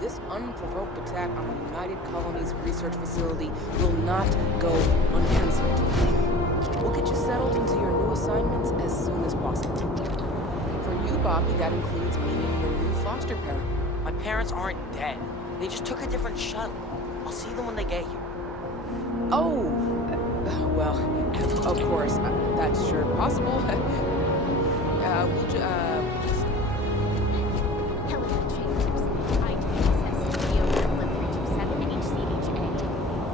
this unprovoked attack on the United Colonies research facility will not go unanswered. We'll get you settled into your new assignments as soon as possible. For you, Bobby, that includes meeting your new foster parent. My parents aren't dead. They just took a different shuttle. I'll see them when they get here. Oh, well, of course, that's sure possible. We'll just... Hello, Chambers. I do XSS Radio 1327 HCHA.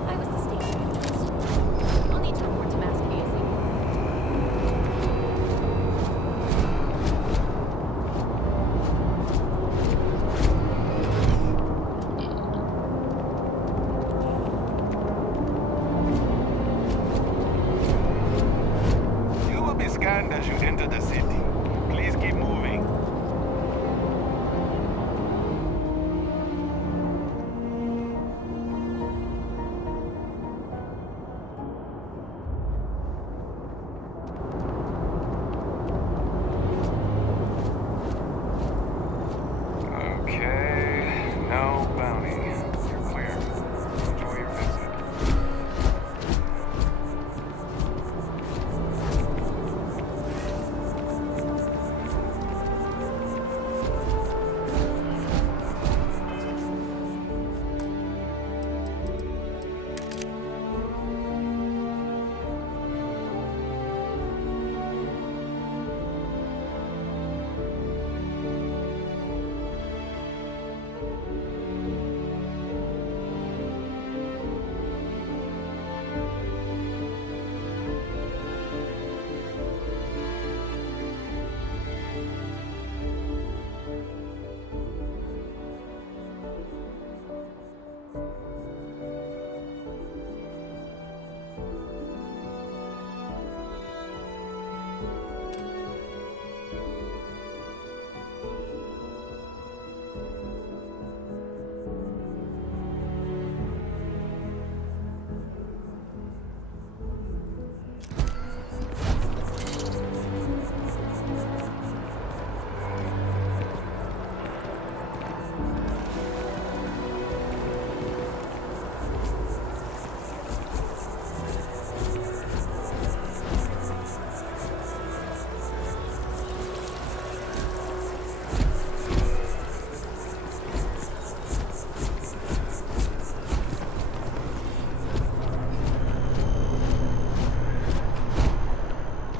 I was the station control. I'll need to report to Master ASAP. You will be scanned as you enter the city. Please keep moving. Okay, no bounty. You're clear. Enjoy your visit.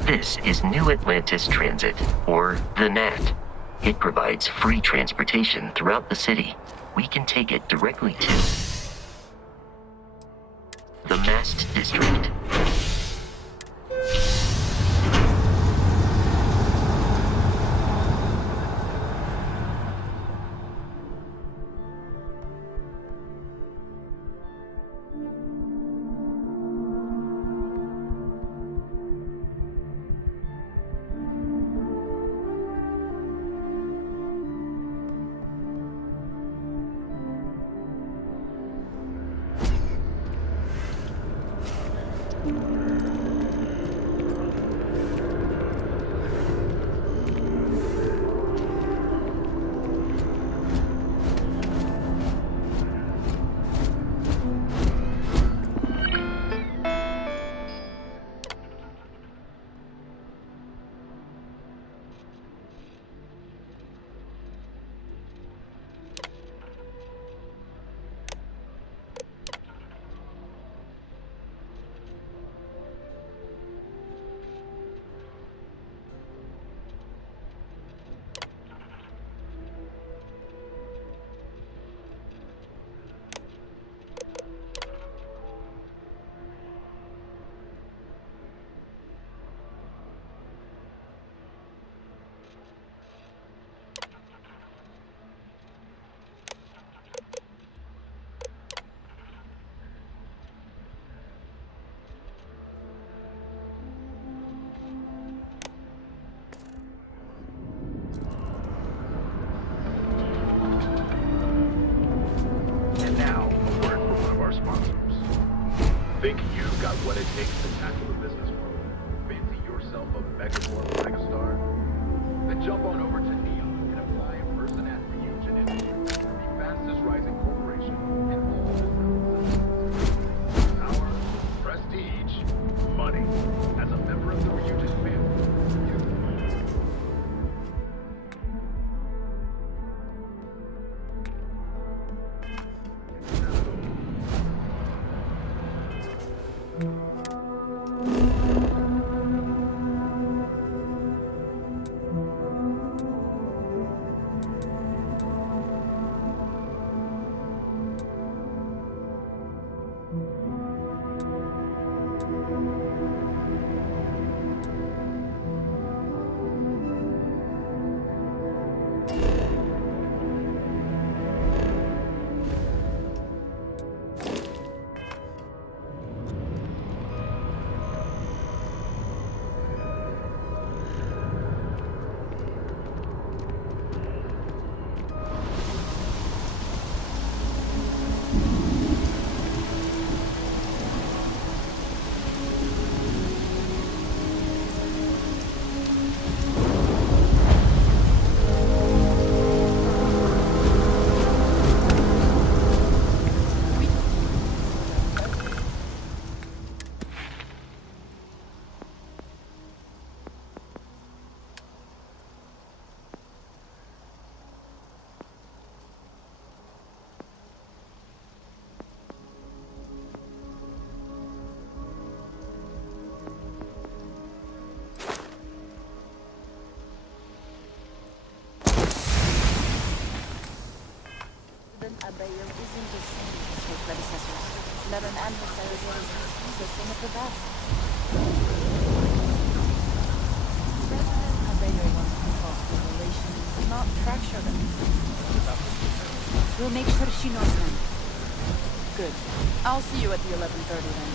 This is New Atlantis Transit, or the NAT. It provides free transportation throughout the city. We can take it directly to the Mast District. Think you've got what it takes to tackle the business world? Fancy yourself a megastar? Then jump on over to Neon and apply in person at Reunion Institute. Be fast fastest rising corporation in all realms. Power, prestige, money. As a member of the Ryujin family, you Abayo isn't the same as her predecessors. Lebanon and her secretaries use a thing of the best. President Abayo wants to foster relations, not fracture them. We'll make sure she knows them. Good. I'll see you at the 11:30 then.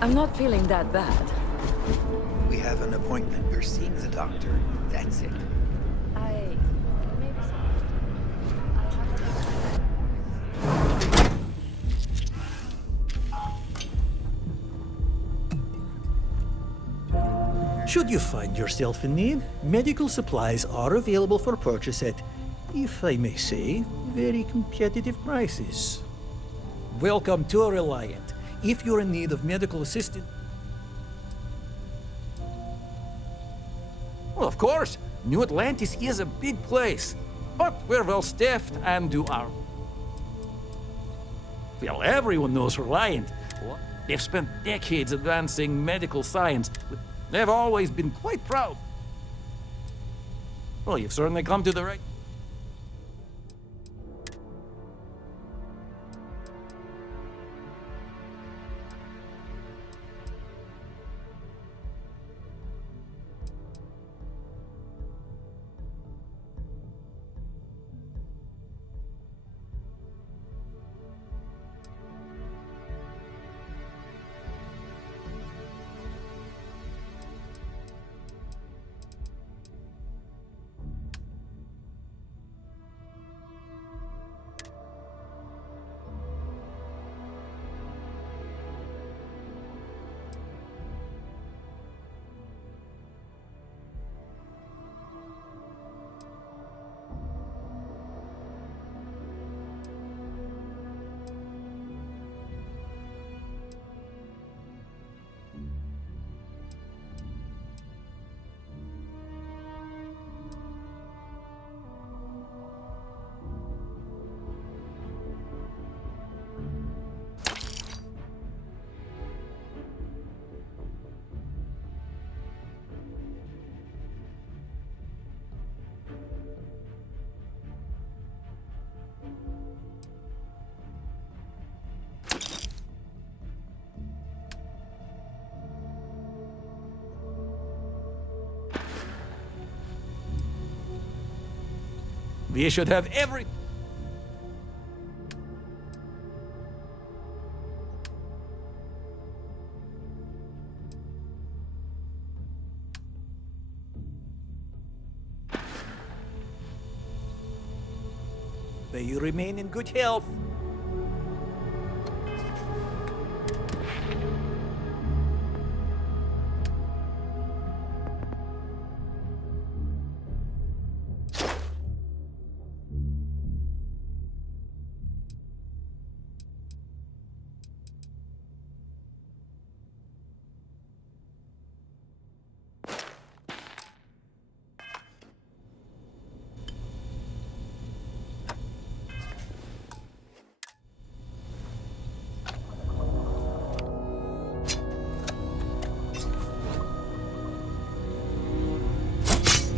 I'm not feeling that bad. We have an appointment. You're seeing the doctor. That's it. Maybe so. Should you find yourself in need, medical supplies are available for purchase at, if I may say, very competitive prices. Welcome to Reliant. If you're in need of medical assistance... Well, of course, New Atlantis is a big place, but we're well staffed and do our... Well, everyone knows Reliant. They've spent decades advancing medical science. They've always been quite proud. Well, you've certainly come to the right... We should have every... May you remain in good health.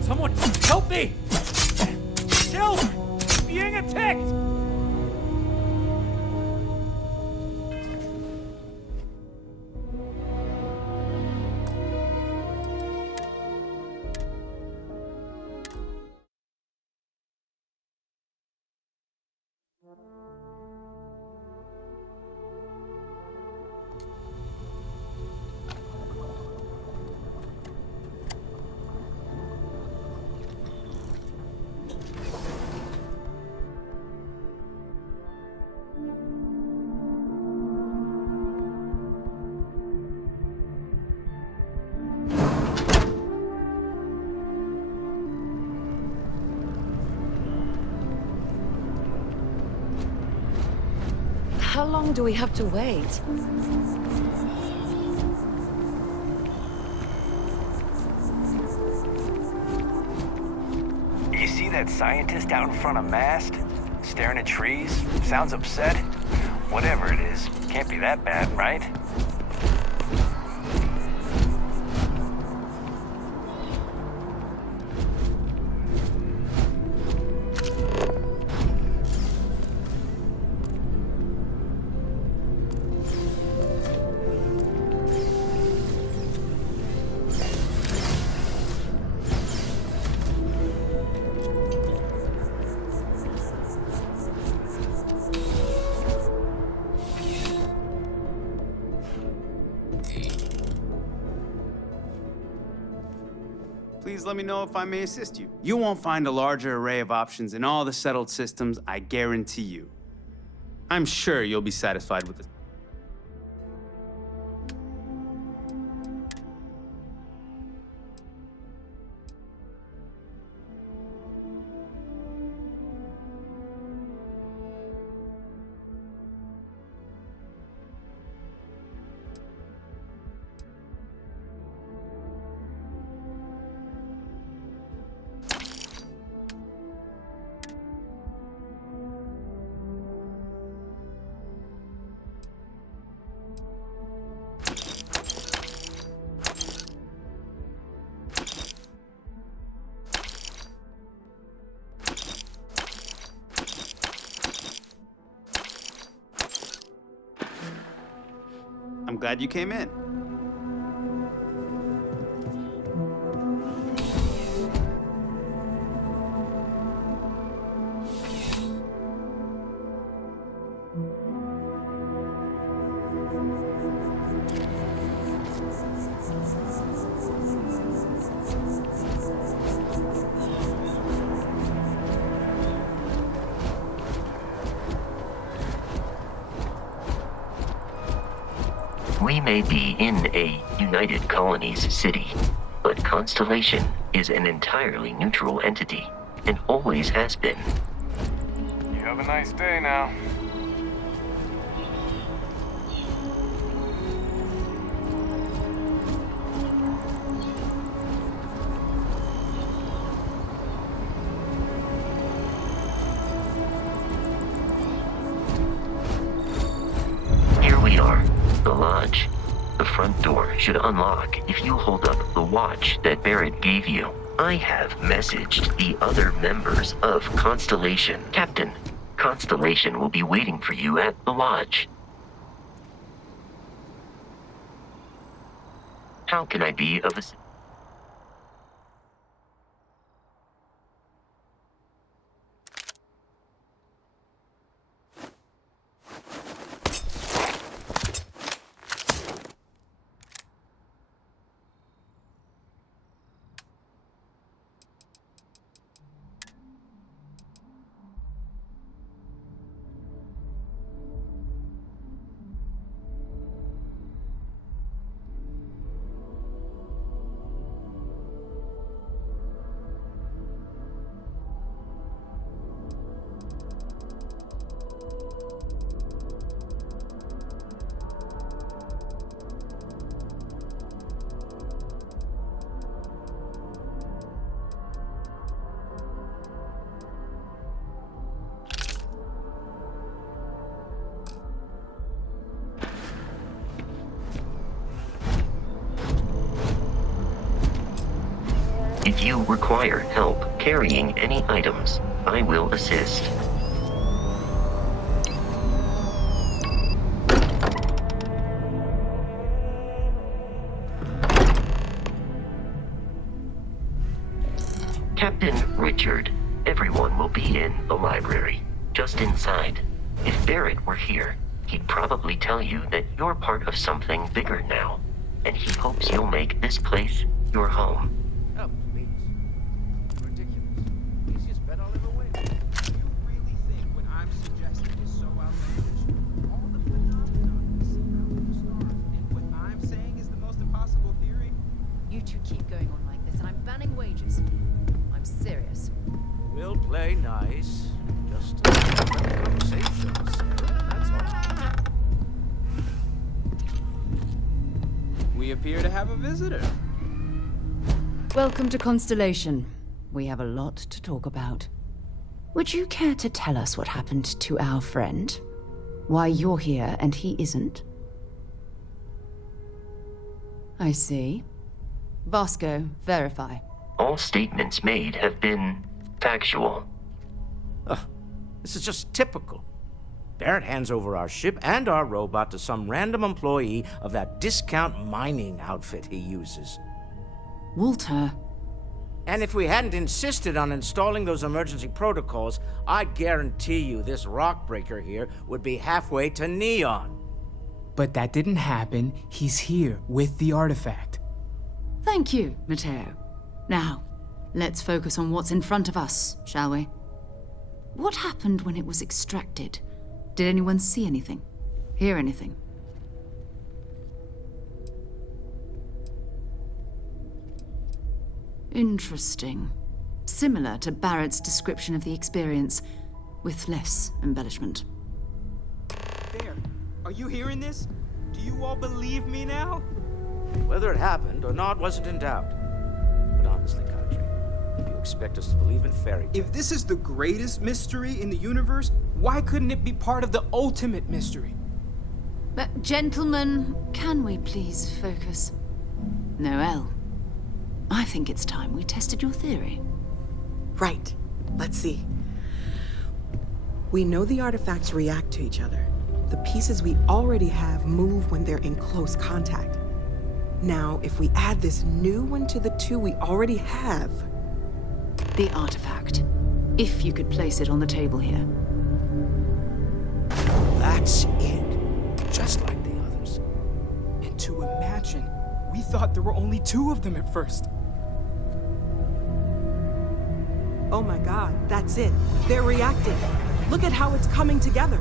Someone help me! Help! Being attacked! How long do we have to wait? You see that scientist out in front of mast? Staring at trees? Sounds upset? Whatever it is, can't be that bad, right? Please let me know if I may assist you. You won't find a larger array of options in all the settled systems, I guarantee you. I'm sure you'll be satisfied with this. I'm glad you came in. We may be in a United Colonies city, but Constellation is an entirely neutral entity, and always has been. You have a nice day now. Here we are, the lodge. The front door should unlock if you hold up the watch that Barrett gave you. I have messaged the other members of Constellation. Captain, Constellation will be waiting for you at the lodge. How can I be of assistance? If you require help carrying any items, I will assist. Captain Richard, everyone will be in the library, just inside. If Barrett were here, he'd probably tell you that you're part of something bigger now, and he hopes you'll make this place your home. Oh, please. Ridiculous. Easiest bet I'll ever win. You really think what I'm suggesting is so outlandish? All the phenomena we see out in the stars, and what I'm saying is the most impossible theory? You two keep going on like this, and I'm banning wages. I'm serious. We'll play nice. Just a conversation, Sarah. That's all. We appear to have a visitor. Welcome to Constellation. We have a lot to talk about. Would you care to tell us what happened to our friend? Why you're here and he isn't? I see. Vasco, verify. All statements made have been factual. This is just typical. Barrett hands over our ship and our robot to some random employee of that discount mining outfit he uses. Walter. And if we hadn't insisted on installing those emergency protocols, I guarantee you this rock breaker here would be halfway to Neon. But that didn't happen. He's here with the artifact. Thank you, Matteo. Now, let's focus on what's in front of us, shall we? What happened when it was extracted? Did anyone see anything? Hear anything? Interesting. Similar to Barrett's description of the experience, with less embellishment. There. Are you hearing this? Do you all believe me now? Whether it happened or not wasn't in doubt. But honestly, Country, if you expect us to believe in fairy tales... If this is the greatest mystery in the universe, why couldn't it be part of the ultimate mystery? But, gentlemen, can we please focus? Noel, I think it's time we tested your theory. Right. Let's see. We know the artifacts react to each other. The pieces we already have move when they're in close contact. Now, if we add this new one to the two we already have... The artifact. If you could place it on the table here. That's it. Just like the others. And to imagine, we thought there were only two of them at first. Oh my god, that's it. They're reacting. Look at how it's coming together.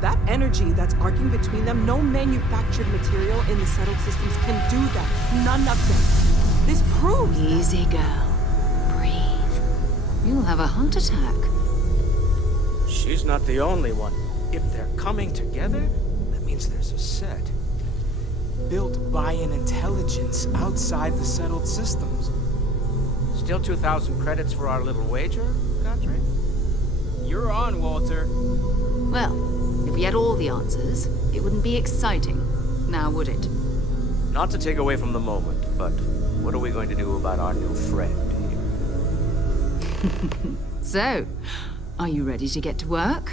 That energy that's arcing between them, no manufactured material in the settled systems can do that. None of them. This proves Easy, girl. Breathe. You'll have a heart attack. She's not the only one. If they're coming together, that means there's a set. Built by an intelligence outside the settled systems. Still 2,000 credits for our little wager, Country? You're on, Walter. Well, if we had all the answers, it wouldn't be exciting. Now, would it? Not to take away from the moment, but what are we going to do about our new friend here? So, are you ready to get to work?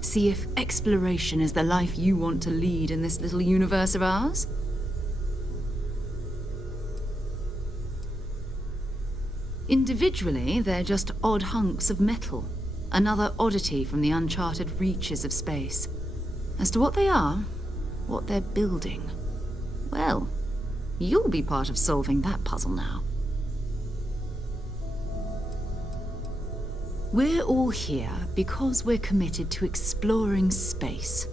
See if exploration is the life you want to lead in this little universe of ours? Individually, they're just odd hunks of metal. Another oddity from the uncharted reaches of space. As to what they are, what they're building, well, you'll be part of solving that puzzle now. We're all here because we're committed to exploring space.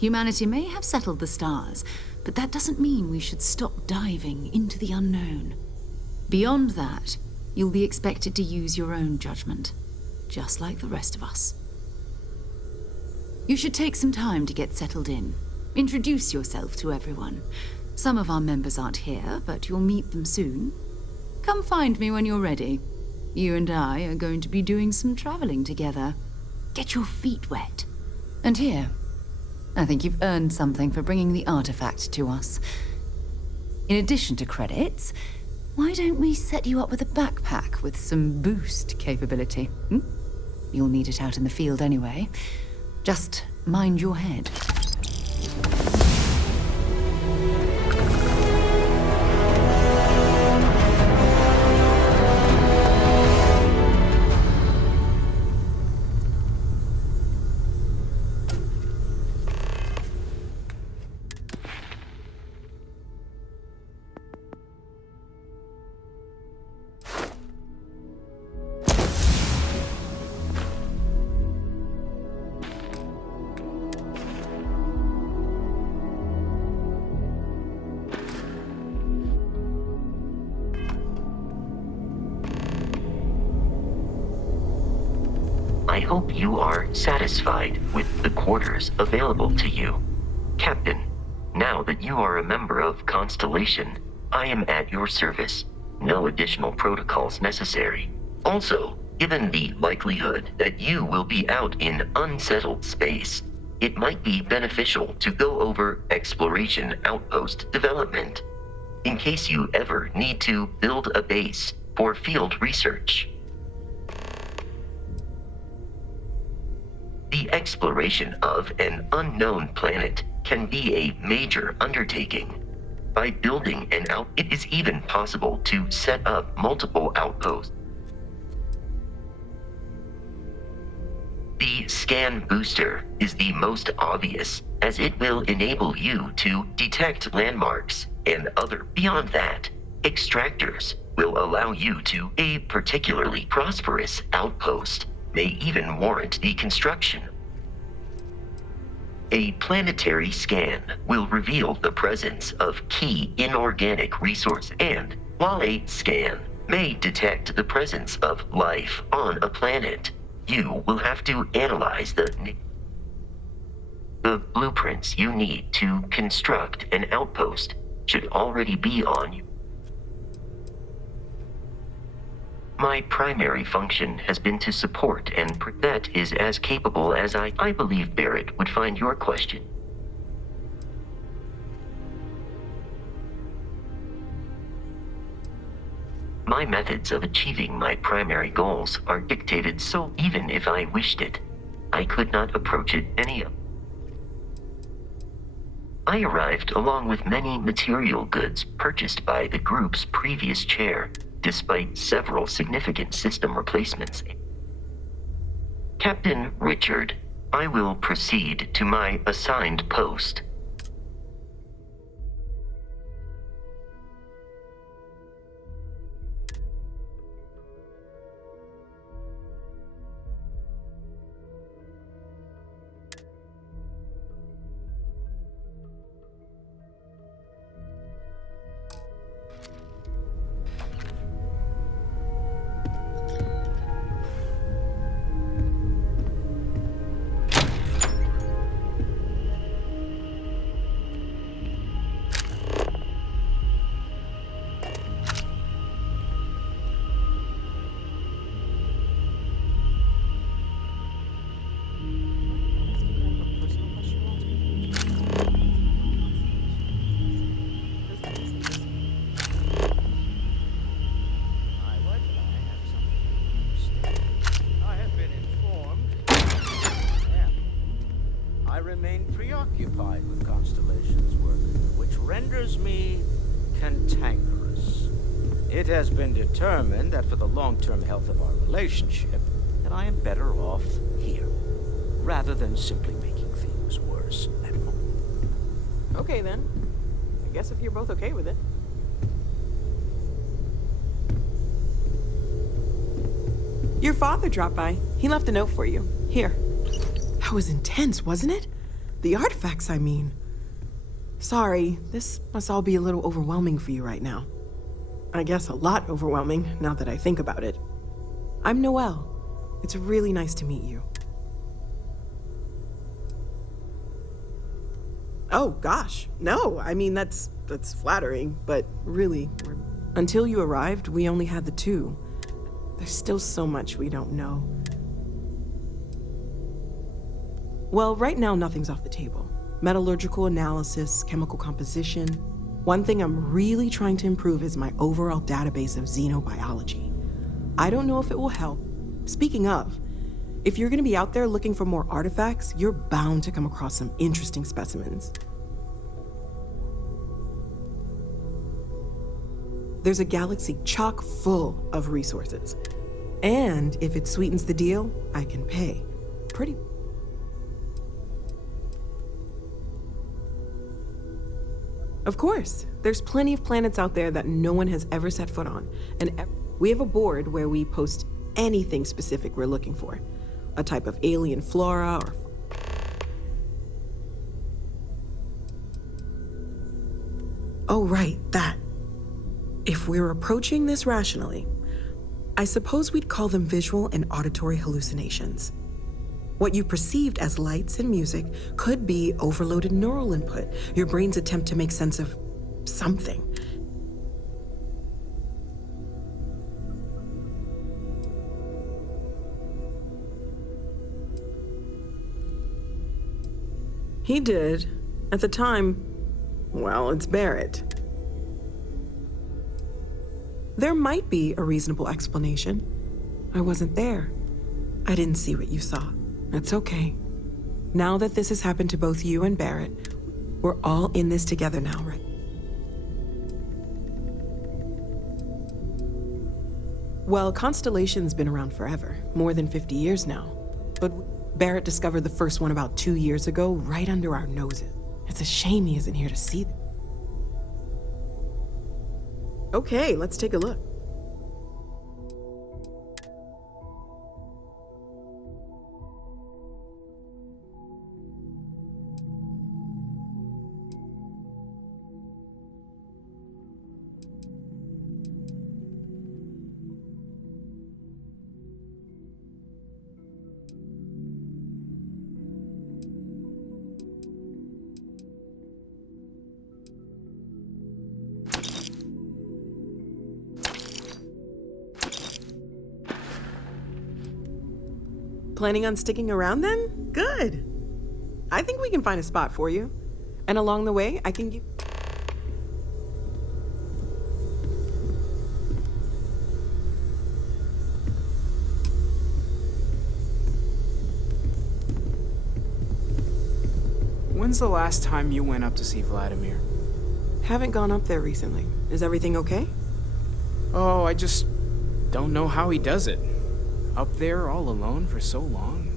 Humanity may have settled the stars, but that doesn't mean we should stop diving into the unknown. Beyond that, you'll be expected to use your own judgment, just like the rest of us. You should take some time to get settled in. Introduce yourself to everyone. Some of our members aren't here, but you'll meet them soon. Come find me when you're ready. You and I are going to be doing some traveling together. Get your feet wet. And here, I think you've earned something for bringing the artifact to us. In addition to credits, Why don't we set you up with a backpack with some boost capability? You'll need it out in the field anyway. Just mind your head. I hope you are satisfied with the quarters available to you. Captain, now that you are a member of Constellation, I am at your service. No additional protocols necessary. Also, given the likelihood that you will be out in unsettled space, it might be beneficial to go over exploration outpost development, in case you ever need to build a base for field research. The exploration of an unknown planet can be a major undertaking. By building an it is even possible to set up multiple outposts. The scan booster is the most obvious, as it will enable you to detect landmarks and other. Beyond that, extractors will allow you to a particularly prosperous outpost may even warrant the construction. A planetary scan will reveal the presence of key inorganic resources, and while a scan may detect the presence of life on a planet, you will have to analyze the blueprints you need to construct an outpost should already be on you. My primary function has been to support, and that is as capable as I believe Barrett would find your question. My methods of achieving my primary goals are dictated, so even if I wished it, I could not approach it any other. I arrived along with many material goods purchased by the group's previous chair, despite several significant system replacements. Captain Richard, I will proceed to my assigned post. Preoccupied with Constellation's work, which renders me cantankerous. It has been determined that for the long-term health of our relationship, that I am better off here, rather than simply making things worse at home. Okay then. I guess if you're both okay with it. Your father dropped by. He left a note for you. Here. That was intense, wasn't it? The artifacts, I mean. Sorry, this must all be a little overwhelming for you right now. I guess a lot overwhelming, now that I think about it. I'm Noelle. It's really nice to meet you. Oh, gosh. No, I mean, that's flattering, but really, until you arrived, we only had the two. There's still so much we don't know. Well, right now, nothing's off the table. Metallurgical analysis, chemical composition. One thing I'm really trying to improve is my overall database of xenobiology. I don't know if it will help. Speaking of, if you're gonna be out there looking for more artifacts, you're bound to come across some interesting specimens. There's a galaxy chock full of resources. And if it sweetens the deal, I can pay. Pretty. Of course, there's plenty of planets out there that no one has ever set foot on. And we have a board where we post anything specific we're looking for. A type of alien flora or... Oh, right, that. If we're approaching this rationally, I suppose we'd call them visual and auditory hallucinations. What you perceived as lights and music could be overloaded neural input, your brain's attempt to make sense of something. He did. At the time, well, it's Barrett. There might be a reasonable explanation. I wasn't there. I didn't see what you saw. It's okay. Now that this has happened to both you and Barrett, we're all in this together now, right? Well, Constellation's been around forever, more than 50 years now. But Barrett discovered the first one about 2 years ago, right under our noses. It's a shame he isn't here to see them. Okay, let's take a look. Planning on sticking around then? Good. I think we can find a spot for you. And along the way, I can give... When's the last time you went up to see Vladimir? Haven't gone up there recently. Is everything okay? Oh, I just don't know how he does it. Up there all alone for so long.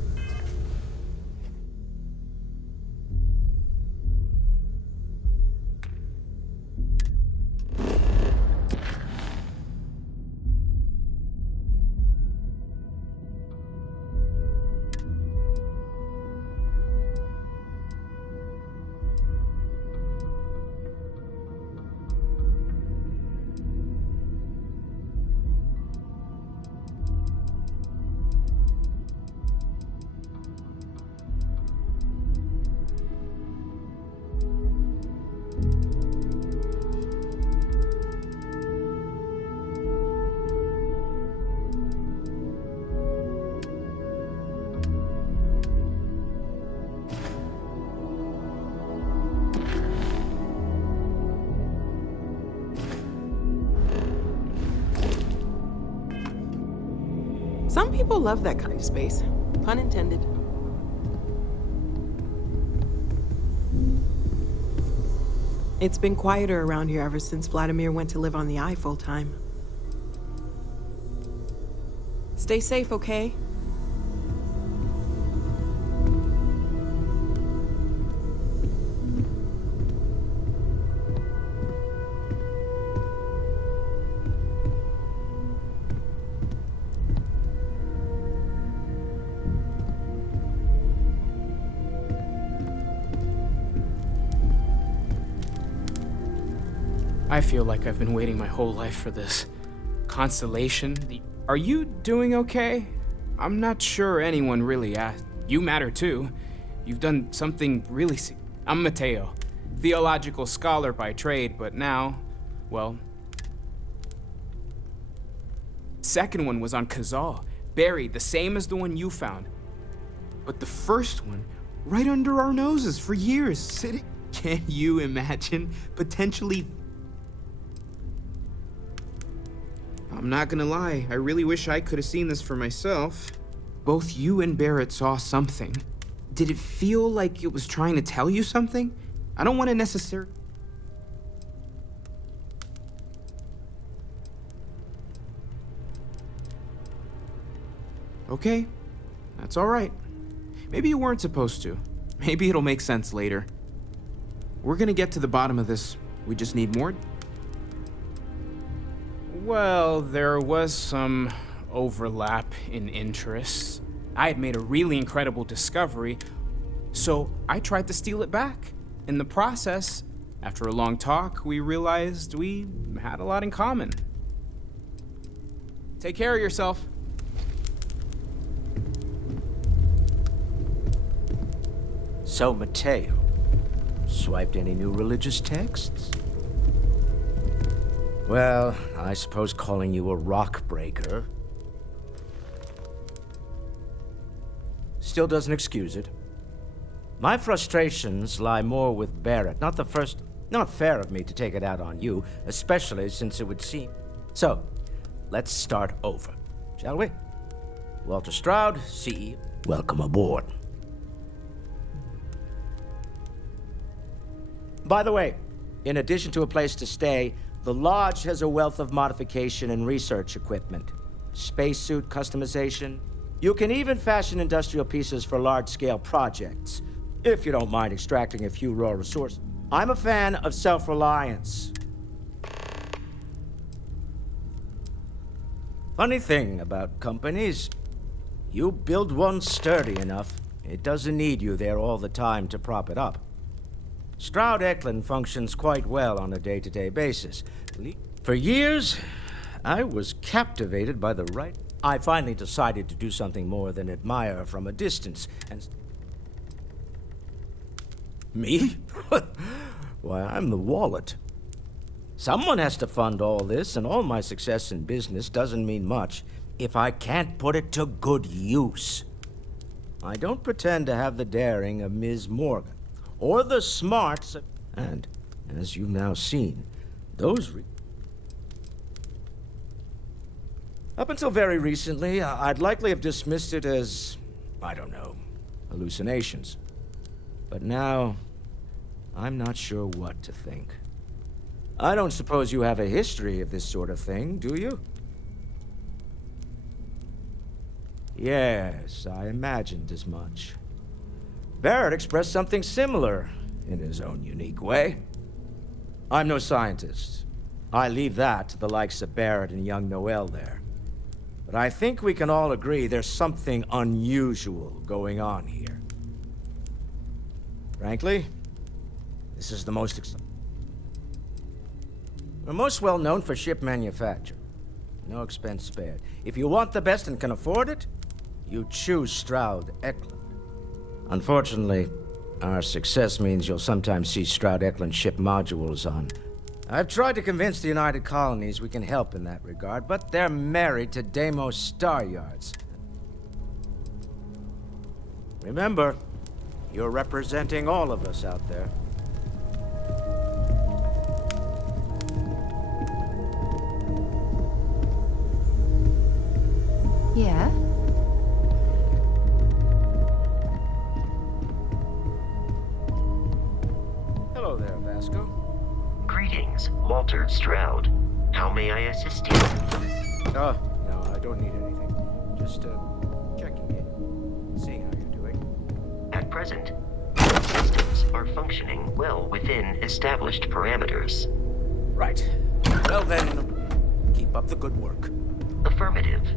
Some people love that kind of space. Pun intended. It's been quieter around here ever since Vladimir went to live on the Eye full time. Stay safe, okay? I feel like I've been waiting my whole life for this. Constellation, are you doing okay? I'm not sure anyone really asked. You matter too. You've done something really I'm Mateo, theological scholar by trade, but now, well... Second one was on Kazal, buried, the same as the one you found. But the first one, right under our noses for years, sitting... Can you imagine potentially I'm not gonna lie, I really wish I could have seen this for myself. Both you and Barrett saw something. Did it feel like it was trying to tell you something? I don't want to necessarily... Okay, that's all right. Maybe you weren't supposed to. Maybe it'll make sense later. We're gonna get to the bottom of this. We just need more... Well, there was some overlap in interests. I had made a really incredible discovery, so I tried to steal it back. In the process, after a long talk, we realized we had a lot in common. Take care of yourself. So, Mateo, swiped any new religious texts? Well, I suppose calling you a rock breaker still doesn't excuse it. My frustrations lie more with Barrett. Not fair of me to take it out on you, especially since it would seem... So, let's start over, shall we? Walter Stroud, CEO, welcome aboard. By the way, in addition to a place to stay, the Lodge has a wealth of modification and research equipment. Spacesuit customization. You can even fashion industrial pieces for large-scale projects, if you don't mind extracting a few raw resources. I'm a fan of self-reliance. Funny thing about companies, you build one sturdy enough, it doesn't need you there all the time to prop it up. Stroud Eklund functions quite well on a day-to-day basis. For years, I was captivated by the right... I finally decided to do something more than admire from a distance, and... Me? Why, I'm the wallet. Someone has to fund all this, and all my success in business doesn't mean much if I can't put it to good use. I don't pretend to have the daring of Ms. Morgan, or the smarts of... And, as you've now seen, those... Up until very recently, I'd likely have dismissed it as, I don't know, hallucinations. But now, I'm not sure what to think. I don't suppose you have a history of this sort of thing, do you? Yes, I imagined as much. Barrett expressed something similar, in his own unique way. I'm no scientist. I leave that to the likes of Barrett and young Noel there. But I think we can all agree there's something unusual going on here. Frankly, this is the most We're most well known for ship manufacture. No expense spared. If you want the best and can afford it, you choose Stroud Eklund. Unfortunately, our success means you'll sometimes see Stroud Eklund ship modules on. I've tried to convince the United Colonies we can help in that regard, but they're married to Deimos Star Yards. Remember, you're representing all of us out there. Yeah? Hello there, Vasco. Greetings, Walter Stroud. How may I assist you? Oh, no, I don't need anything. Just, checking in. Seeing how you're doing. At present, the systems are functioning well within established parameters. Right. Well then, keep up the good work. Affirmative.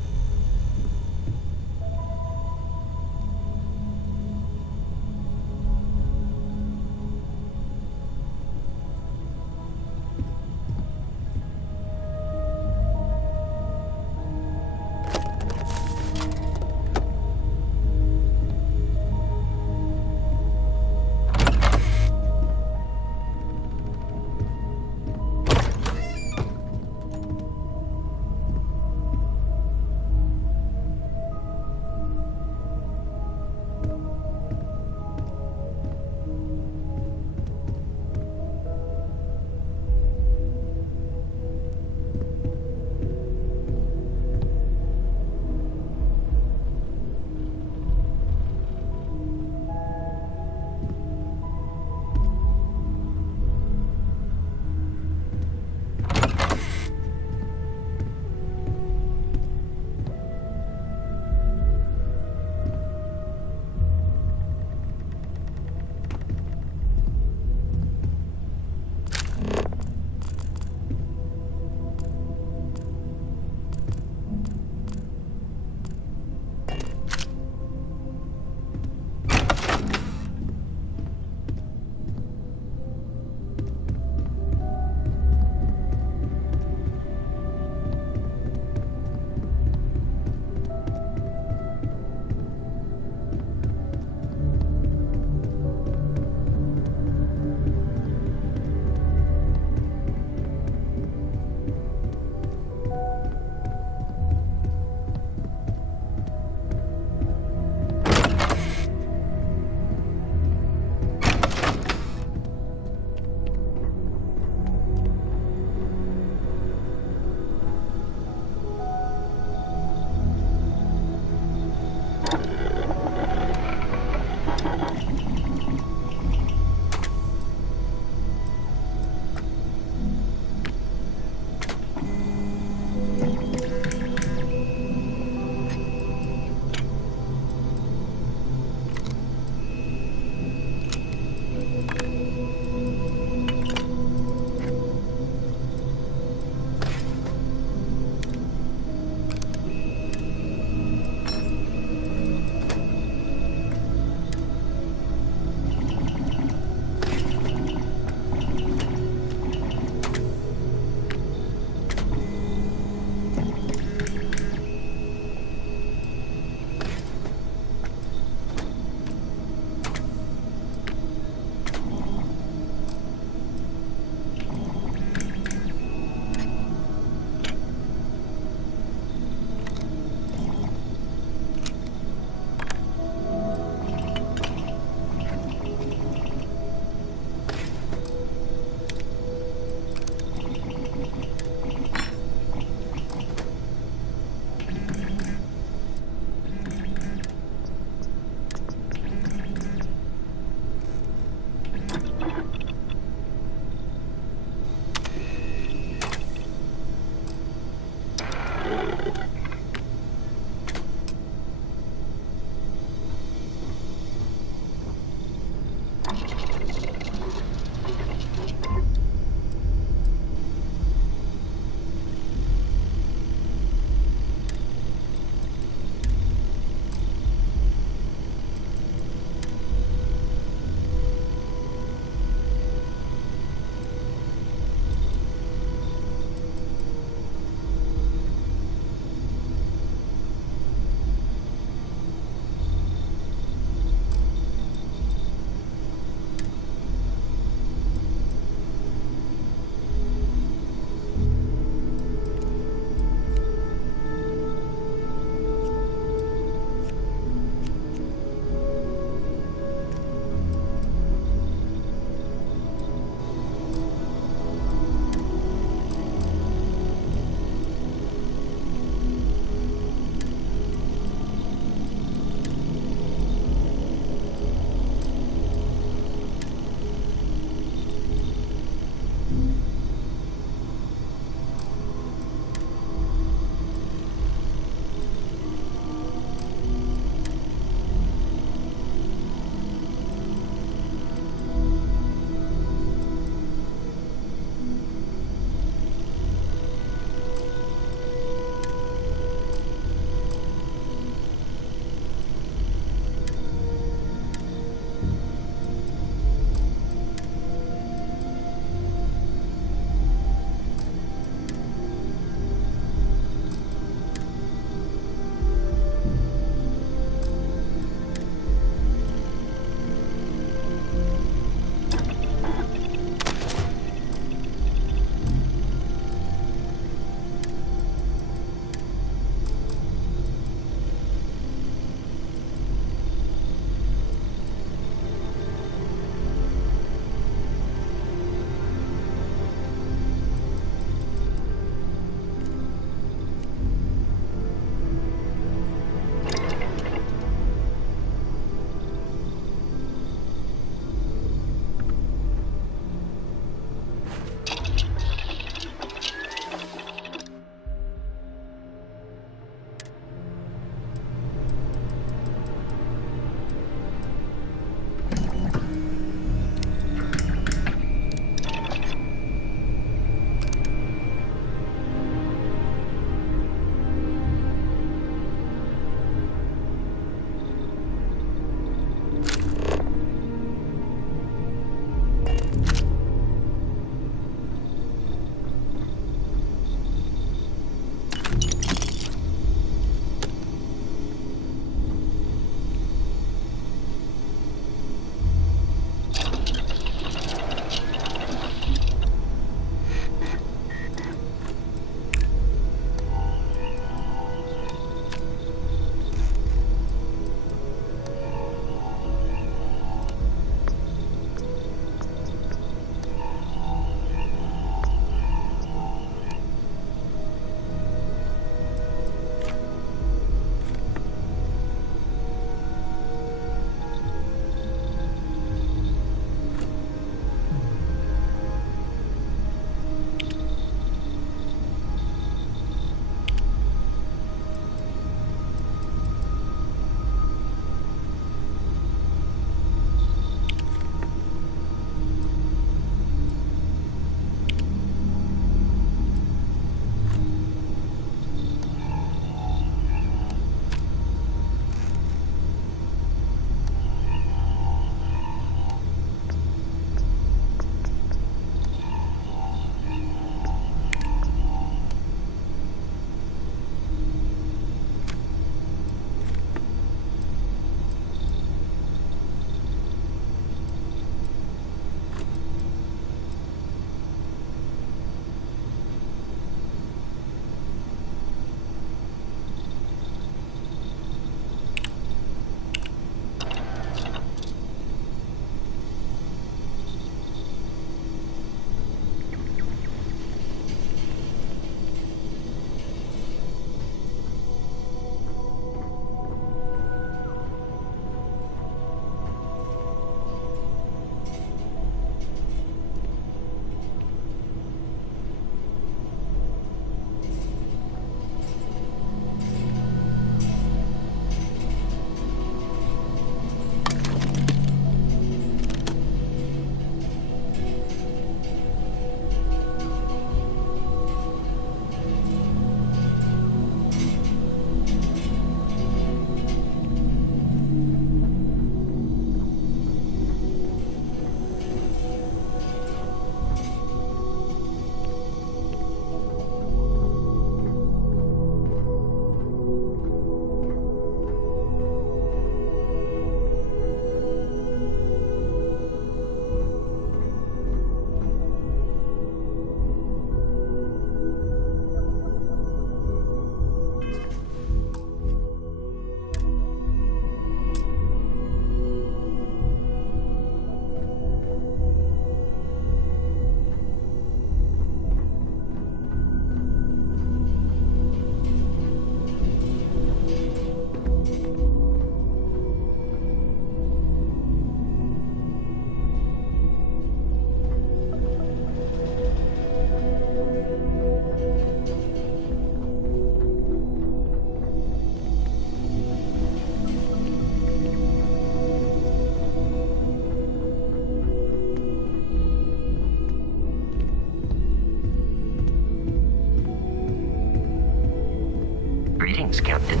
Thanks, Captain.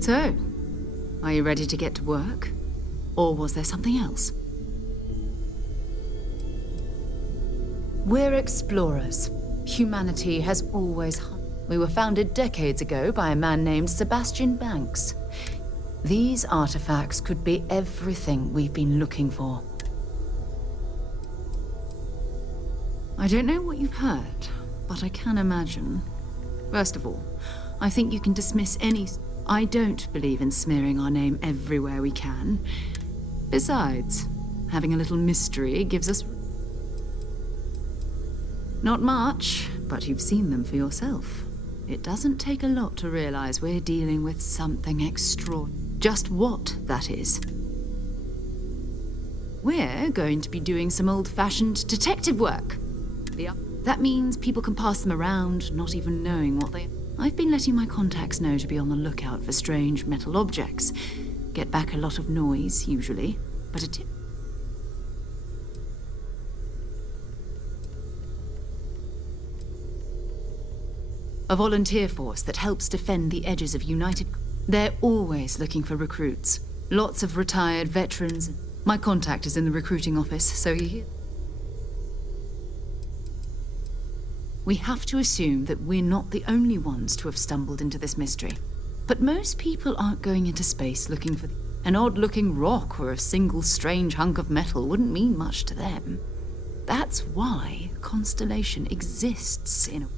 So, are you ready to get to work? Or was there something else? We're explorers. Humanity has always hunted. We were founded decades ago by a man named Sebastian Banks. These artifacts could be everything we've been looking for. I don't know what you've heard, but I can imagine. First of all, I think you can dismiss any... I don't believe in smearing our name everywhere we can. Besides, having a little mystery gives us... Not much, but you've seen them for yourself. It doesn't take a lot to realize we're dealing with something extraordinary. Just what that is. We're going to be doing some old-fashioned detective work. That means people can pass them around, not even knowing what they... I've been letting my contacts know to be on the lookout for strange metal objects. Get back a lot of noise, usually, but a tip... A volunteer force that helps defend the edges of United... They're always looking for recruits. Lots of retired veterans. My contact is in the recruiting office, so you hear... We have to assume that we're not the only ones to have stumbled into this mystery. But most people aren't going into space looking for... An odd-looking rock or a single strange hunk of metal wouldn't mean much to them. That's why Constellation exists in a...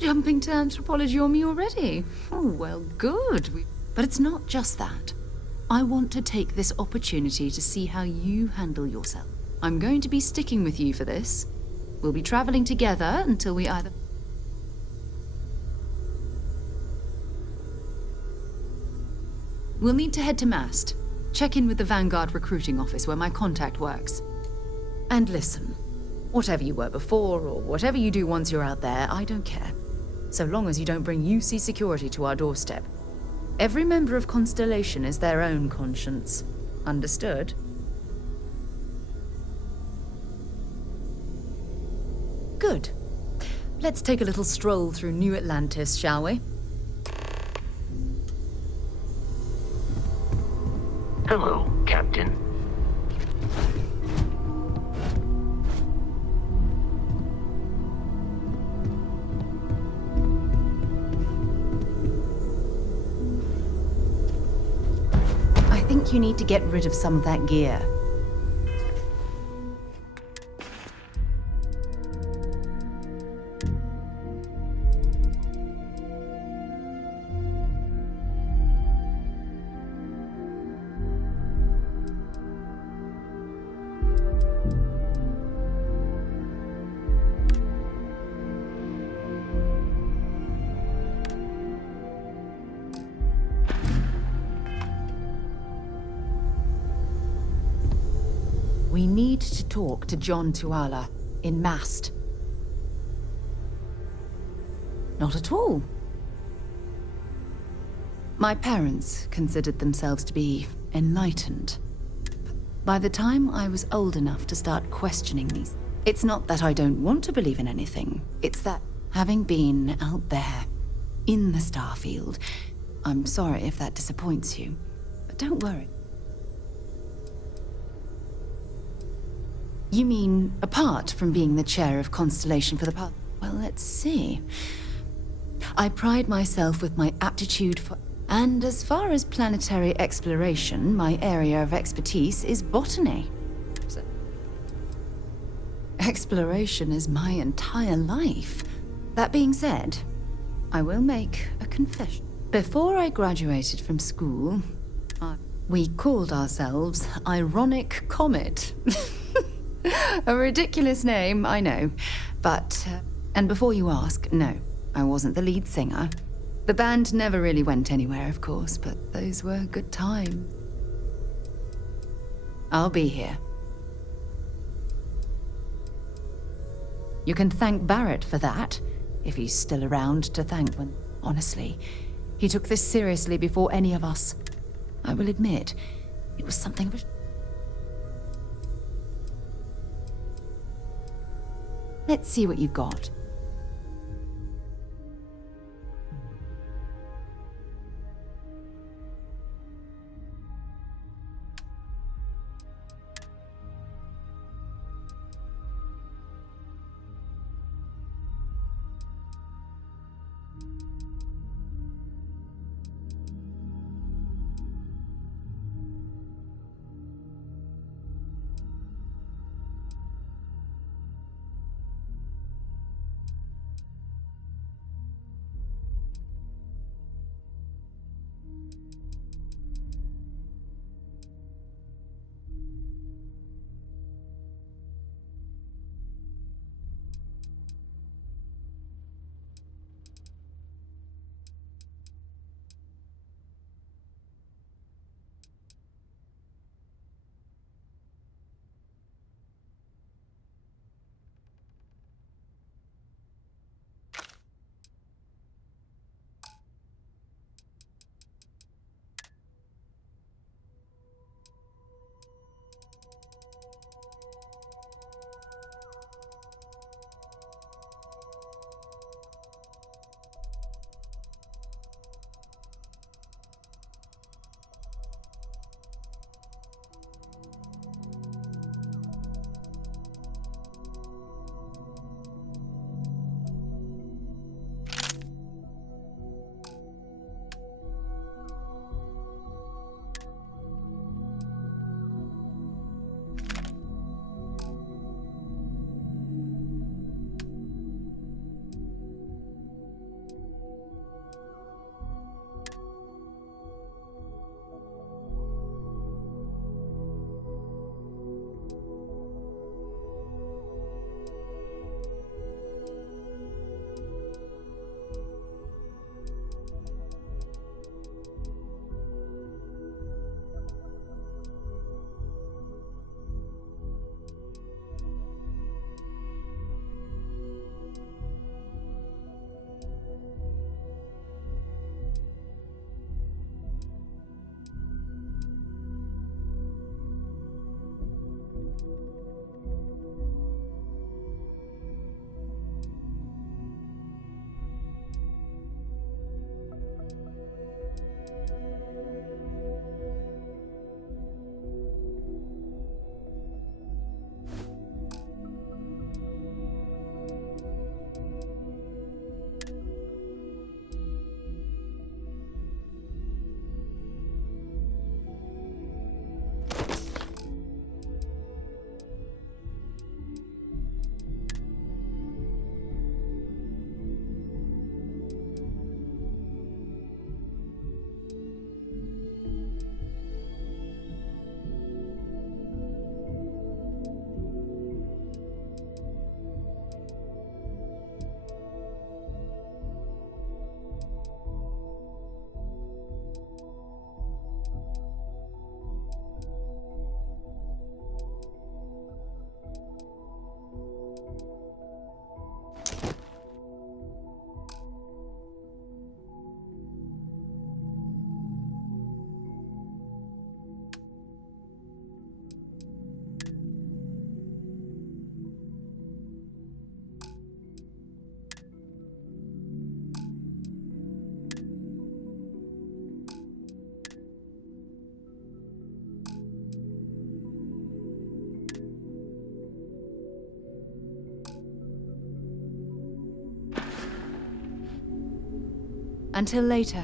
Jumping to anthropology on me already? Oh, well, good. But it's not just that. I want to take this opportunity to see how you handle yourself. I'm going to be sticking with you for this. We'll be traveling together until we either... We'll need to head to Mast. Check in with the Vanguard recruiting office where my contact works. And listen, whatever you were before or whatever you do once you're out there, I don't care. So long as you don't bring UC security to our doorstep. Every member of Constellation is their own conscience. Understood? Good. Let's take a little stroll through New Atlantis, shall we? Hello, Captain. I think you need to get rid of some of that gear. We need to talk to John Tuala in Mast. Not at all. My parents considered themselves to be enlightened. By the time I was old enough to start questioning these, it's not that I don't want to believe in anything. It's that, having been out there, in the Starfield, I'm sorry if that disappoints you, but don't worry. You mean, apart from being the chair of Constellation for the past... Well, let's see. I pride myself with my aptitude for... And as far as planetary exploration, my area of expertise is botany. Exploration is my entire life. That being said, I will make a confession. Before I graduated from school, we called ourselves Ironic Comet. A ridiculous name, I know. But, and before you ask, no, I wasn't the lead singer. The band never really went anywhere, of course, but those were good times. I'll be here. You can thank Barrett for that, if he's still around to thank when... Honestly, he took this seriously before any of us. I will admit, it was something of a... Let's see what you've got. Until later.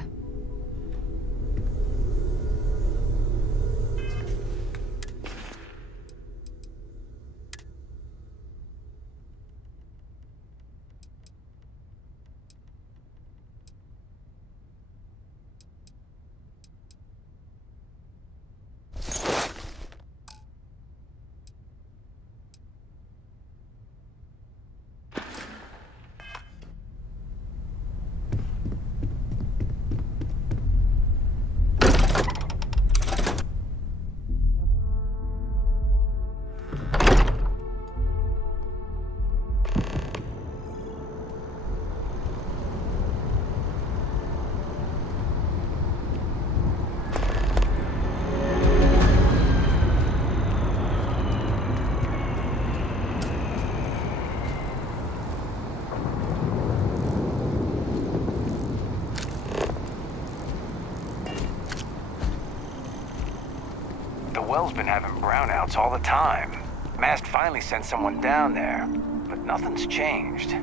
well's been having brownouts all the time. Mast finally sent someone down there, but nothing's changed.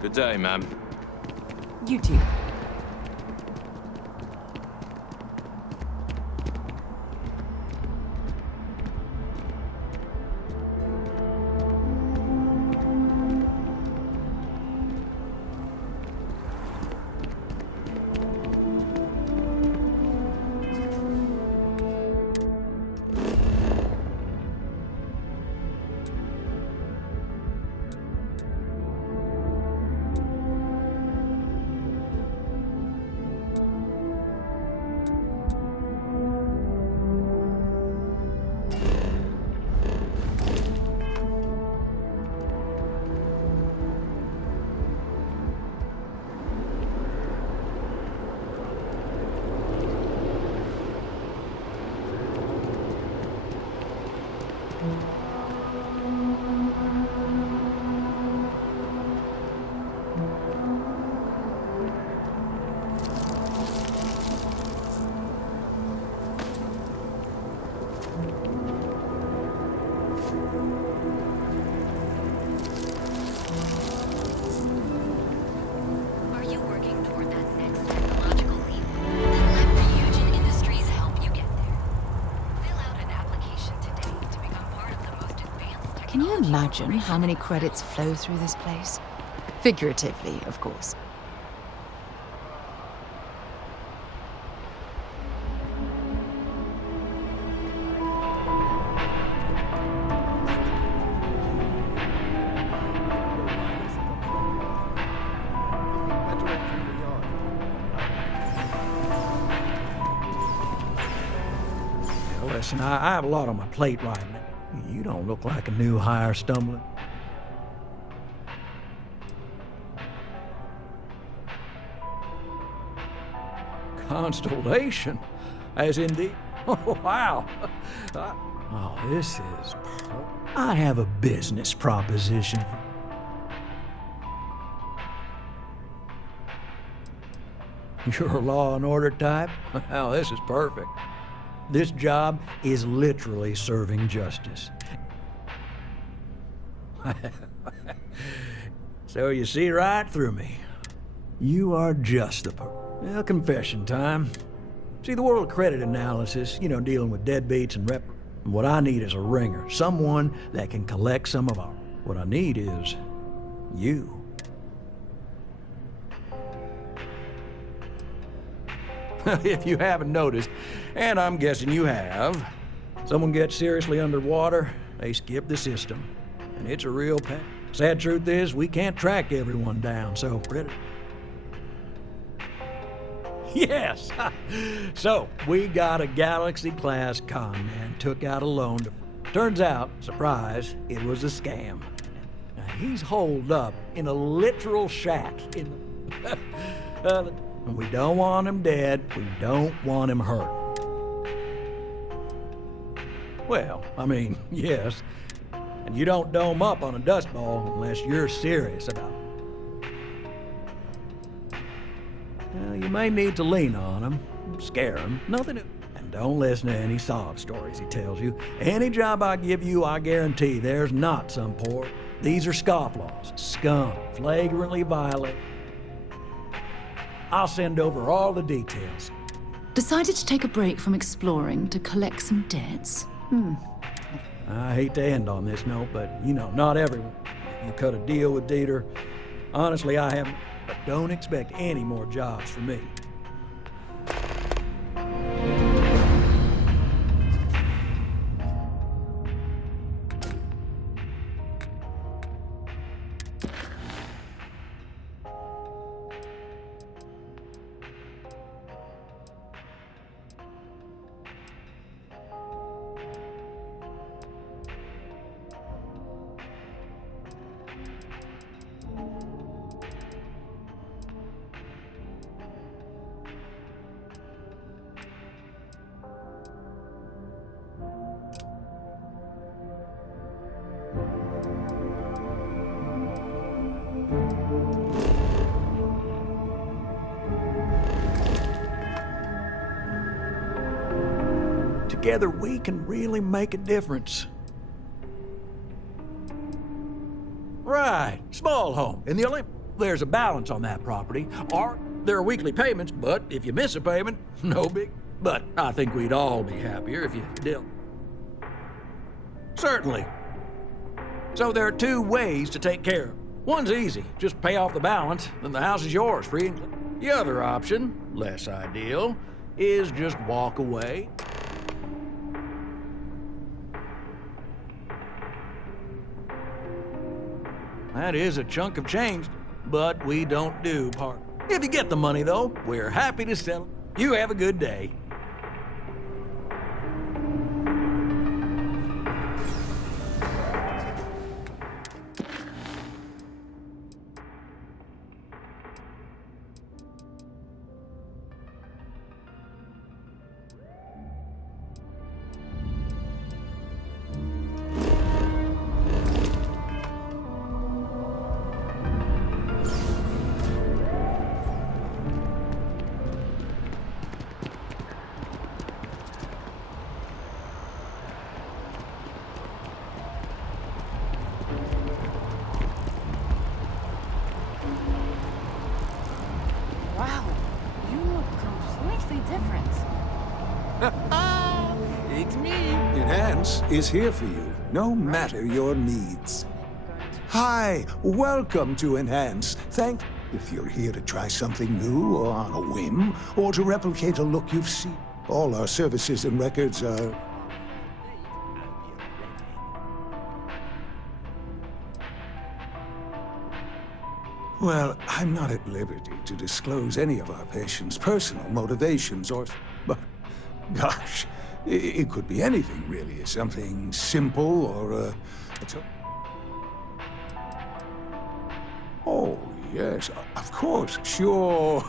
Good day, ma'am. You too. Are you working toward that next technological leap? Then let Ryujin Industries help you get there. Fill out an application today to become part of the most advanced technology. Can you imagine how many credits flow through this place? Figuratively, of course. Listen, I have a lot on my plate right now. You don't look like a new hire stumbling. Constellation? As in the... Oh, wow. Oh, this is... I have a business proposition. You're a law and order type? Well, this is perfect. This job is literally serving justice. So you see right through me. You are just the well, confession time. See, the world of credit analysis, you know, dealing with deadbeats and rep. What I need is a ringer, someone that can collect some of our. What I need is you. If you haven't noticed, and I'm guessing you have, someone gets seriously underwater, they skip the system. And it's a real pain. Sad truth is, we can't track everyone down, so... Yes! So, we got a Galaxy-class con man, took out a loan to... Turns out, surprise, it was a scam. Now, he's holed up in a literal shack in the... We don't want him dead, we don't want him hurt. Well, I mean, yes. And you don't dome up on a dust ball unless you're serious about it. Well, you may need to lean on him, scare him, nothing to... And don't listen to any sob stories he tells you. Any job I give you, I guarantee there's not some poor. These are scofflaws, scum, flagrantly violate. I'll send over all the details. Decided to take a break from exploring to collect some debts? I hate to end on this note, but, you know, not everyone. You cut a deal with Dieter. Honestly, I haven't. But don't expect any more jobs from me. together, we can really make a difference. Right, small home. In the Olymp, there's a balance on that property. Or there are weekly payments, but if you miss a payment, no big. But I think we'd all be happier if you did. Certainly. So there are two ways to take care of it. One's easy, just pay off the balance, then the house is yours, free and clear. The other option, less ideal, is just walk away. That is a chunk of change, but we don't do part. If you get the money, though, we're happy to sell. You have a good day. Wow, you look completely different. It's me. Enhance is here for you, no matter your needs. Hi, welcome to Enhance. If you're here to try something new or on a whim, or to replicate a look you've seen, all our services and records are... Well, I'm not at liberty to disclose any of our patients' personal motivations or... But, gosh, it could be anything, really. Something simple or, Oh, yes, of course, sure.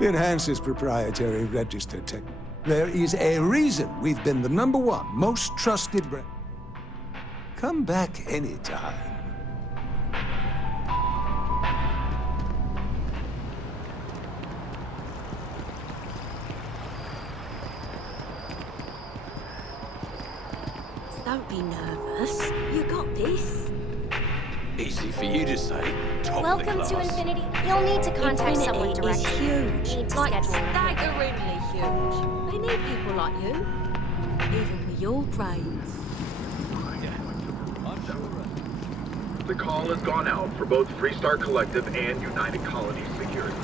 Enhance's proprietary registered tech. There is a reason we've been the #1 most trusted brand. Come back anytime. Don't be nervous. You got this. Easy for you to say. Top Welcome to Infinity. You'll need to contact someone Infinity is directly. huge. Need to Like schedule an appointment. staggeringly huge. They need people like you. Even with your brains. The call has gone out for both Freestar Collective and United Colonies Security.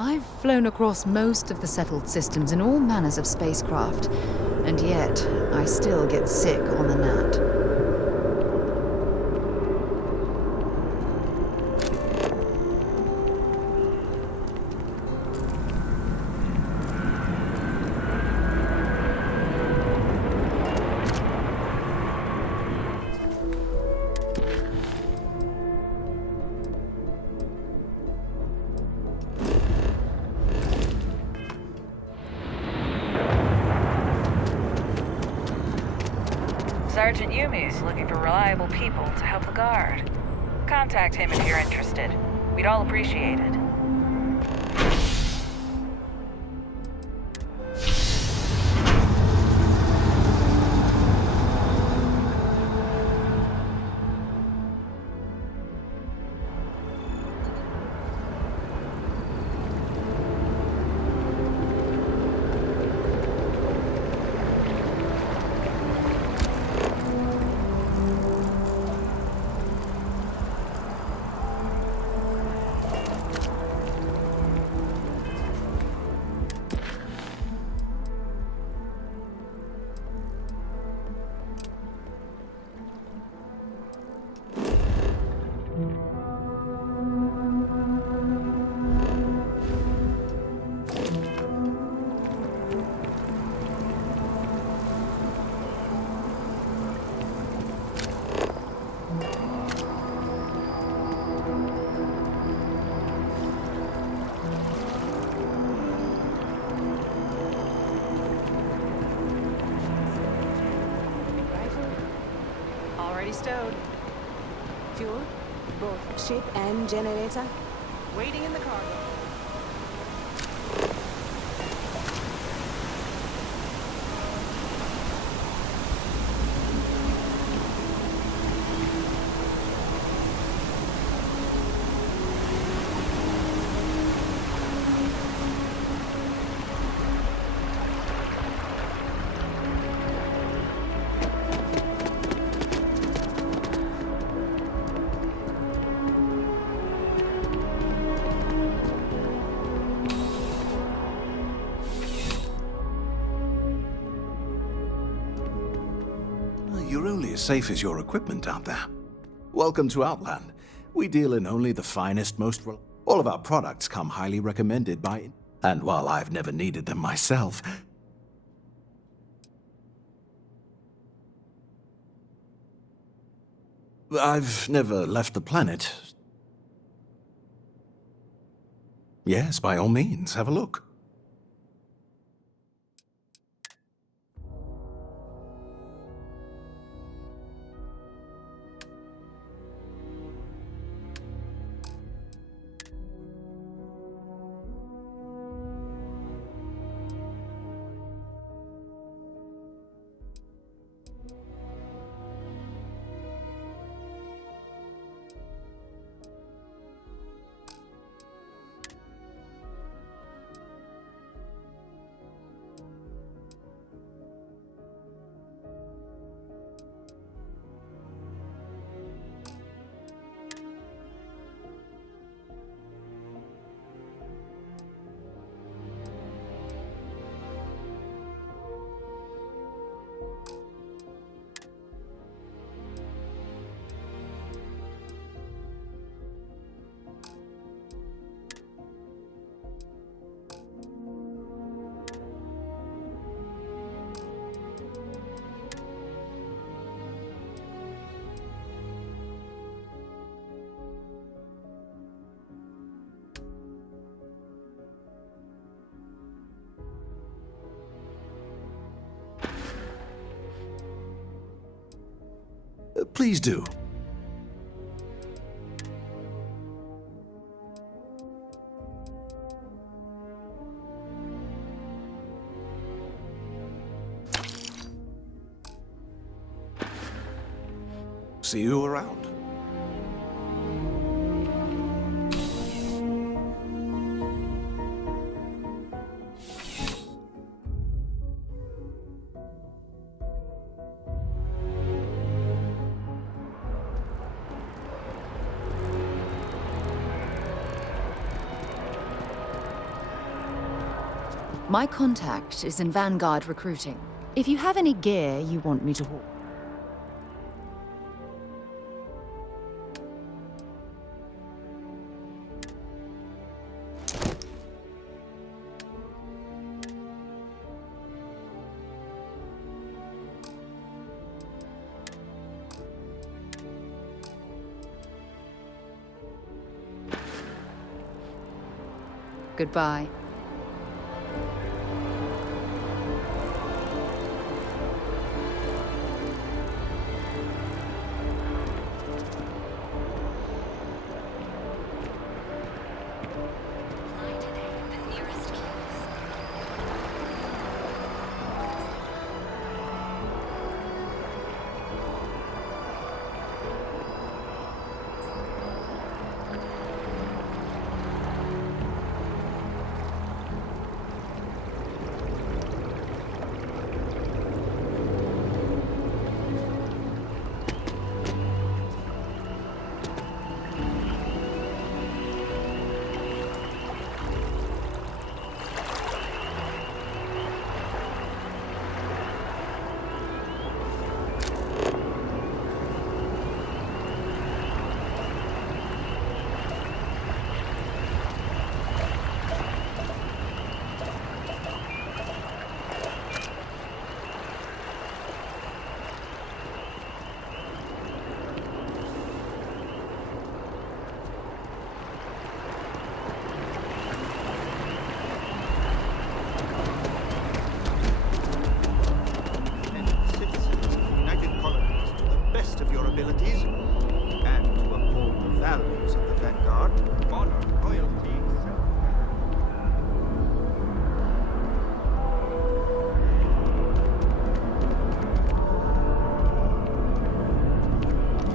I've flown across most of the settled systems in all manners of spacecraft, and yet I still get sick on the gnat. Sergeant Yumi's looking for reliable people to help the guard. Contact him if you're interested. We'd all appreciate it. Already stowed. Fuel? Both ship and generator? Waiting in the cargo. You're only as safe as your equipment out there. Welcome to Outland. We deal in only the finest, all of our products come highly recommended by... And while I've never needed them myself... I've never left the planet. Yes, by all means, have a look. Please do. See you around. My contact is in Vanguard recruiting. If you have any gear you want me to haul. Goodbye. abilities and to uphold the values of the Vanguard, honor, royalty,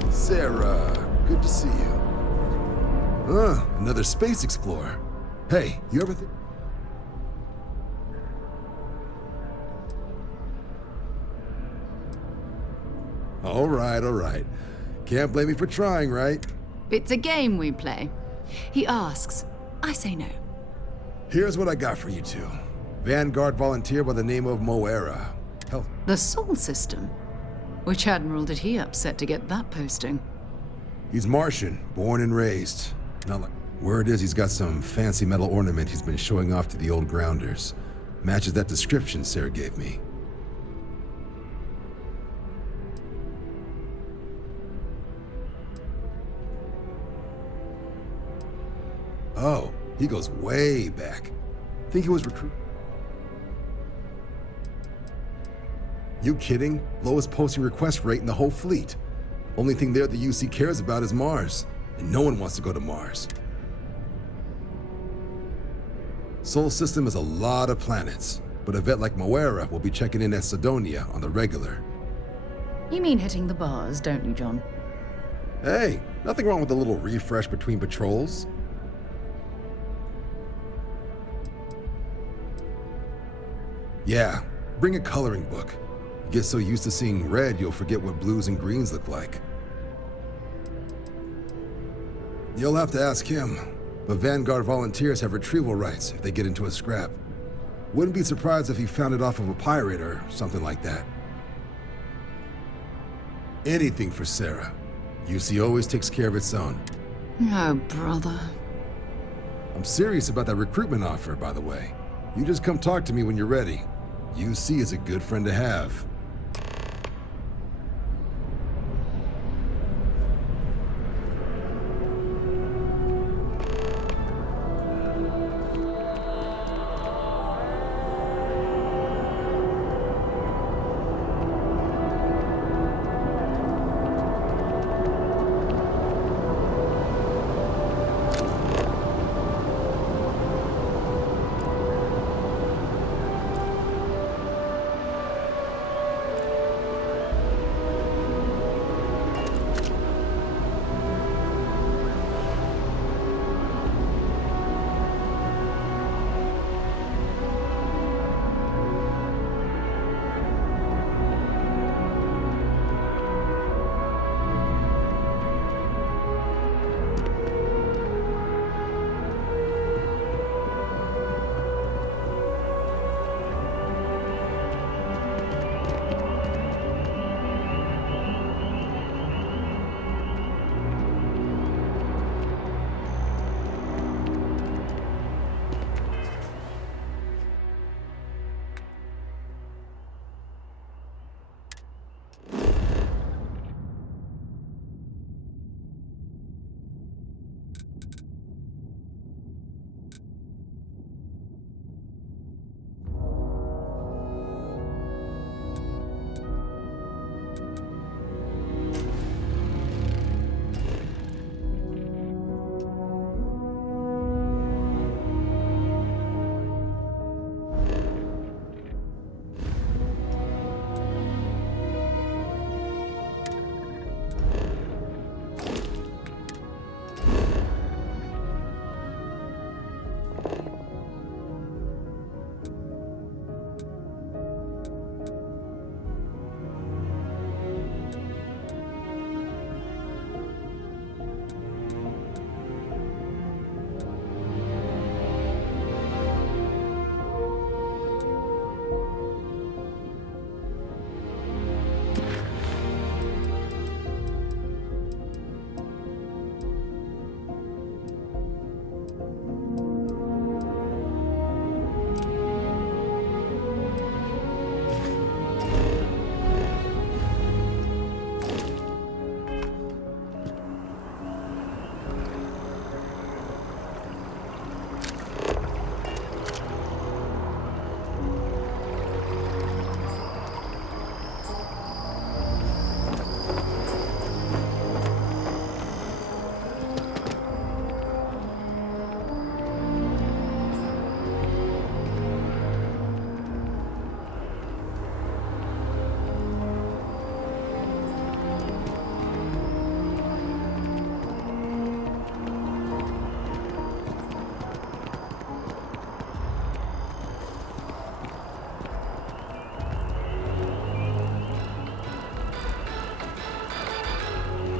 Sarah, good to see you. Another space explorer. Hey, you ever think... All right. Can't blame me for trying, right? It's a game we play. He asks, I say no. Here's what I got for you two. Vanguard volunteer by the name of Moera. Hell, The Sol System? Which admiral did he upset to get that posting? he's Martian, born and raised. Not like... Word is he's got some fancy metal ornament he's been showing off to the old grounders. Matches that description Sarah gave me. Oh, he goes way back. Think he was recruited. You kidding? Lowest posting request rate in the whole fleet. Only thing there the UC cares about is Mars, and no one wants to go to Mars. Sol System is a lot of planets, but a vet like Moera will be checking in at Sidonia on the regular. You mean hitting the bars, don't you, John? Hey, nothing wrong with a little refresh between patrols. Yeah, bring a coloring book. You get so used to seeing red, you'll forget what blues and greens look like. You'll have to ask him, but Vanguard volunteers have retrieval rights if they get into a scrap. Wouldn't be surprised if he found it off of a pirate or something like that. Anything for Sarah. UC always takes care of its own. Oh, brother. I'm serious about that recruitment offer, by the way. You just come talk to me when you're ready. UC is a good friend to have.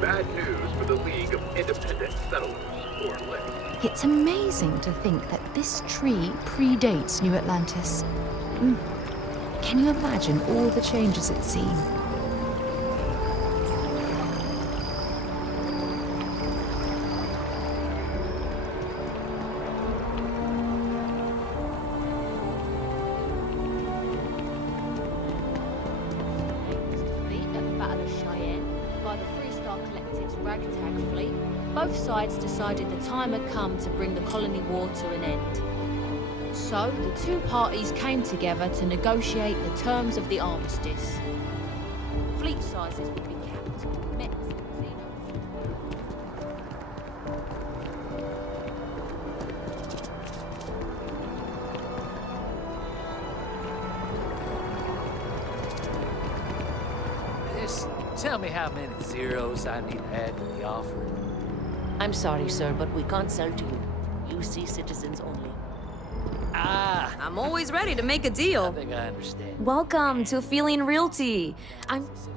bad news for the League of Independent Settlers, or LIC. It's amazing to think that this tree predates New Atlantis. Can you imagine all the changes it's seen? Both sides decided the time had come to bring the colony war to an end. So, the two parties came together to negotiate the terms of the armistice. Fleet sizes would be capped. Just tell me how many zeros I need to add to the offer. I'm sorry, sir, but we can't sell to you. UC citizens only. I'm always ready to make a deal. I think I understand. Welcome to Aphelion Realty.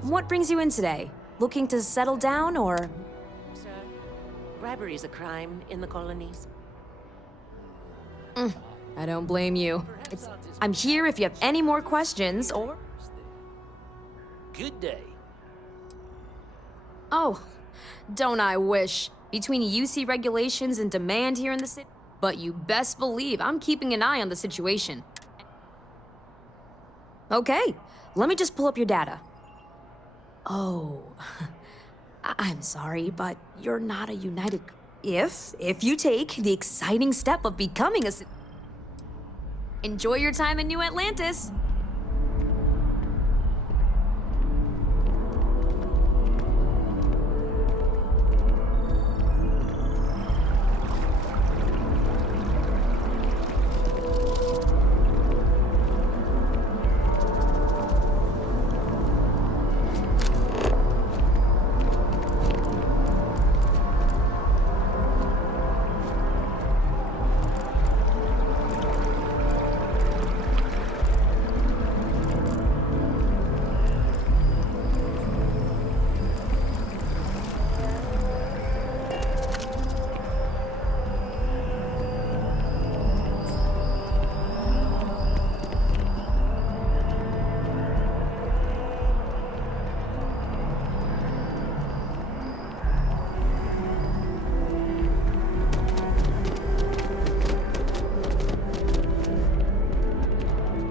What brings you in today? Looking to settle down, or? Sir, bribery is a crime in the colonies. I don't blame you. I'm here if you have any more questions, or? Good day. Oh, don't I wish. Between UC regulations and demand here in the city. But you best believe I'm keeping an eye on the situation. Okay, let me just pull up your data. Oh, I'm sorry, but you're not a United... If you take the exciting step of becoming a... Enjoy your time in New Atlantis.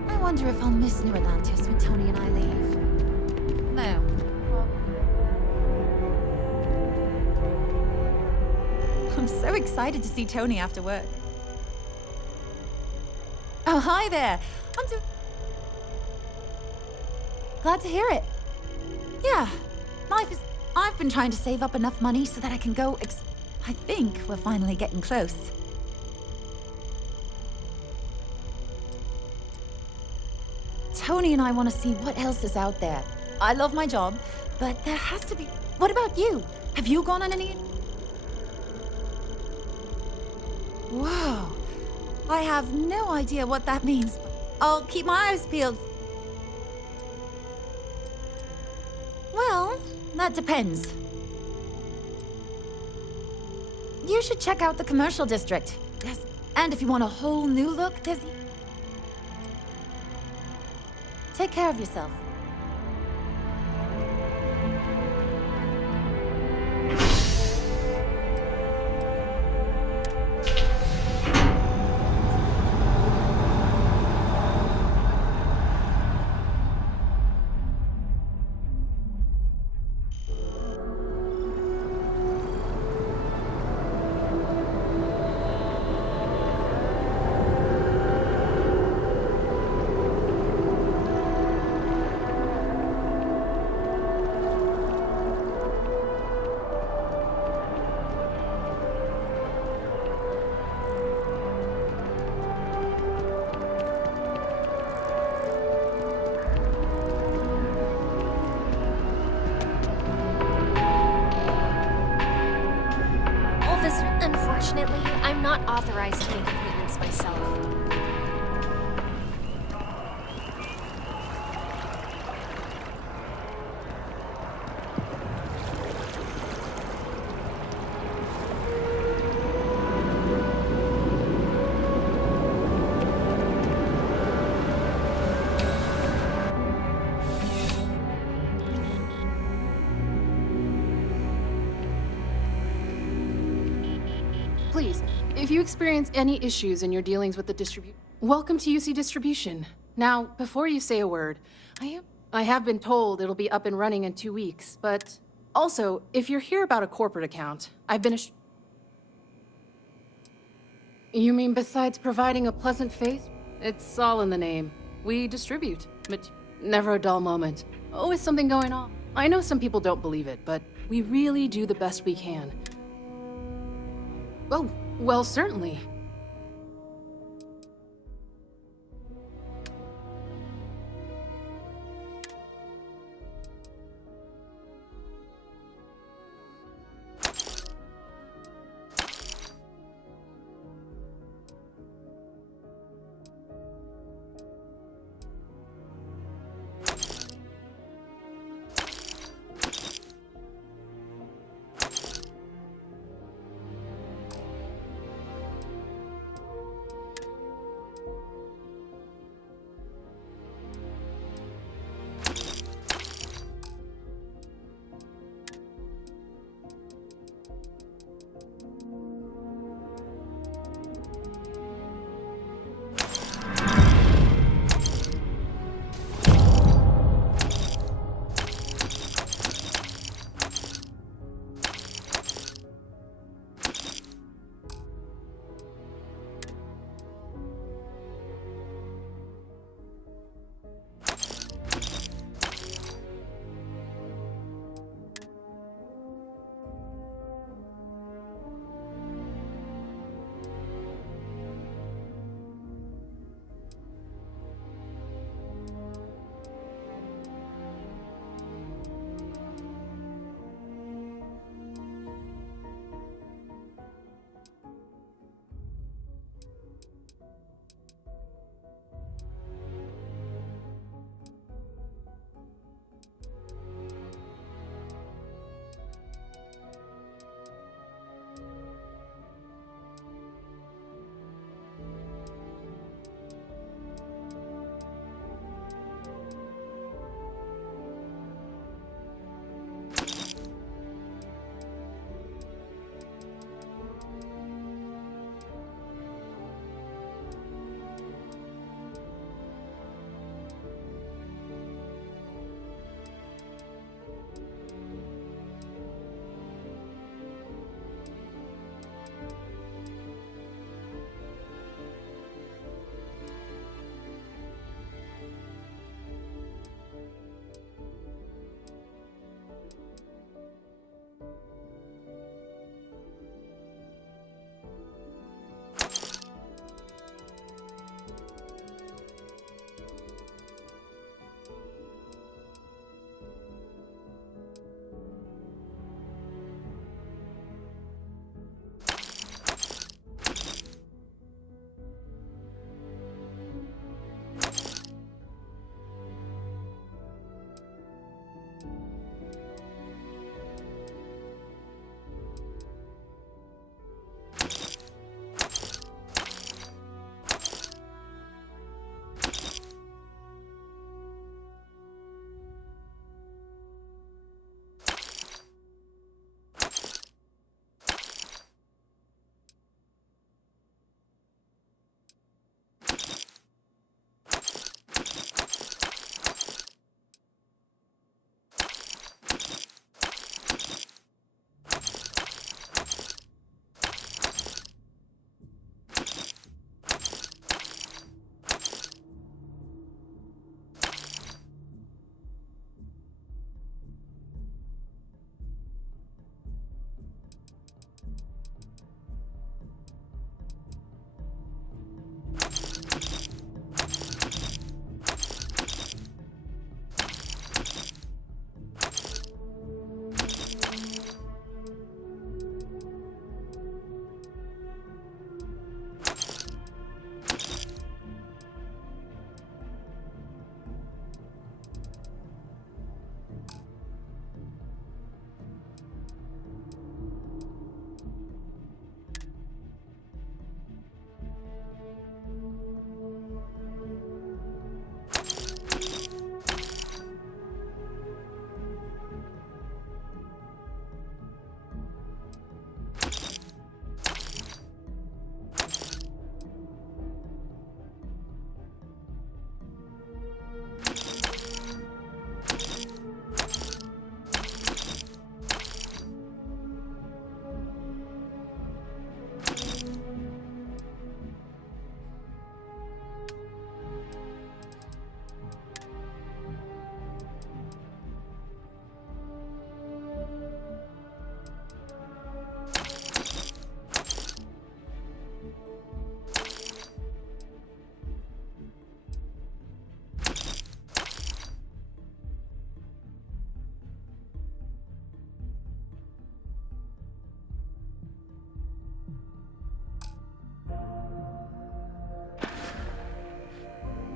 I wonder if I'll miss New Atlantis when Tony and I leave. No. I'm so excited to see Tony after work. Oh, hi there. Glad to hear it. Yeah, life is... I've been trying to save up enough money so that I can go I think we're finally getting close. Tony and I want to see what else is out there. I love my job, but there has to be... What about you? Have you gone on any... Whoa. I have no idea what that means. I'll keep my eyes peeled. Well, that depends. You should check out the commercial district. Yes. And if you want a whole new look, there's... Take care of yourself. Unfortunately, I'm not authorized to make appointments myself. please, if you experience any issues in your dealings with the welcome to UC Distribution. Now, before you say a word, I have been told it'll be up and running in 2 weeks, but also, if you're here about a corporate account, I've been You mean besides providing a pleasant face? It's all in the name. We distribute. Never a dull moment. Always something going on. I know some people don't believe it, but we really do the best we can. Oh, well, certainly.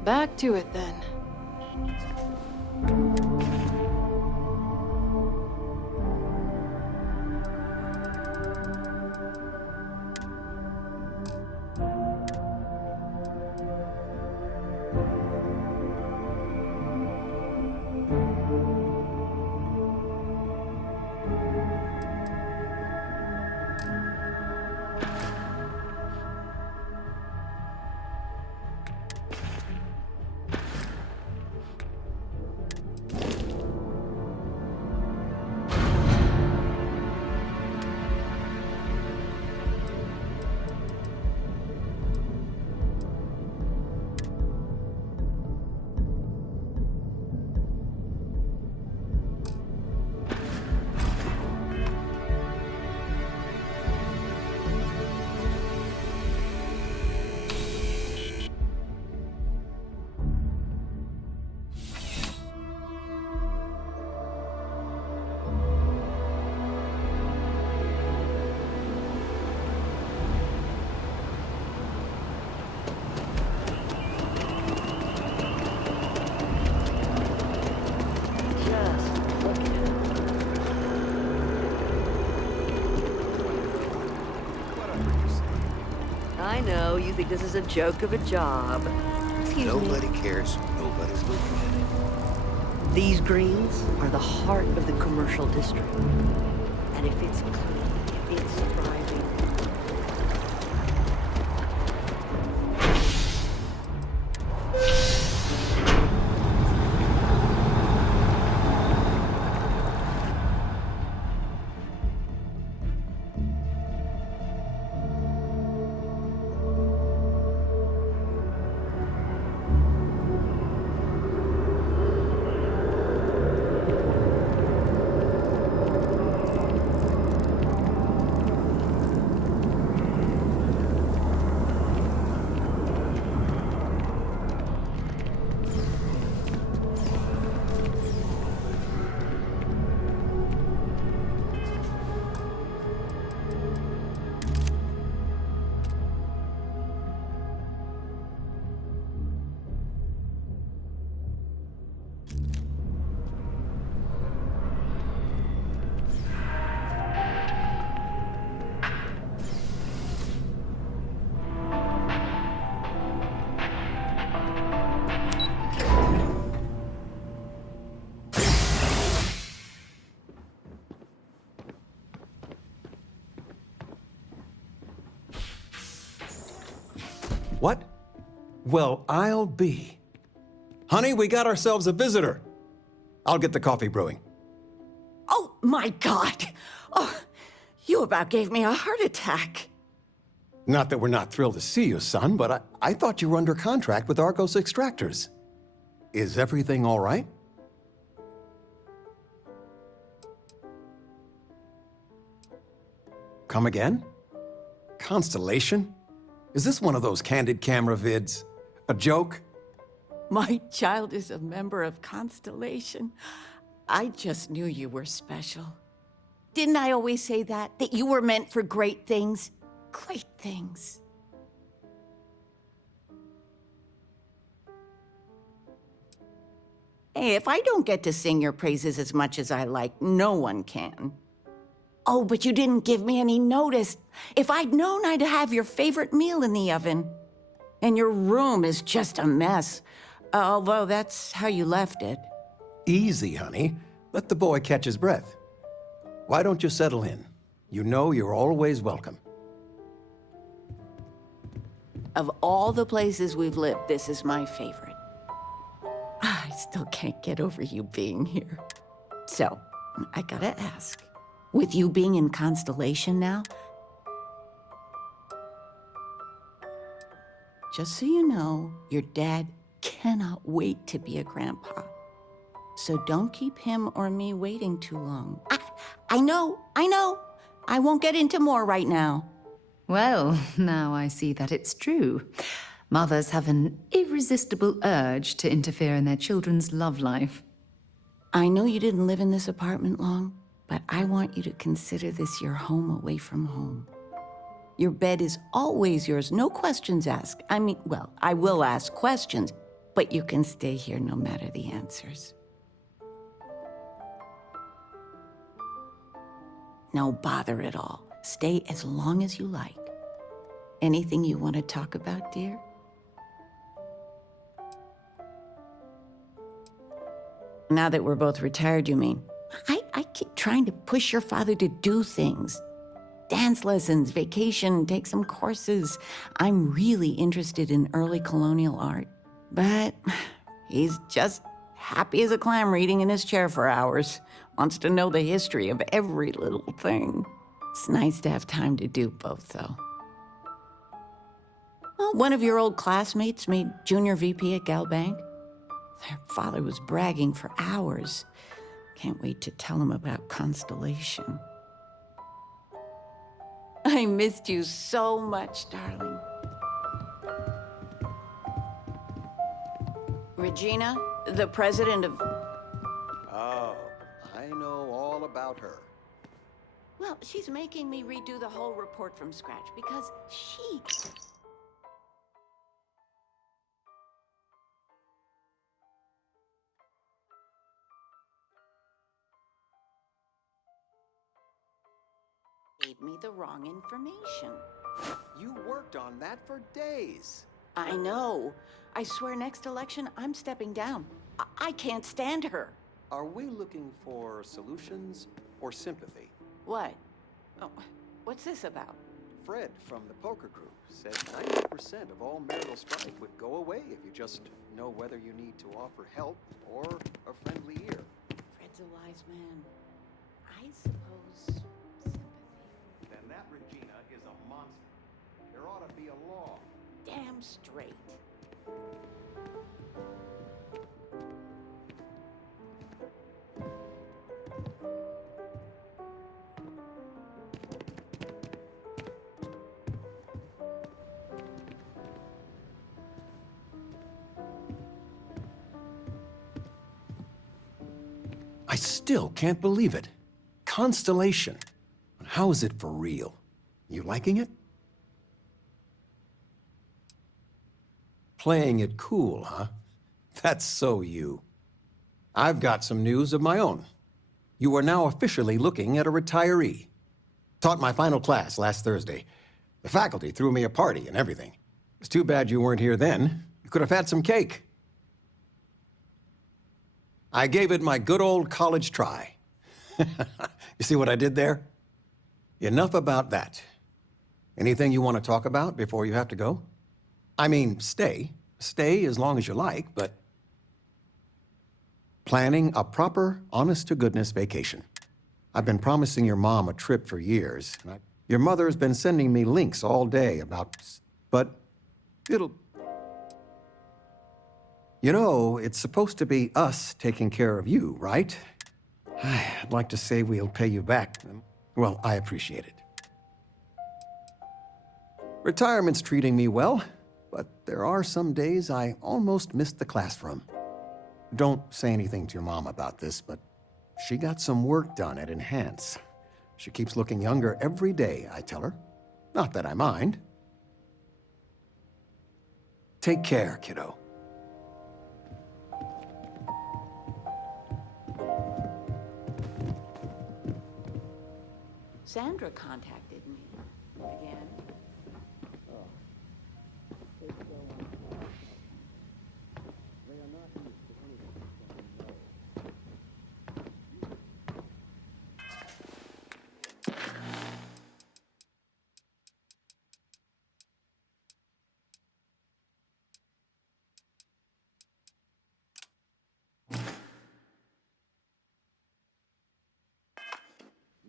Back to it then. I know, you think this is a joke of a job. Nobody cares. Nobody's looking at it. These greens are the heart of the commercial district. And if it's clean, if it's thriving, What? Well, I'll be. Honey, we got ourselves a visitor. I'll get the coffee brewing. oh my God! Oh, you about gave me a heart attack. Not that we're not thrilled to see you, son, but I thought you were under contract with Argos Extractors. Is everything all right? Come again? Constellation? Is this one of those candid camera vids? A joke? My child is a member of Constellation. I just knew you were special. Didn't I always say that? That you were meant for great things? Great things. Hey, if I don't get to sing your praises as much as I like, no one can. Oh, but you didn't give me any notice. If I'd known, I'd have your favorite meal in the oven. And your room is just a mess. Although that's how you left it. Easy, honey. Let the boy catch his breath. Why don't you settle in? You know you're always welcome. Of all the places we've lived, this is my favorite. I still can't get over you being here. So, I gotta ask. With you being in Constellation now, just so you know, your dad cannot wait to be a grandpa. So don't keep him or me waiting too long. I know. I won't get into more right now. Well, now I see that it's true. Mothers have an irresistible urge to interfere in their children's love life. I know you didn't live in this apartment long, but I want you to consider this your home away from home. Your bed is always yours, no questions asked. I mean, well, I will ask questions, But you can stay here no matter the answers. No bother at all. Stay as long as you like. Anything you want to talk about, dear? Now that we're both retired, you mean? I keep trying to push your father to do things. Dance lessons, vacation, take some courses. I'm really interested in early colonial art. But he's just happy as a clam reading in his chair for hours. Wants to know the history of every little thing. It's nice to have time to do both, though. Well, one of your old classmates made junior VP at Galbank. Their father was bragging for hours. Can't wait to tell him about Constellation. I missed you so much, darling. Regina, the president of... Oh, I know all about her. Well, she's making me redo the whole report from scratch because she... gave me the wrong information. You worked on that for days. I know. I swear next election, I'm stepping down. I can't stand her. Are we looking for solutions or sympathy? What? Oh, what's this about? Fred from the poker group said 90% of all marital strife would go away if you just know whether you need to offer help or a friendly ear. Fred's a wise man. I suppose sympathy. Then that Regina is a monster. There ought to be a law. Damn straight. I still can't believe it. Constellation. How is it for real? You liking it? Playing it cool, huh? That's so you. I've got some news of my own. You are now officially looking at a retiree. Taught my final class last Thursday. The faculty threw me a party and everything. It's too bad you weren't here then. You could have had some cake. I gave it my good old college try. You see what I did there? Enough about that. Anything you want to talk about before you have to go? I mean, stay. Stay as long as you like, but... planning a proper, honest-to-goodness vacation. I've been promising your mom a trip for years. And your mother's been sending me links all day about... but it'll... You know, it's supposed to be us taking care of you, right? I'd like to say we'll pay you back. Well, I appreciate it. Retirement's treating me well, but there are some days I almost missed the class from. Don't say anything to your mom about this, but she got some work done at Enhance. She keeps looking younger every day, I tell her. Not that I mind. Take care, kiddo. Sandra contacted me again.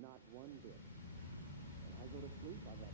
Not one bit. When I go to sleep, I gotta...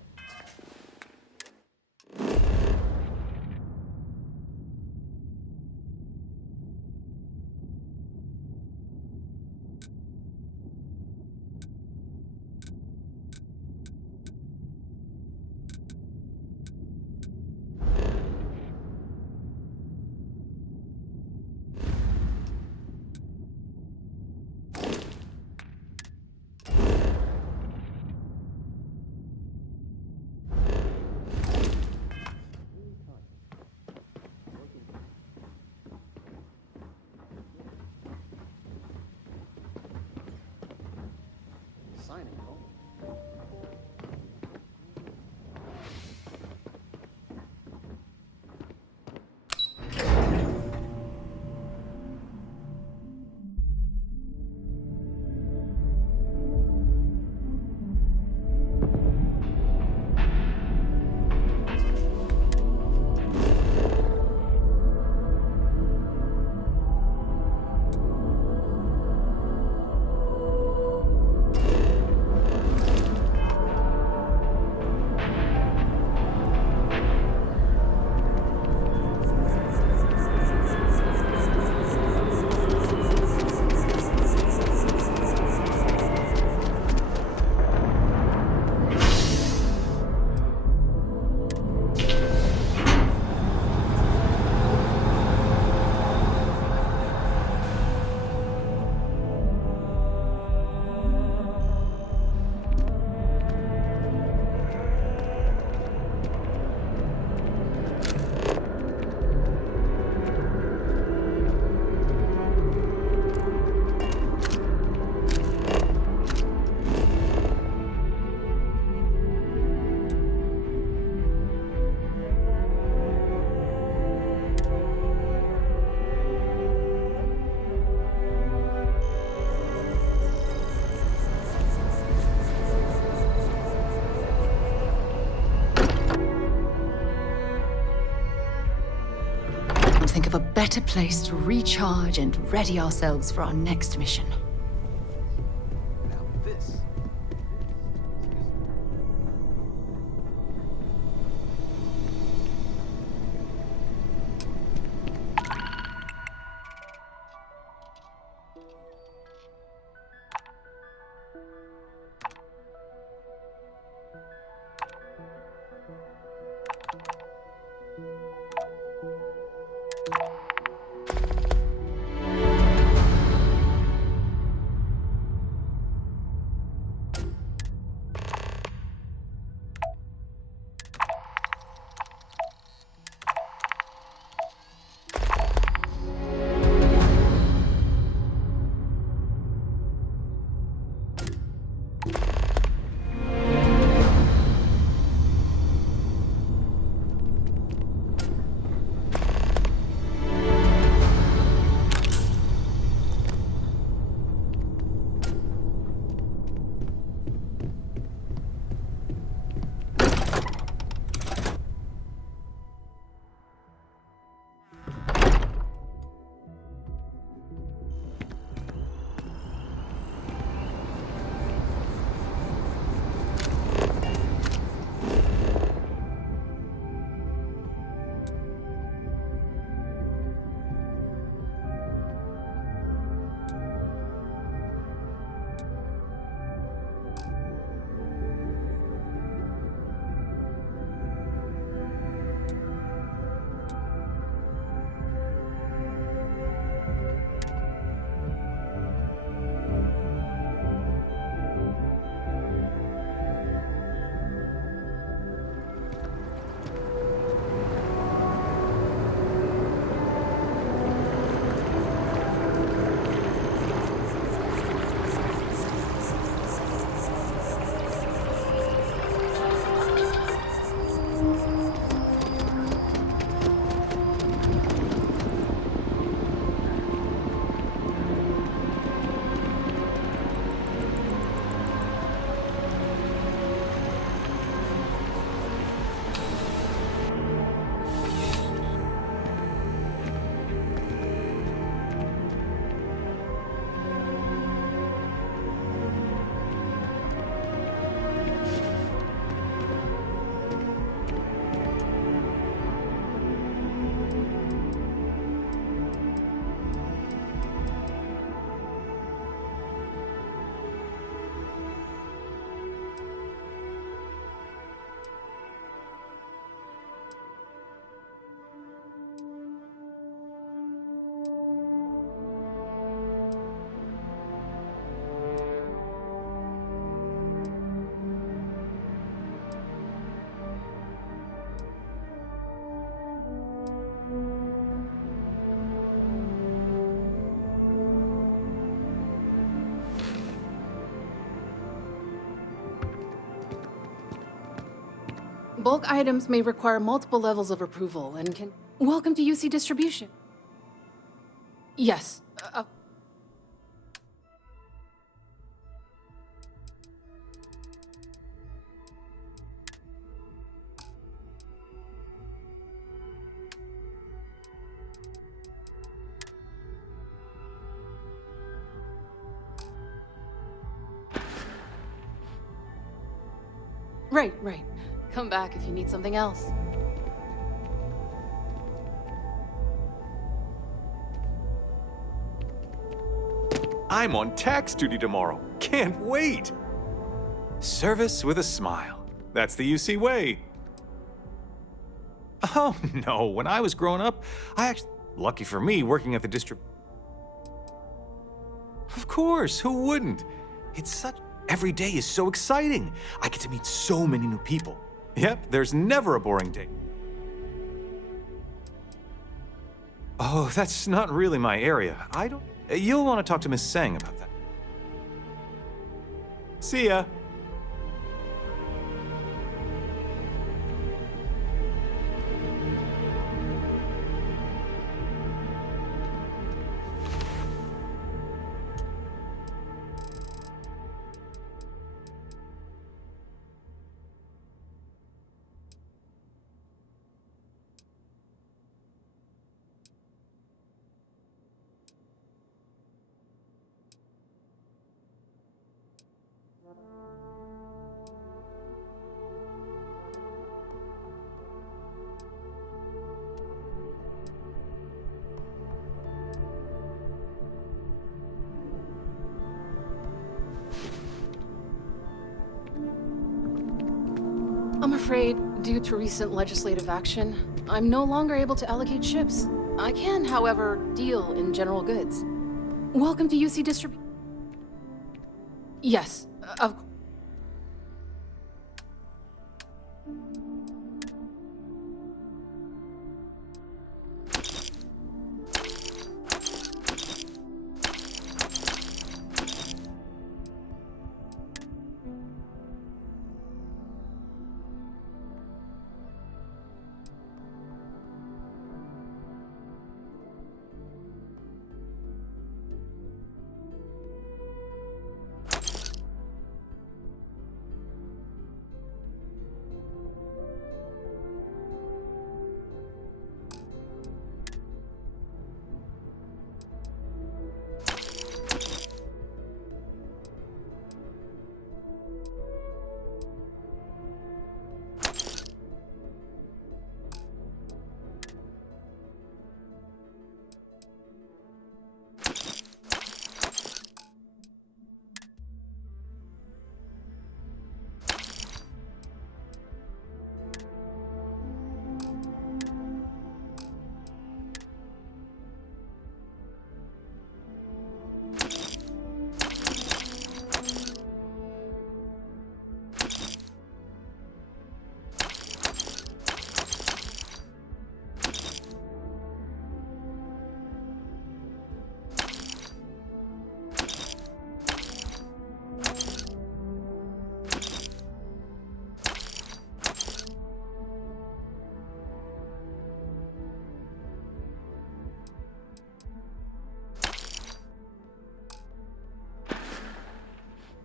think of a better place to recharge and ready ourselves for our next mission. Now this. Bulk items may require multiple levels of approval and can... Welcome to UC Distribution. Yes. Right. Come back if you need something else. I'm on tax duty tomorrow. Can't wait. Service with a smile. That's the UC way. Oh, no. When I was growing up, lucky for me, working at the district. Of course, who wouldn't? Every day is so exciting. I get to meet so many new people. Yep, there's never a boring day. Oh, that's not really my area. You'll want to talk to Miss Sang about that. See ya. I'm afraid, due to recent legislative action, I'm no longer able to allocate ships. I can, however, deal in general goods. Welcome to UC Distribution. Yes, of course.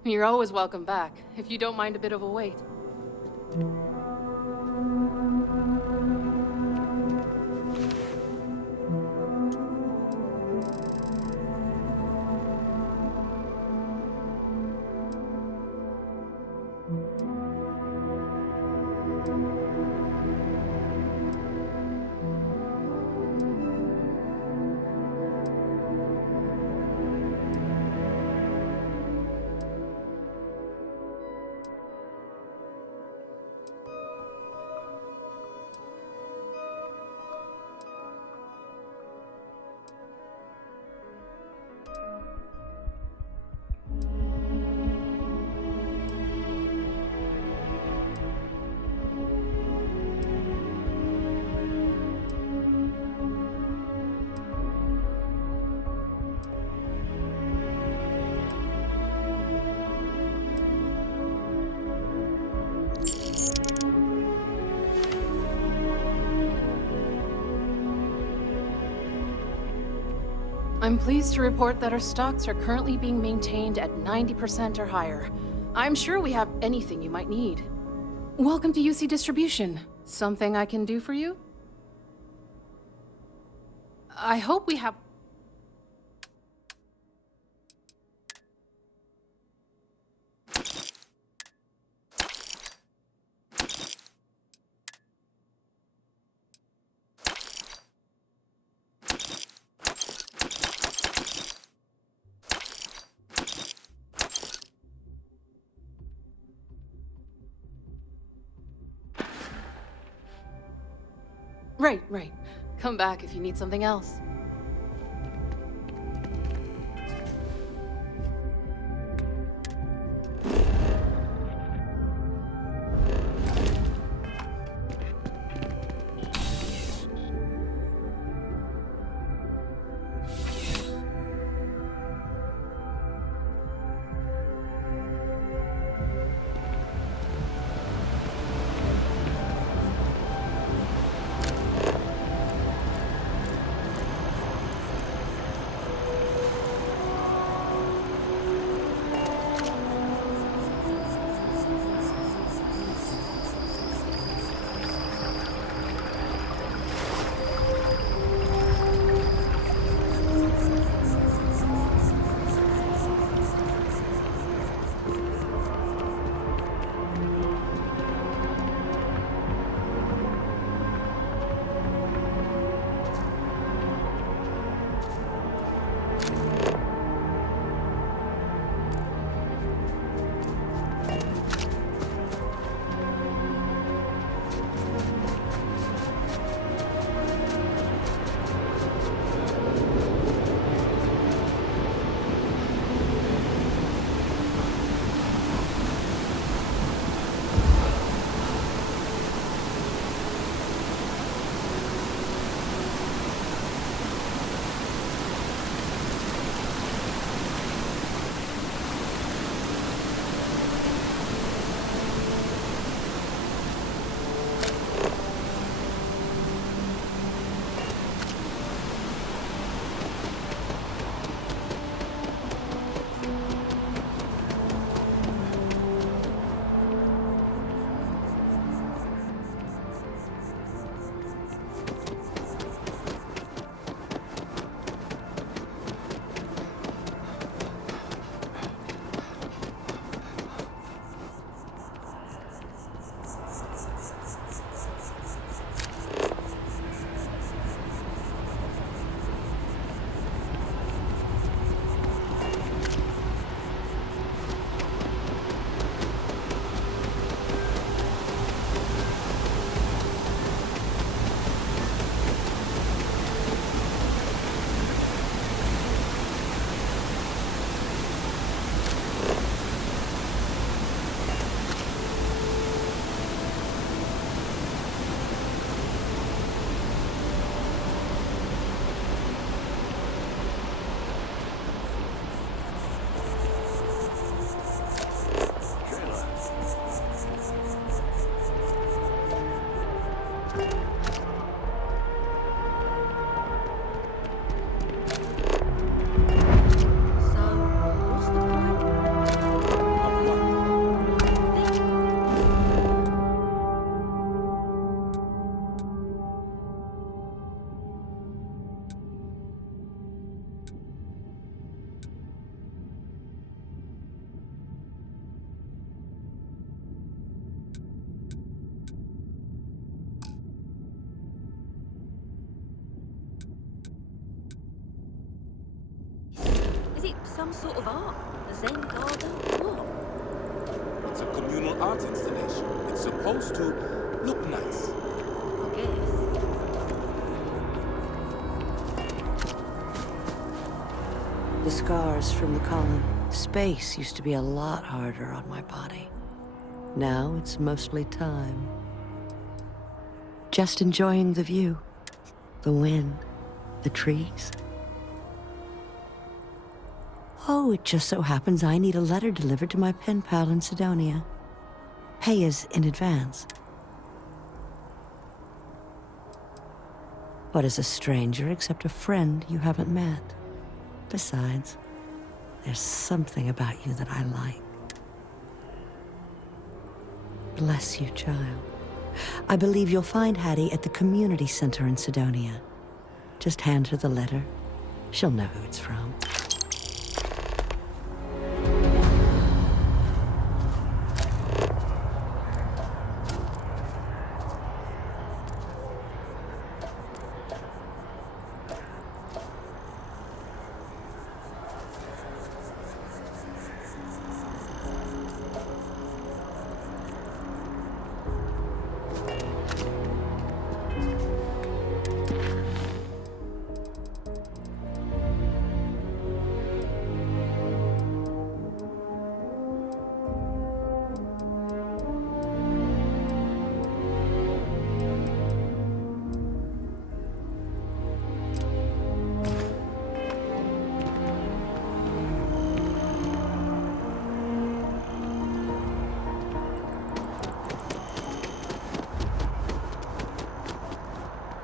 You're always welcome back, if you don't mind a bit of a wait. I'm pleased to report that our stocks are currently being maintained at 90% or higher. I'm sure we have anything you might need. Welcome to UC Distribution. Something I can do for you? I hope we have... Right. Come back if you need something else. some sort of art? A Zen garden? What? It's a communal art installation. It's supposed to look nice. I guess. The scars from the column. Space used to be a lot harder on my body. Now it's mostly time. Just enjoying the view. The wind. The trees. Oh, it just so happens I need a letter delivered to my pen pal in Sidonia. Pay is in advance. What is a stranger except a friend you haven't met? Besides, there's something about you that I like. Bless you, child. I believe you'll find Hattie at the community center in Sidonia. Just hand her the letter. She'll know who it's from.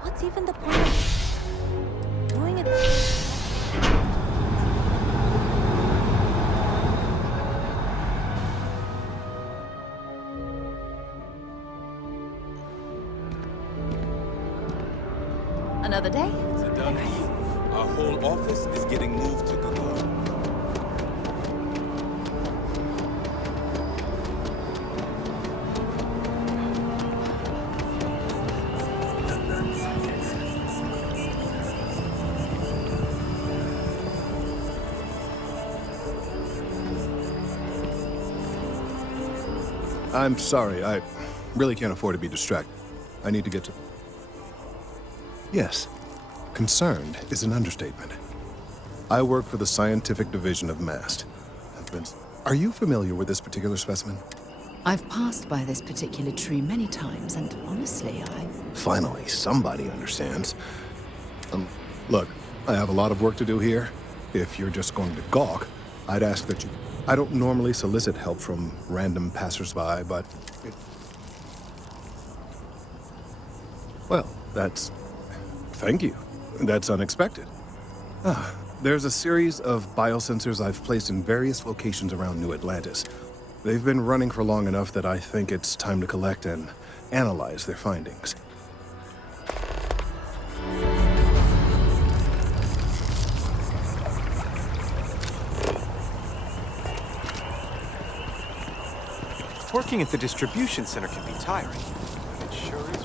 What's even the point of doing it? Another day? It's a done deal. Our whole office is getting moved to Gagar. I'm sorry, I really can't afford to be distracted. I need to get to... Yes, concerned is an understatement. I work for the scientific division of MAST. Are you familiar with this particular specimen? I've passed by this particular tree many times, and honestly, Finally, somebody understands. Look, I have a lot of work to do here. If you're just going to gawk, I'd ask that you... I don't normally solicit help from random passersby, but... Well, that's... Thank you. That's unexpected. There's a series of biosensors I've placed in various locations around New Atlantis. They've been running for long enough that I think it's time to collect and analyze their findings. Working at the distribution center can be tiring. It sure is.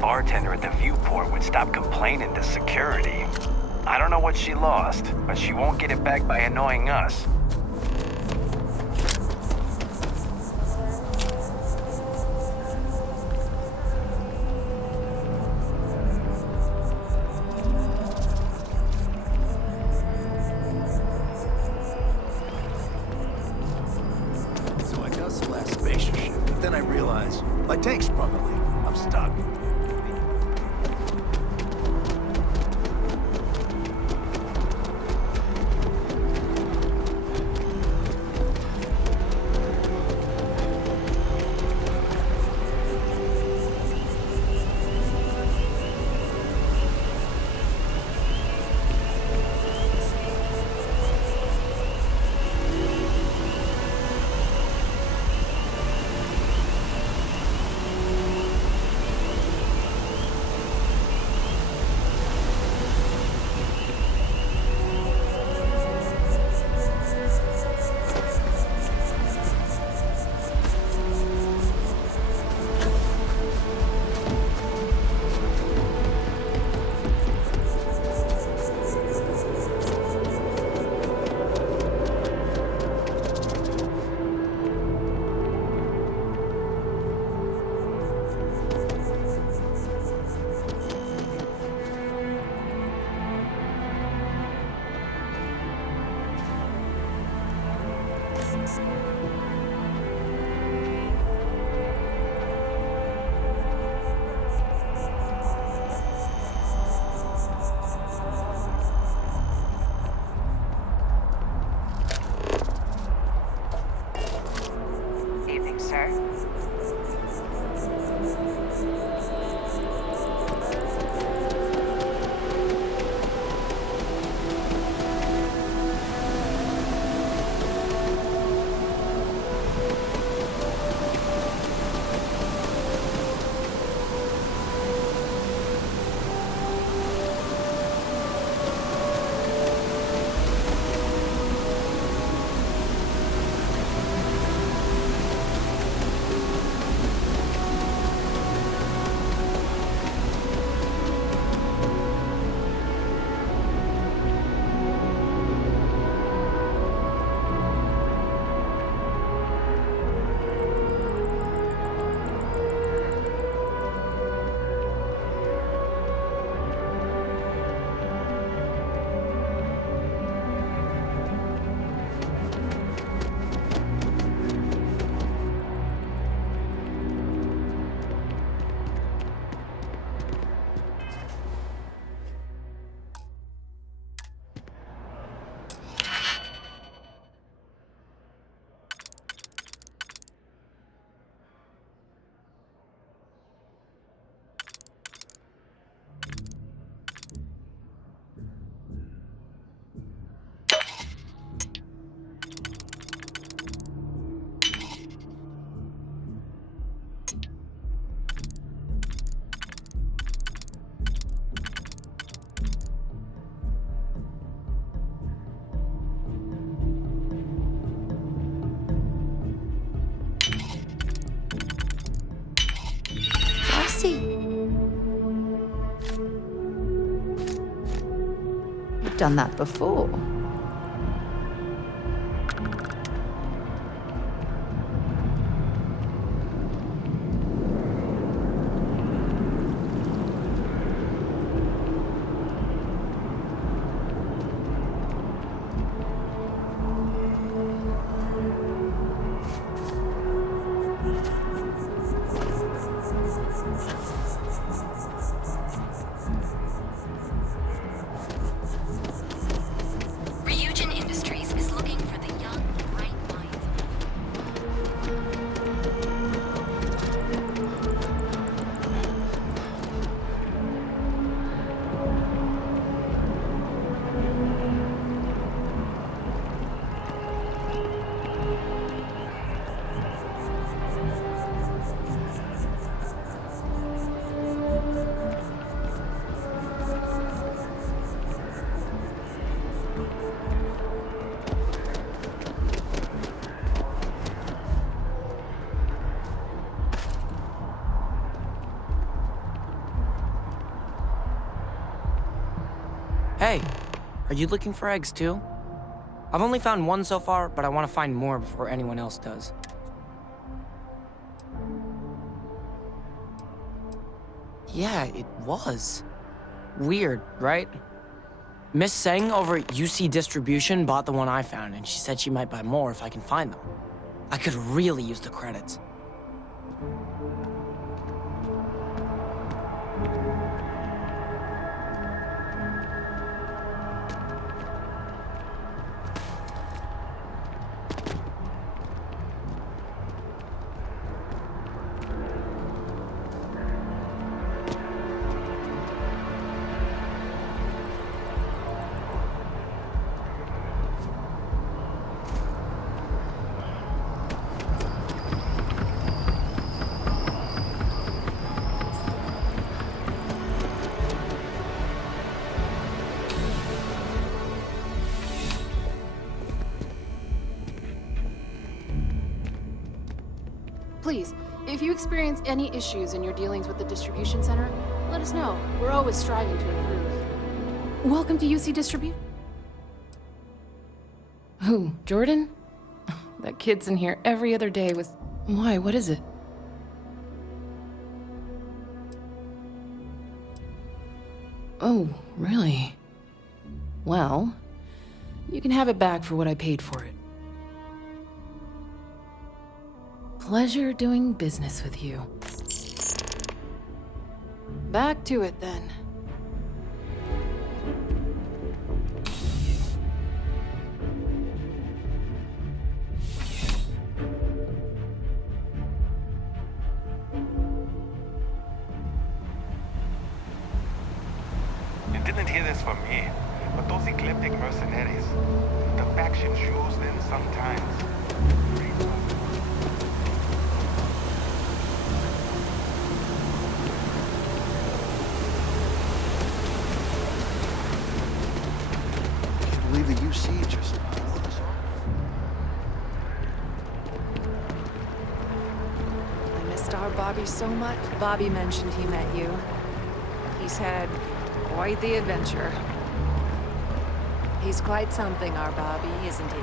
Bartender at the viewport would stop complaining to security. I don't know what she lost, but she won't get it back by annoying us. So I got some last spaceship ship, but then I realized my tank's sprung a leak. I'm stuck. Evening, sir. I see. You've done that before. Hey, are you looking for eggs too? I've only found one so far, but I want to find more before anyone else does. Yeah, it was. Weird, right? Miss Seng over at UC Distribution bought the one I found, and she said she might buy more if I can find them. I could really use the credits. Please, if you experience any issues in your dealings with the distribution center, let us know. We're always striving to improve. Welcome to UC Distribute. Who, Jordan? That kid's in here every other day with... Why, what is it? Oh, really? Well, you can have it back for what I paid for it. Pleasure doing business with you. Back to it then. You didn't hear this from me, but those ecliptic mercenaries, the factions use them sometimes. Can't believe the UC just pulled us off. I missed our Bobby so much. Bobby mentioned he met you. He's had quite the adventure. He's quite something, our Bobby, isn't he?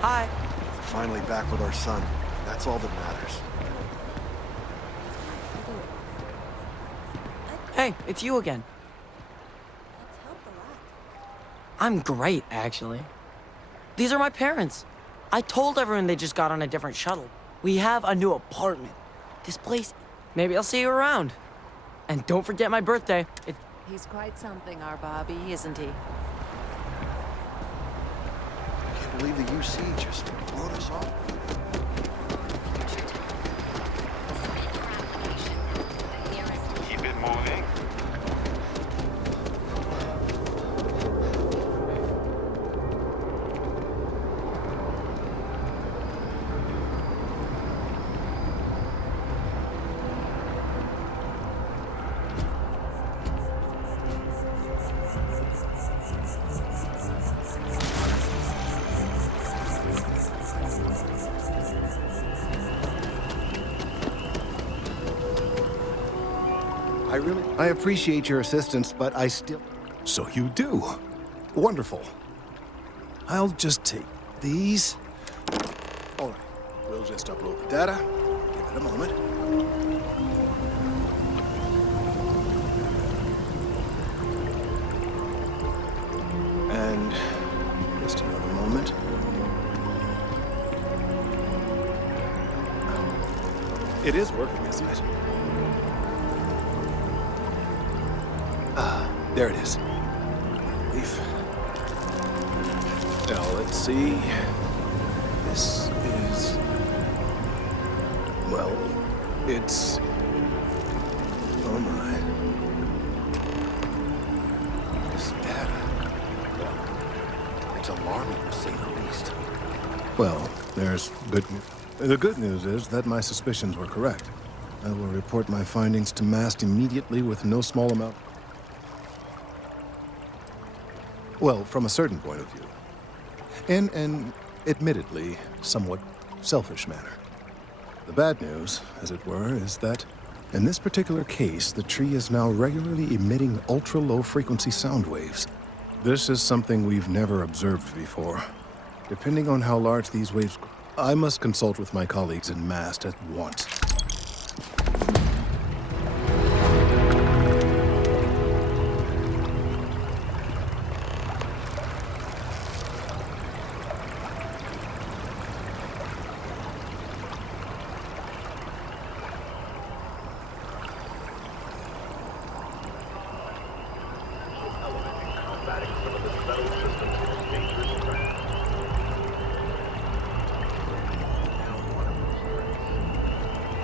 Hi. Finally back with our son. That's all that matters. Hey, it's you again. I'm great, actually. These are my parents. I told everyone they just got on a different shuttle. We have a new apartment. This place, maybe I'll see you around. And don't forget my birthday. He's quite something, our Bobby, isn't he? Can't believe the UC just brought us off. Keep it moving. I appreciate your assistance, but I still... So you do. Wonderful. I'll just take these. All right, we'll just upload the data. Give it a moment. And just another moment. It is working, isn't it? There it is. Leaf. Now, let's see. This is... Well, it's... Oh my. This data... Well, it's alarming to say the least. Well, there's good news. The good news is that my suspicions were correct. I will report my findings to MAST immediately with no small amount... Well, from a certain point of view. In an, admittedly, somewhat selfish manner. The bad news, as it were, is that in this particular case, the tree is now regularly emitting ultra-low frequency sound waves. This is something we've never observed before. Depending on how large these waves... I must consult with my colleagues in MAST at once.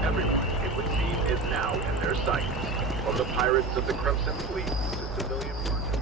Everyone, it would seem, is now in their sights. From the pirates of the Crimson Fleet to civilian markets.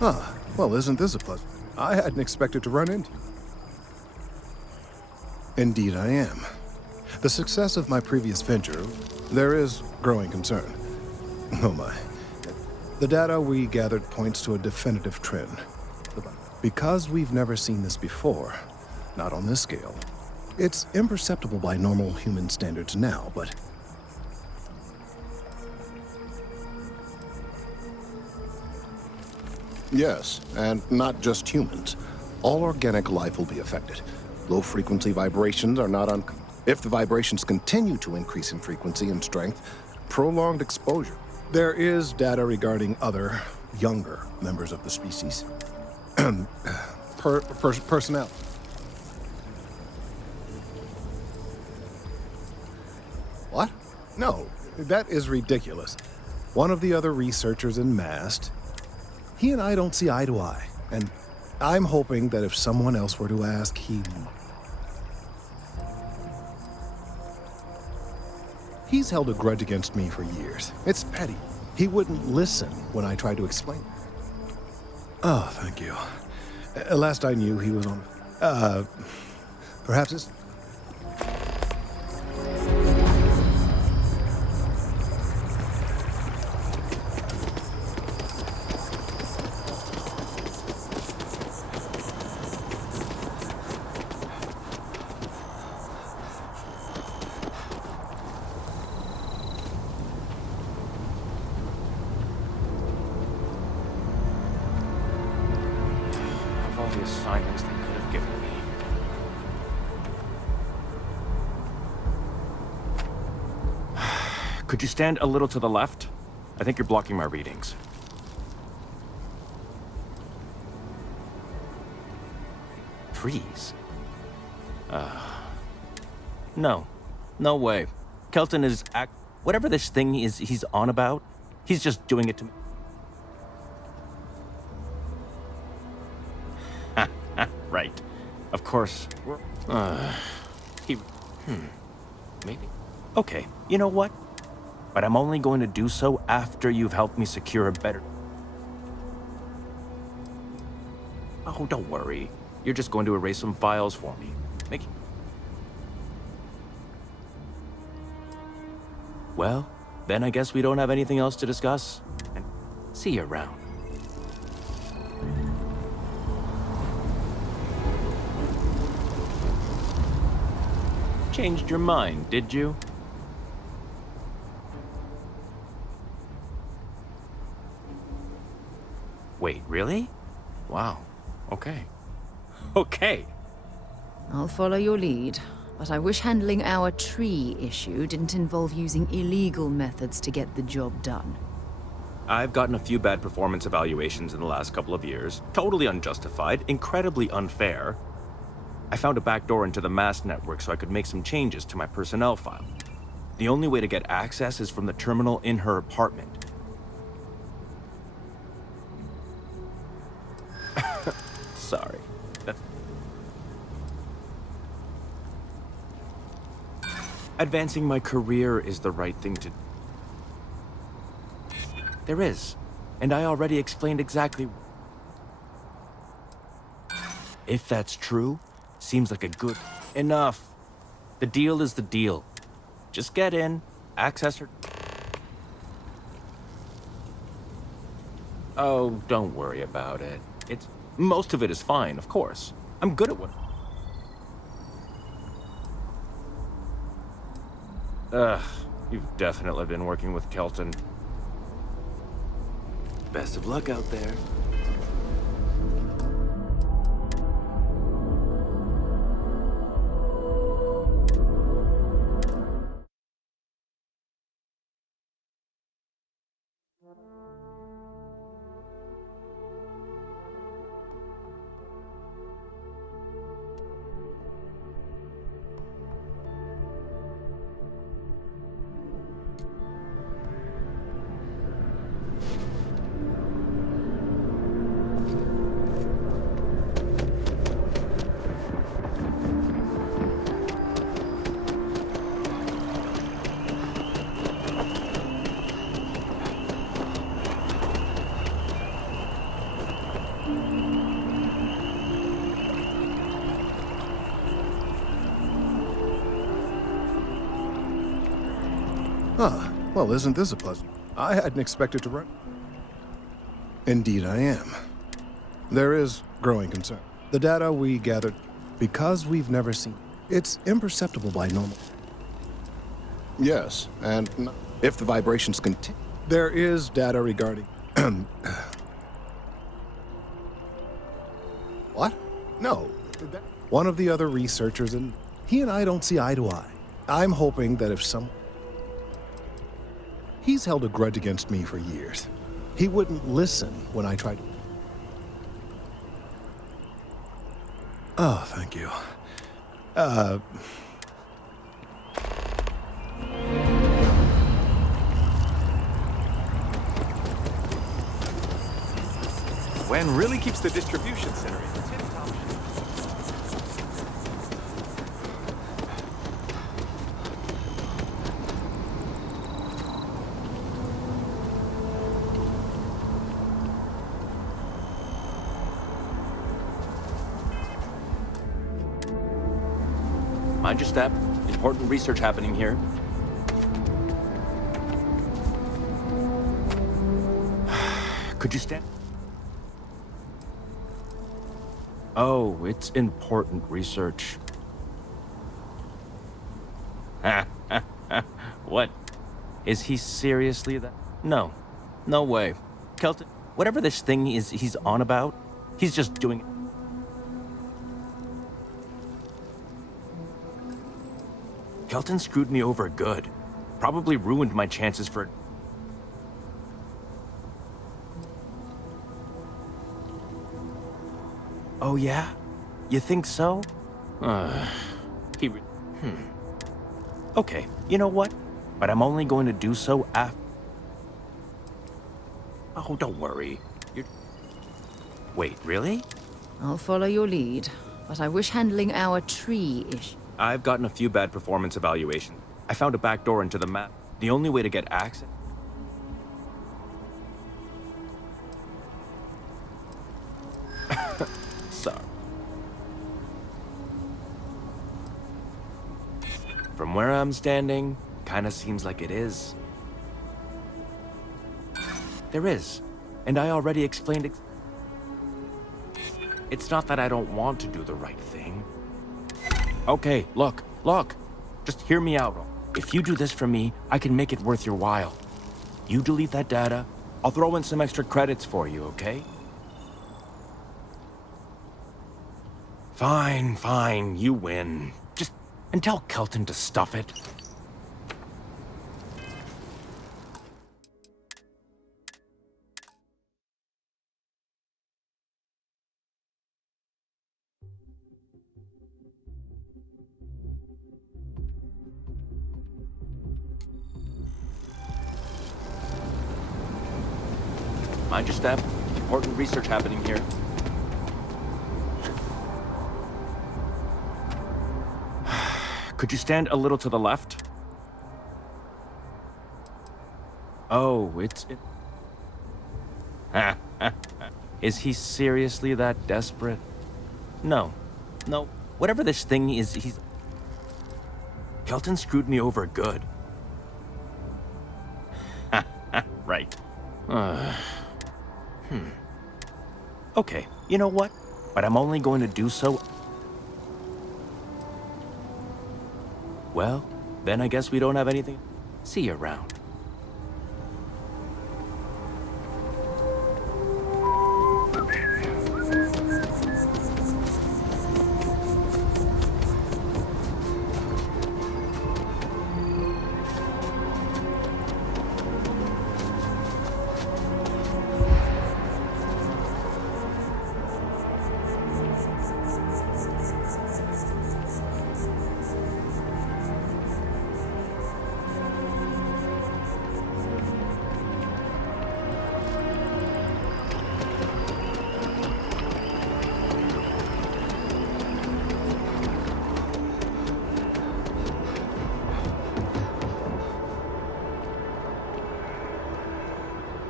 Ah, well, isn't this a plus? I hadn't expected to run into you. Indeed I am. The success of my previous venture, there is growing concern. Oh my. The data we gathered points to a definitive trend. Because we've never seen this before, not on this scale, it's imperceptible by normal human standards now, but... Yes, and not just humans. All organic life will be affected. Low-frequency vibrations are not uncommon. If the vibrations continue to increase in frequency and strength, prolonged exposure. There is data regarding other, younger members of the species. Personnel. What? No, that is ridiculous. One of the other researchers in Mast, he and I don't see eye to eye, and I'm hoping that if someone else were to ask, He's held a grudge against me for years. It's petty. He wouldn't listen when I tried to explain. Oh, thank you. Last I knew, he was on... perhaps it's... The assignments they could have given me. Could you stand a little to the left? I think you're blocking my readings. Trees? No. No way. Kelton is whatever this thing is he's on about, he's just doing it to me. Right. Of course. Maybe. Okay, you know what? But I'm only going to do so after you've helped me secure a better... Oh, don't worry. You're just going to erase some files for me. Well, then I guess we don't have anything else to discuss. And see you around. Changed your mind, did you? Wait, really? Wow. Okay. Okay. I'll follow your lead, but I wish handling our tree issue didn't involve using illegal methods to get the job done. I've gotten a few bad performance evaluations in the last couple of years. Totally unjustified, incredibly unfair. I found a backdoor into the Mast network so I could make some changes to my personnel file. The only way to get access is from the terminal in her apartment. Sorry. Advancing my career is the right thing to do. There is. And I already explained exactly... If that's true, seems like a good... Enough. The deal is the deal. Just get in, access her... Oh, don't worry about it. Most of it is fine, of course. I'm good at what... You've definitely been working with Kelton. Best of luck out there. Ah, well, isn't this a pleasant? I hadn't expected to run. Indeed, I am. There is growing concern. The data we gathered, because we've never seen, it's imperceptible by normal. Yes, and if the vibrations continue, there is data regarding. What? No. One of the other researchers, and he and I don't see eye to eye. I'm hoping that if some. He's held a grudge against me for years. He wouldn't listen when I tried. Oh, thank you. Gwen really keeps the distribution center in tip-top shape. Mind your step. Important research happening here. Could you stand? Oh, it's important research. What? Is he seriously that? No. No way. Kelton, whatever this thing is he's on about, he's just doing it. Kelton screwed me over good. Probably ruined my chances for... Oh, yeah? You think so? Okay, you know what? But I'm only going to do so after... Oh, don't worry. Wait, really? I'll follow your lead, but I wish handling our tree issue. I've gotten a few bad performance evaluations. I found a back door into the map. The only way to get access... Sorry. From where I'm standing, kinda seems like it is. There is. And I already explained It's not that I don't want to do the right thing. Okay, look. Just hear me out. If you do this for me, I can make it worth your while. You delete that data, I'll throw in some extra credits for you, okay? Fine, you win. And tell Kelton to stuff it. Mind your step. Important research happening here. Could you stand a little to the left? Oh, Is he seriously that desperate? No. Whatever this thing is, he's... Kelton screwed me over good. Right. Okay, you know what? But I'm only going to do so... Well, then I guess we don't have anything. See you around.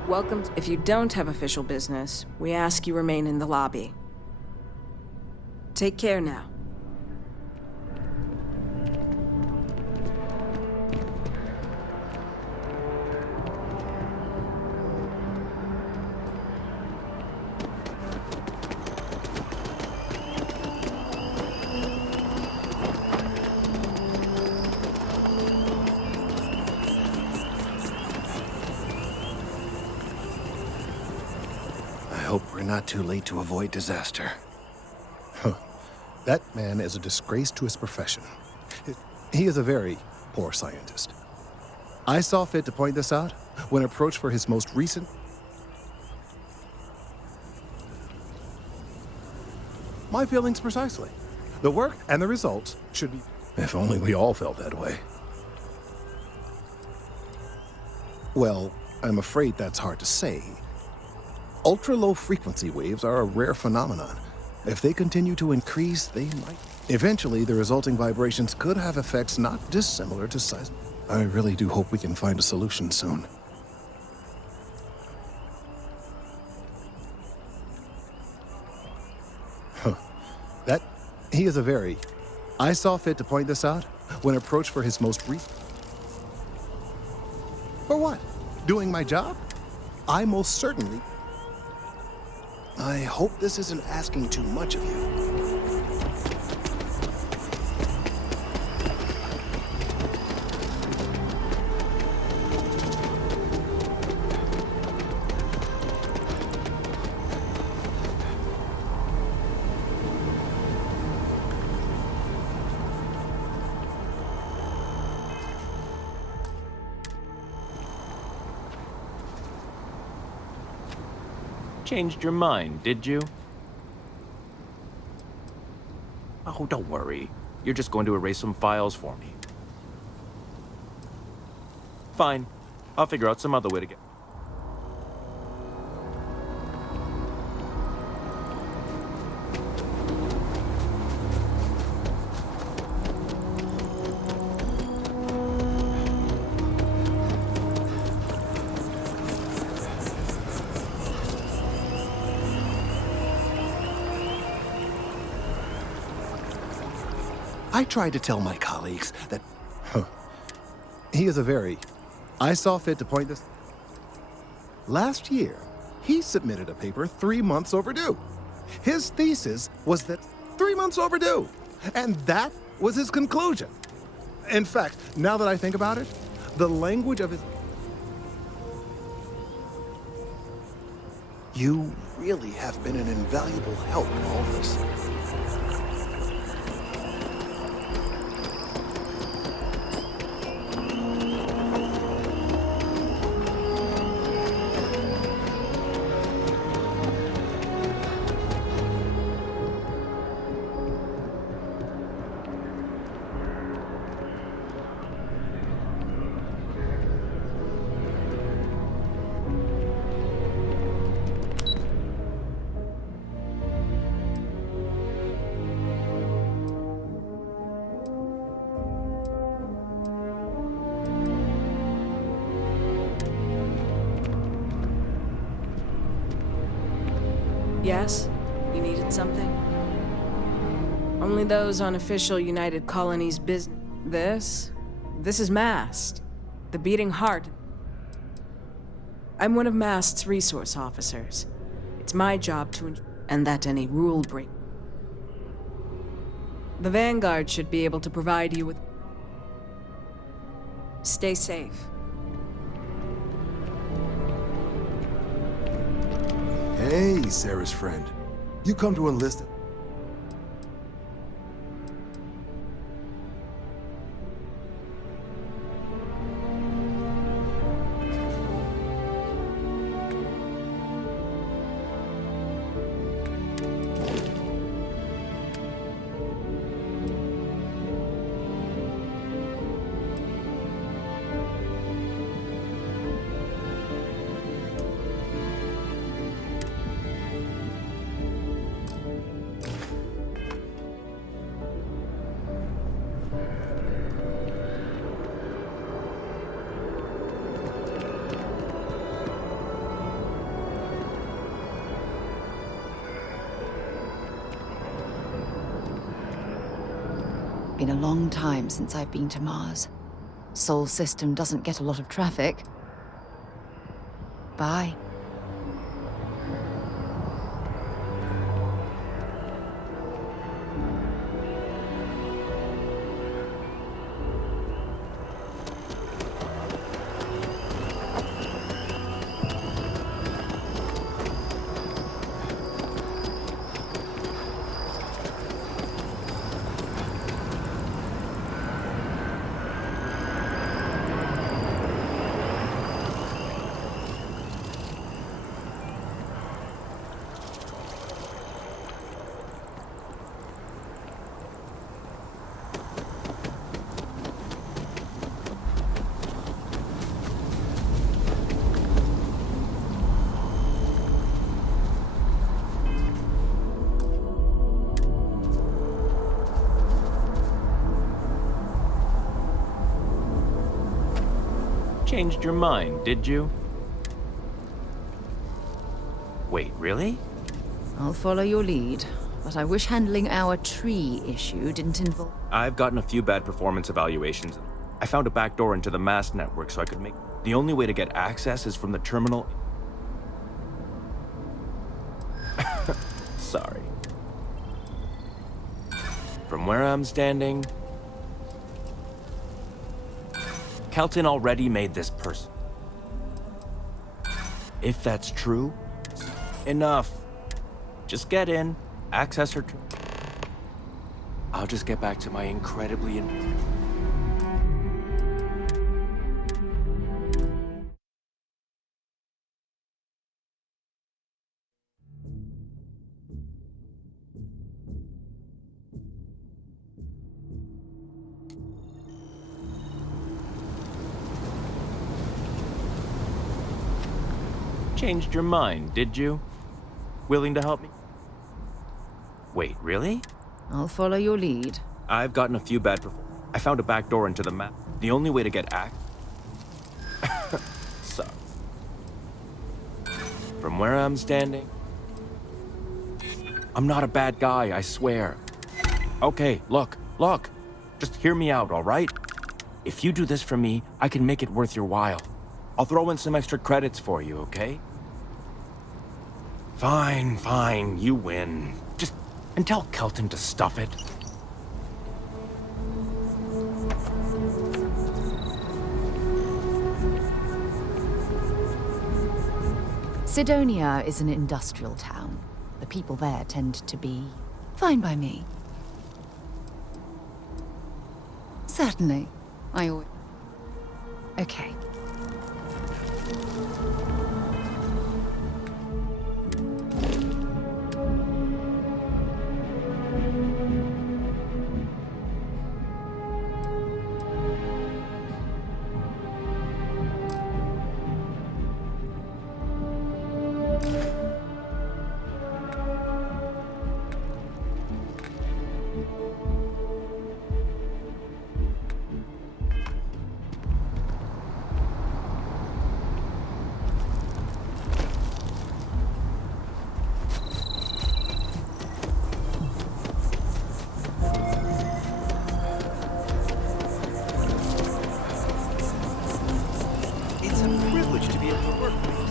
Welcome. If you don't have official business, we ask you remain in the lobby. Take care now. hope we're not too late to avoid disaster. Huh. That man is a disgrace to his profession. He is a very poor scientist. I saw fit to point this out when approached for his most recent... My feelings precisely. The work and the results should be... If only we all felt that way. Well, I'm afraid that's hard to say. Ultra-low frequency waves are a rare phenomenon. If they continue to increase, they might... Eventually, the resulting vibrations could have effects not dissimilar to seismic. I really do hope we can find a solution soon. Huh. He is a very... I saw fit to point this out when approached for his most recent... For what? Doing my job? I most certainly... I hope this isn't asking too much of you. Changed your mind, did you? Oh, don't worry. You're just going to erase some files for me. Fine. I'll figure out some other way to get... I tried to tell my colleagues that... Huh. He is a very... I saw fit to point this... Last year, he submitted a paper 3 months overdue. His thesis was that 3 months overdue. And that was his conclusion. In fact, now that I think about it, the language of his... You really have been an invaluable help in all this. Yes? You needed something? Only those on official United Colonies business. This is Mast, the beating heart. I'm one of Mast's resource officers. It's my job to and that any rule break. The Vanguard should be able to provide you with... Stay safe. Hey, Sarah's friend. You come to enlist... Been a long time since I've been to Mars. Sol system doesn't get a lot of traffic. Bye. Changed your mind, did you? Wait, really? I'll follow your lead, but I wish handling our tree issue didn't involve... I've gotten a few bad performance evaluations. I found a backdoor into the mass network so I could make... The only way to get access is from the terminal... Sorry. From where I'm standing... Kelton already made this person. If that's true, enough. Just get in, access her... I'll just get back to my incredibly... Changed your mind, did you? Willing to help me? Wait, really? I'll follow your lead. I've gotten a few bad I found a backdoor into the map. The only way to get So... From where I'm standing... I'm not a bad guy, I swear. Okay, look. Just hear me out, all right? If you do this for me, I can make it worth your while. I'll throw in some extra credits for you, okay? Fine, you win. And tell Kelton to stuff it. Sidonia is an industrial town. The people there tend to be fine by me. Certainly. Okay. It's a privilege to be able to work with you.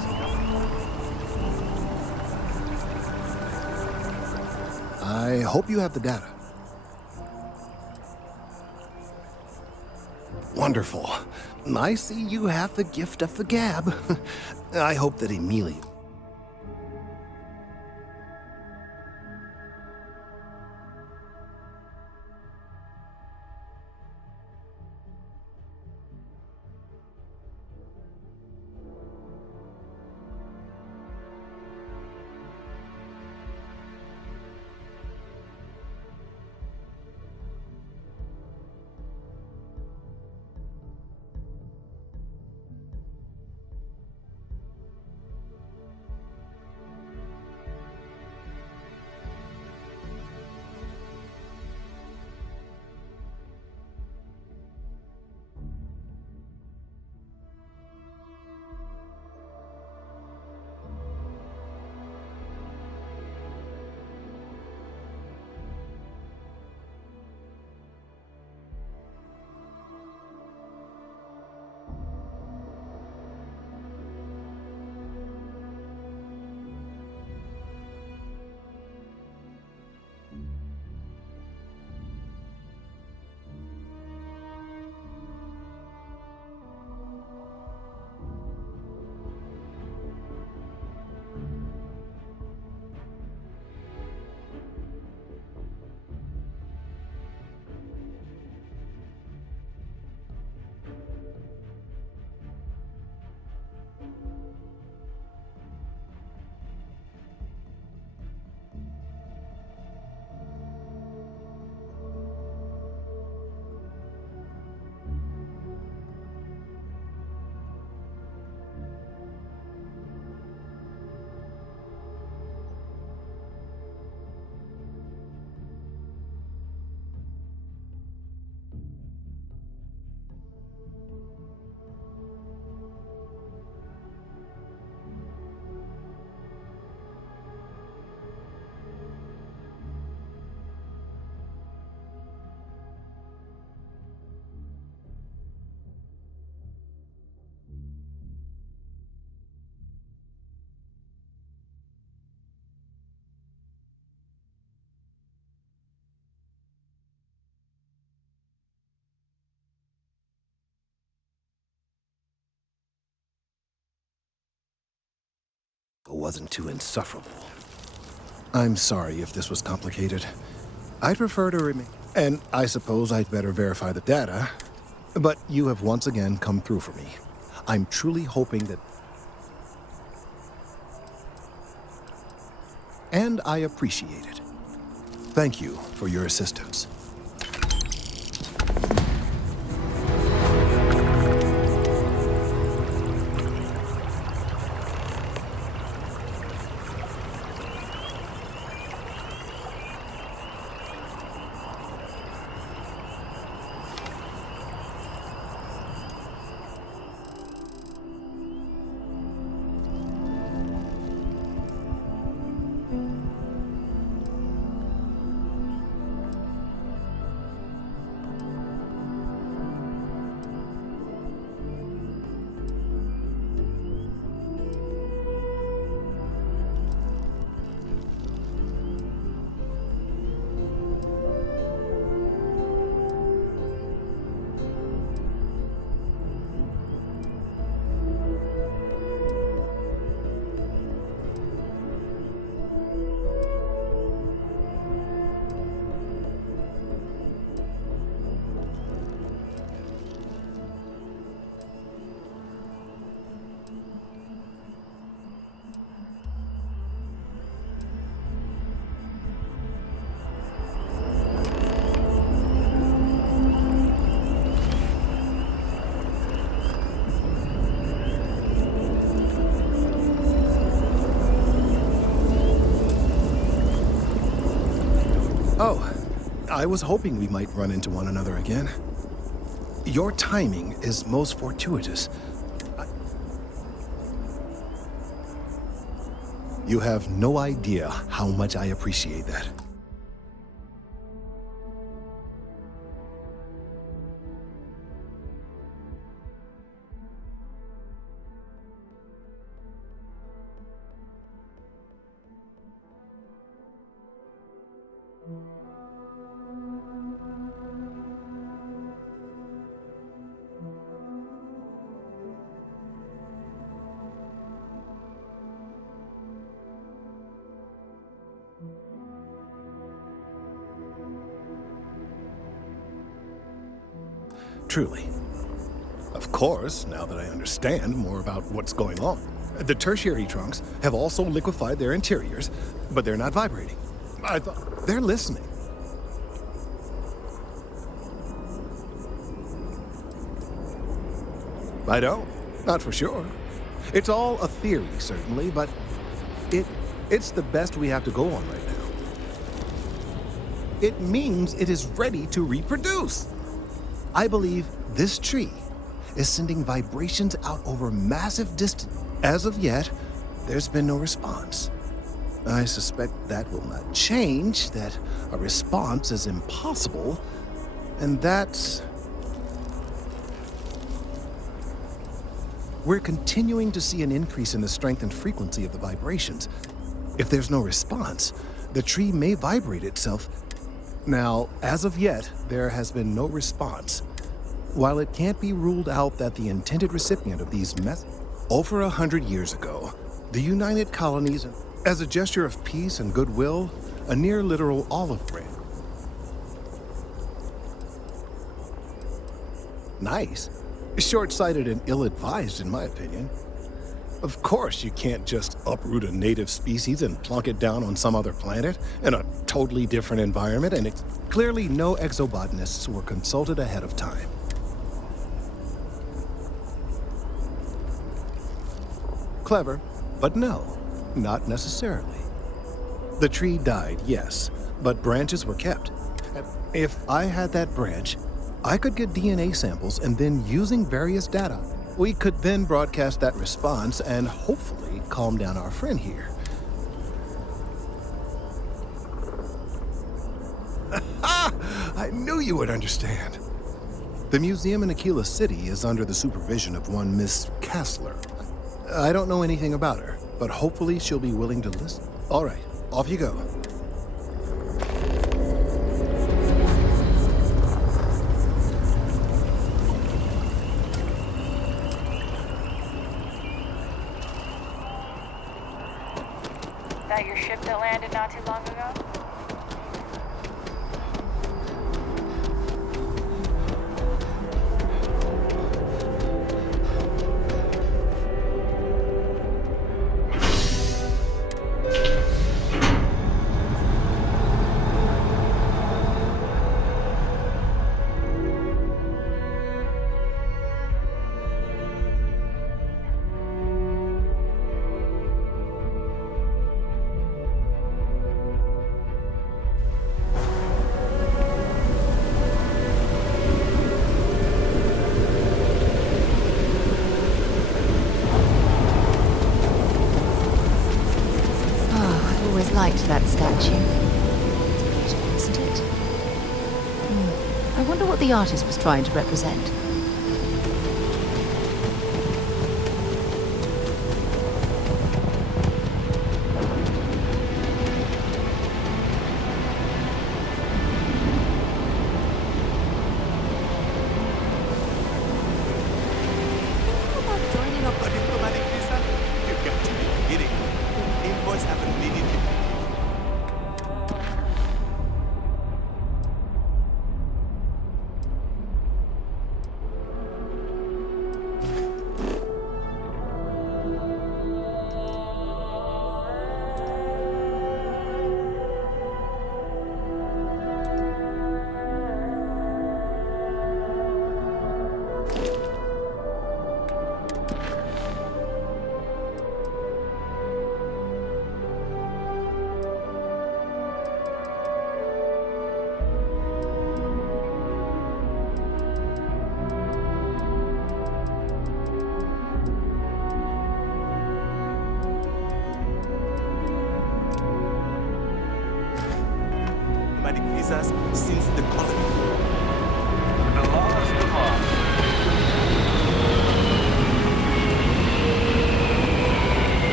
I hope you have the data. Wonderful. I see you have the gift of the gab. I hope that Emilia... wasn't too insufferable. I'm sorry if this was complicated. I'd prefer to remain. And I suppose I'd better verify the data. But you have once again come through for me. I'm truly hoping that... And I appreciate it. Thank you for your assistance. Oh, I was hoping we might run into one another again. Your timing is most fortuitous. You have no idea how much I appreciate that. Truly. Of course, now that I understand more about what's going on. The tertiary trunks have also liquefied their interiors, but they're not vibrating. I thought they're listening. I don't. Not for sure. It's all a theory, certainly, but it's the best we have to go on right now. It means it is ready to reproduce. I believe this tree is sending vibrations out over massive distance. As of yet, there's been no response. I suspect that will not change, that a response is impossible, and that's... We're continuing to see an increase in the strength and frequency of the vibrations. If there's no response, the tree may vibrate itself. Now, as of yet, there has been no response. While it can't be ruled out that the intended recipient of these over 100 years ago, the United Colonies, as a gesture of peace and goodwill, a near literal olive branch. Nice. Short-sighted and ill-advised, in my opinion. Of course, you can't just uproot a native species and plunk it down on some other planet in a totally different environment, and it's clearly no exobotanists were consulted ahead of time. Clever, but no, not necessarily. The tree died, yes, but branches were kept. If I had that branch, I could get DNA samples, and then using various data, we could then broadcast that response and hopefully calm down our friend here. I knew you would understand. The museum in Aquila City is under the supervision of one Miss Kassler. I don't know anything about her, but hopefully she'll be willing to listen. All right, off you go. that your ship that landed not too long ago? Liked that statue. It's beautiful, isn't it? I wonder what the artist was trying to represent. Joining up a diplomatic visa? You've got to be kidding me. Invoice happened immediately. Diplomatic visas since the colony. The law is the law.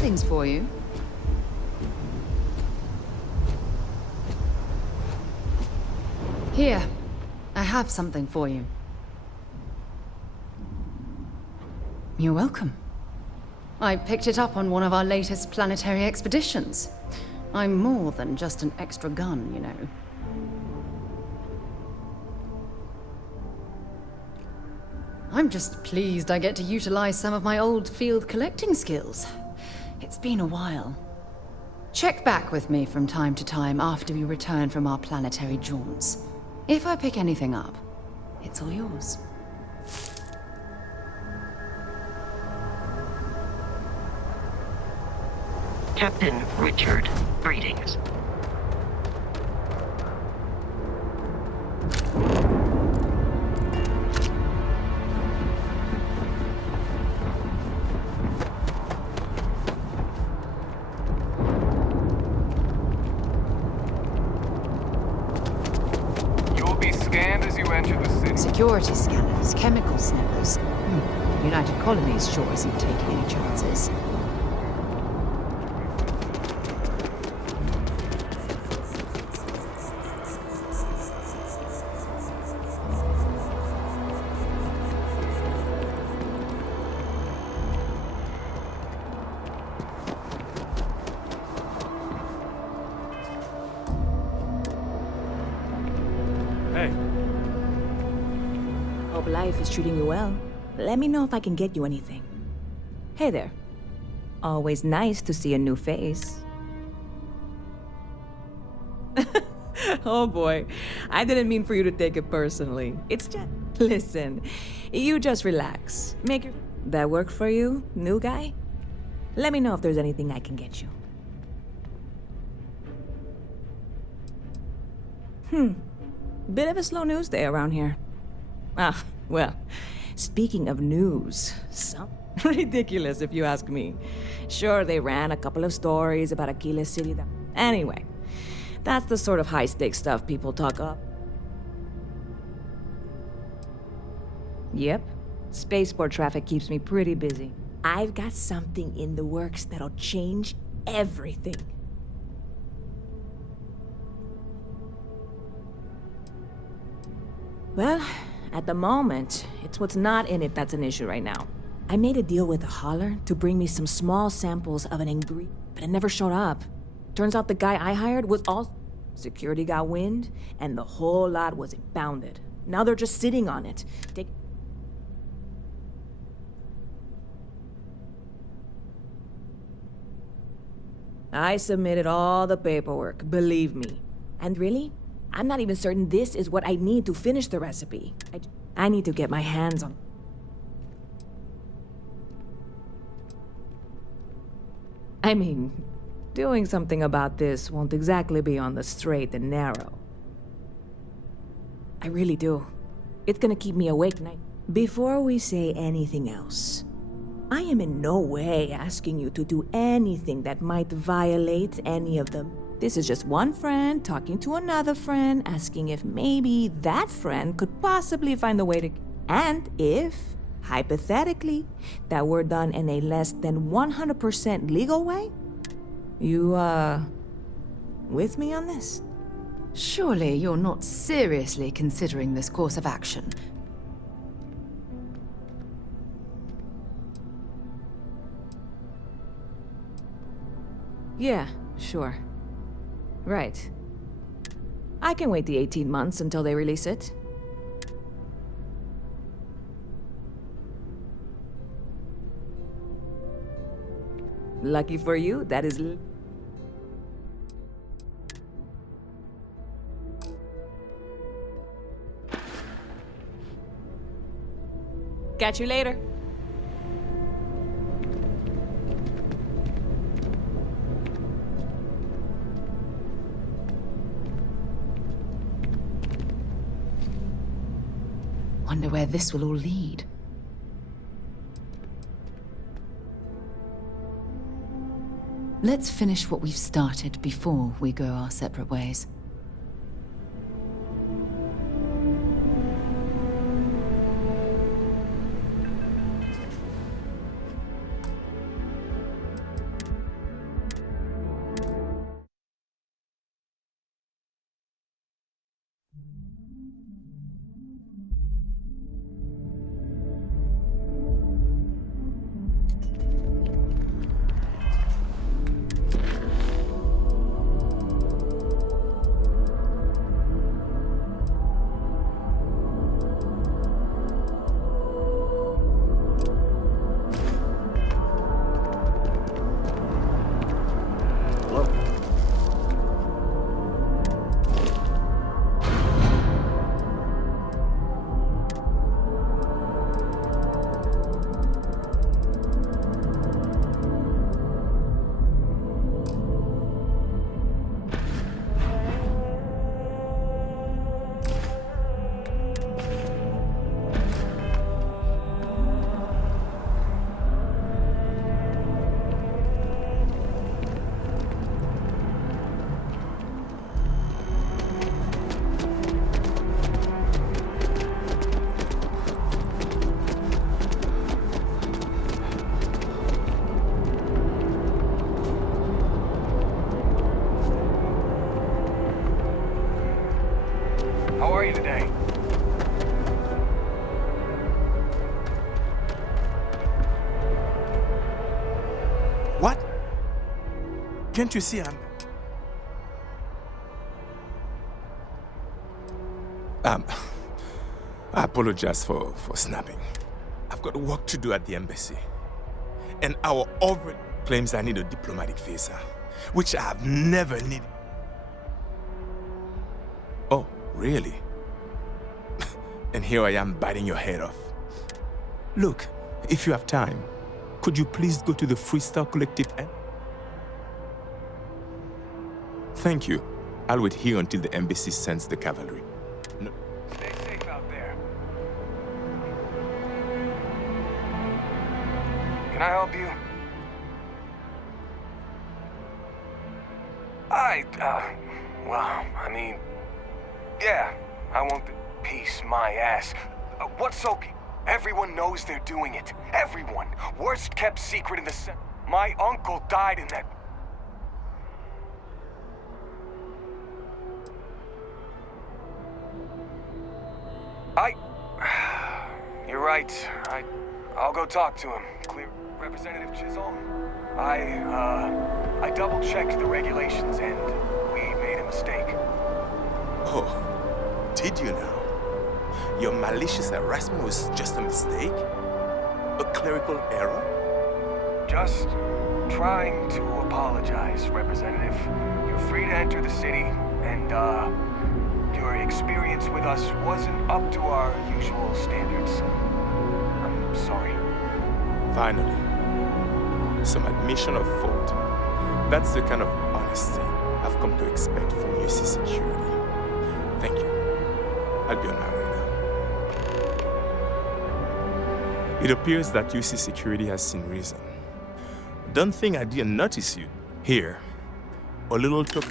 Things for you. Here, I have something for you. You're welcome. I picked it up on one of our latest planetary expeditions. I'm more than just an extra gun, you know. I'm just pleased I get to utilize some of my old field collecting skills. It's been a while. Check back with me from time to time after we return from our planetary jaunts. If I pick anything up, it's all yours. Captain Richard, greetings. You'll be scanned as you enter the city. Security scanners, chemical sniffers. United Colonies sure isn't taking any chances. Hey. Hope life is treating you well. Let me know if I can get you anything. Hey there. Always nice to see a new face. Oh boy, I didn't mean for you to take it personally. It's just... Listen, you just relax. Make your... That work for you, new guy? Let me know if there's anything I can get you. Bit of a slow news day around here. Ah, well, speaking of news, some ridiculous if you ask me. Sure, they ran a couple of stories about Aquila City that... Anyway, that's the sort of high-stakes stuff people talk up. Yep, spaceport traffic keeps me pretty busy. I've got something in the works that'll change everything. Well, at the moment, it's what's not in it that's an issue right now. I made a deal with a hauler to bring me some small samples of an ingredient, but it never showed up. Turns out the guy I hired was all... Security got wind, and the whole lot was impounded. Now they're just sitting on it. I submitted all the paperwork, believe me. And really, I'm not even certain this is what I need to finish the recipe. I need to get my hands on... I mean, doing something about this won't exactly be on the straight and narrow. I really do. It's gonna keep me awake night. Before we say anything else, I am in no way asking you to do anything that might violate any of them. This is just one friend talking to another friend, asking if maybe that friend could possibly find a way to... And if, hypothetically, that were done in a less than 100% legal way, you, with me on this? Surely you're not seriously considering this course of action. Yeah, sure. Right. I can wait the 18 months until they release it. Lucky for you, that is... Catch you later. Wonder where this will all lead. Let's finish what we've started before we go our separate ways. How are you today? What? Can't you see I apologize for snapping. I've got work to do at the embassy. And our over claims I need a diplomatic visa, which I have never needed. Oh, really? And here I am biting your head off. Look, if you have time, could you please go to the Freestyle Collective and... Thank you. I'll wait here until the embassy sends the cavalry. No. Stay safe out there. Can I help you? Well, I mean, yeah, I want the peace, my ass. What's so... Everyone knows they're doing it. Everyone. Worst kept secret in the My uncle died in that... You're right. I'll go talk to him. Clear. Representative Chisholm? I double-checked the regulations and we made a mistake. Oh, did you now? Your malicious harassment was just a mistake? A clerical error? Just trying to apologize, Representative. You're free to enter the city, and, your experience with us wasn't up to our usual standards. I'm sorry. Finally, some admission of fault. That's the kind of honesty I've come to expect from UC Security. Thank you. I'll be on my way now. It appears that UC Security has seen reason. Don't think I didn't notice you. Here, a little token.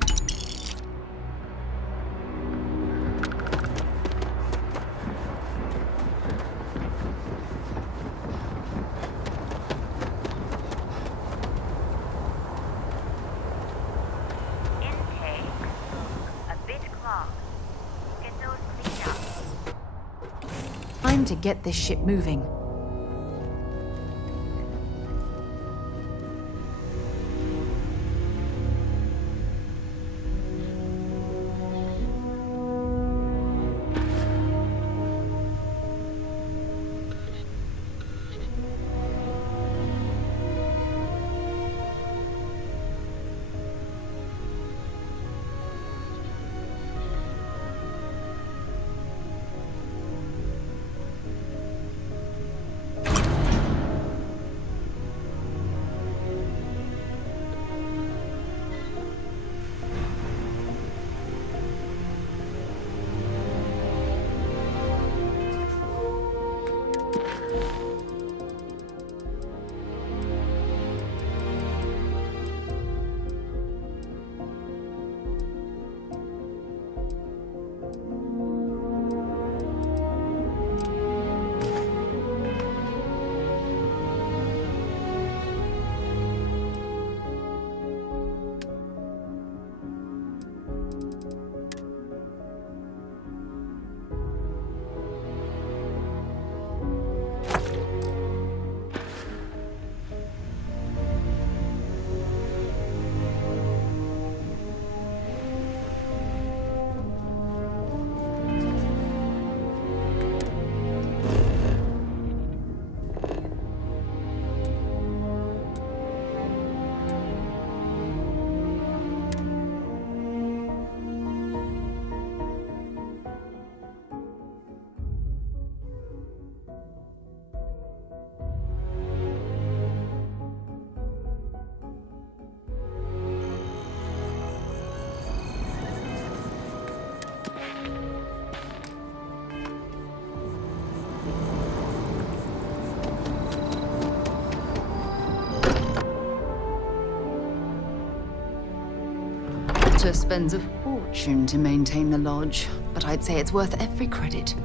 Time to get this ship moving. Spends a fortune to maintain the lodge, but I'd say it's worth every credit.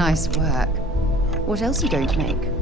Nice work. What else are you going to make?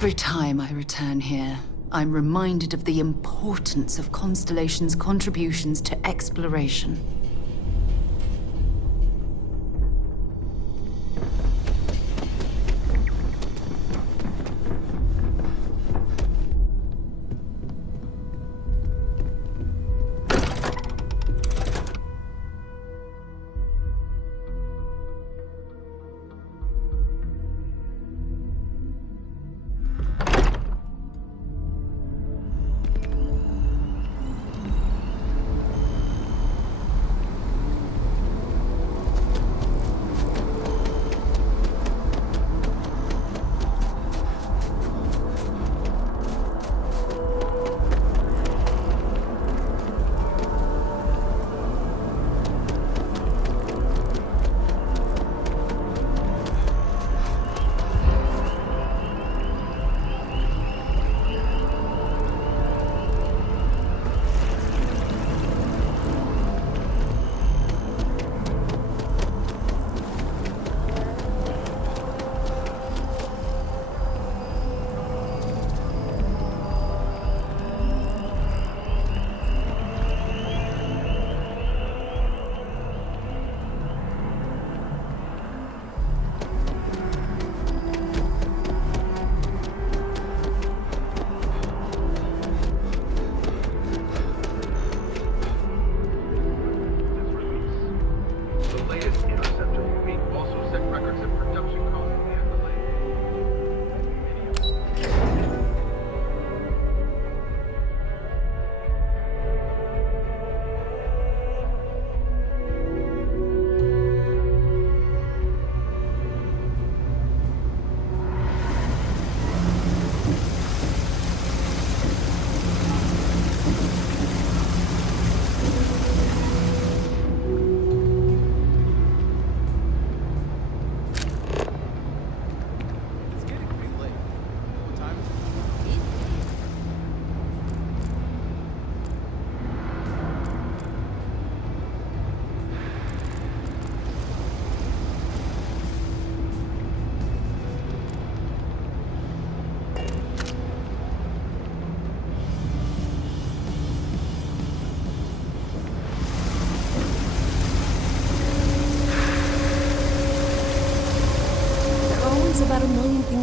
Every time I return here, I'm reminded of the importance of Constellation's contributions to exploration.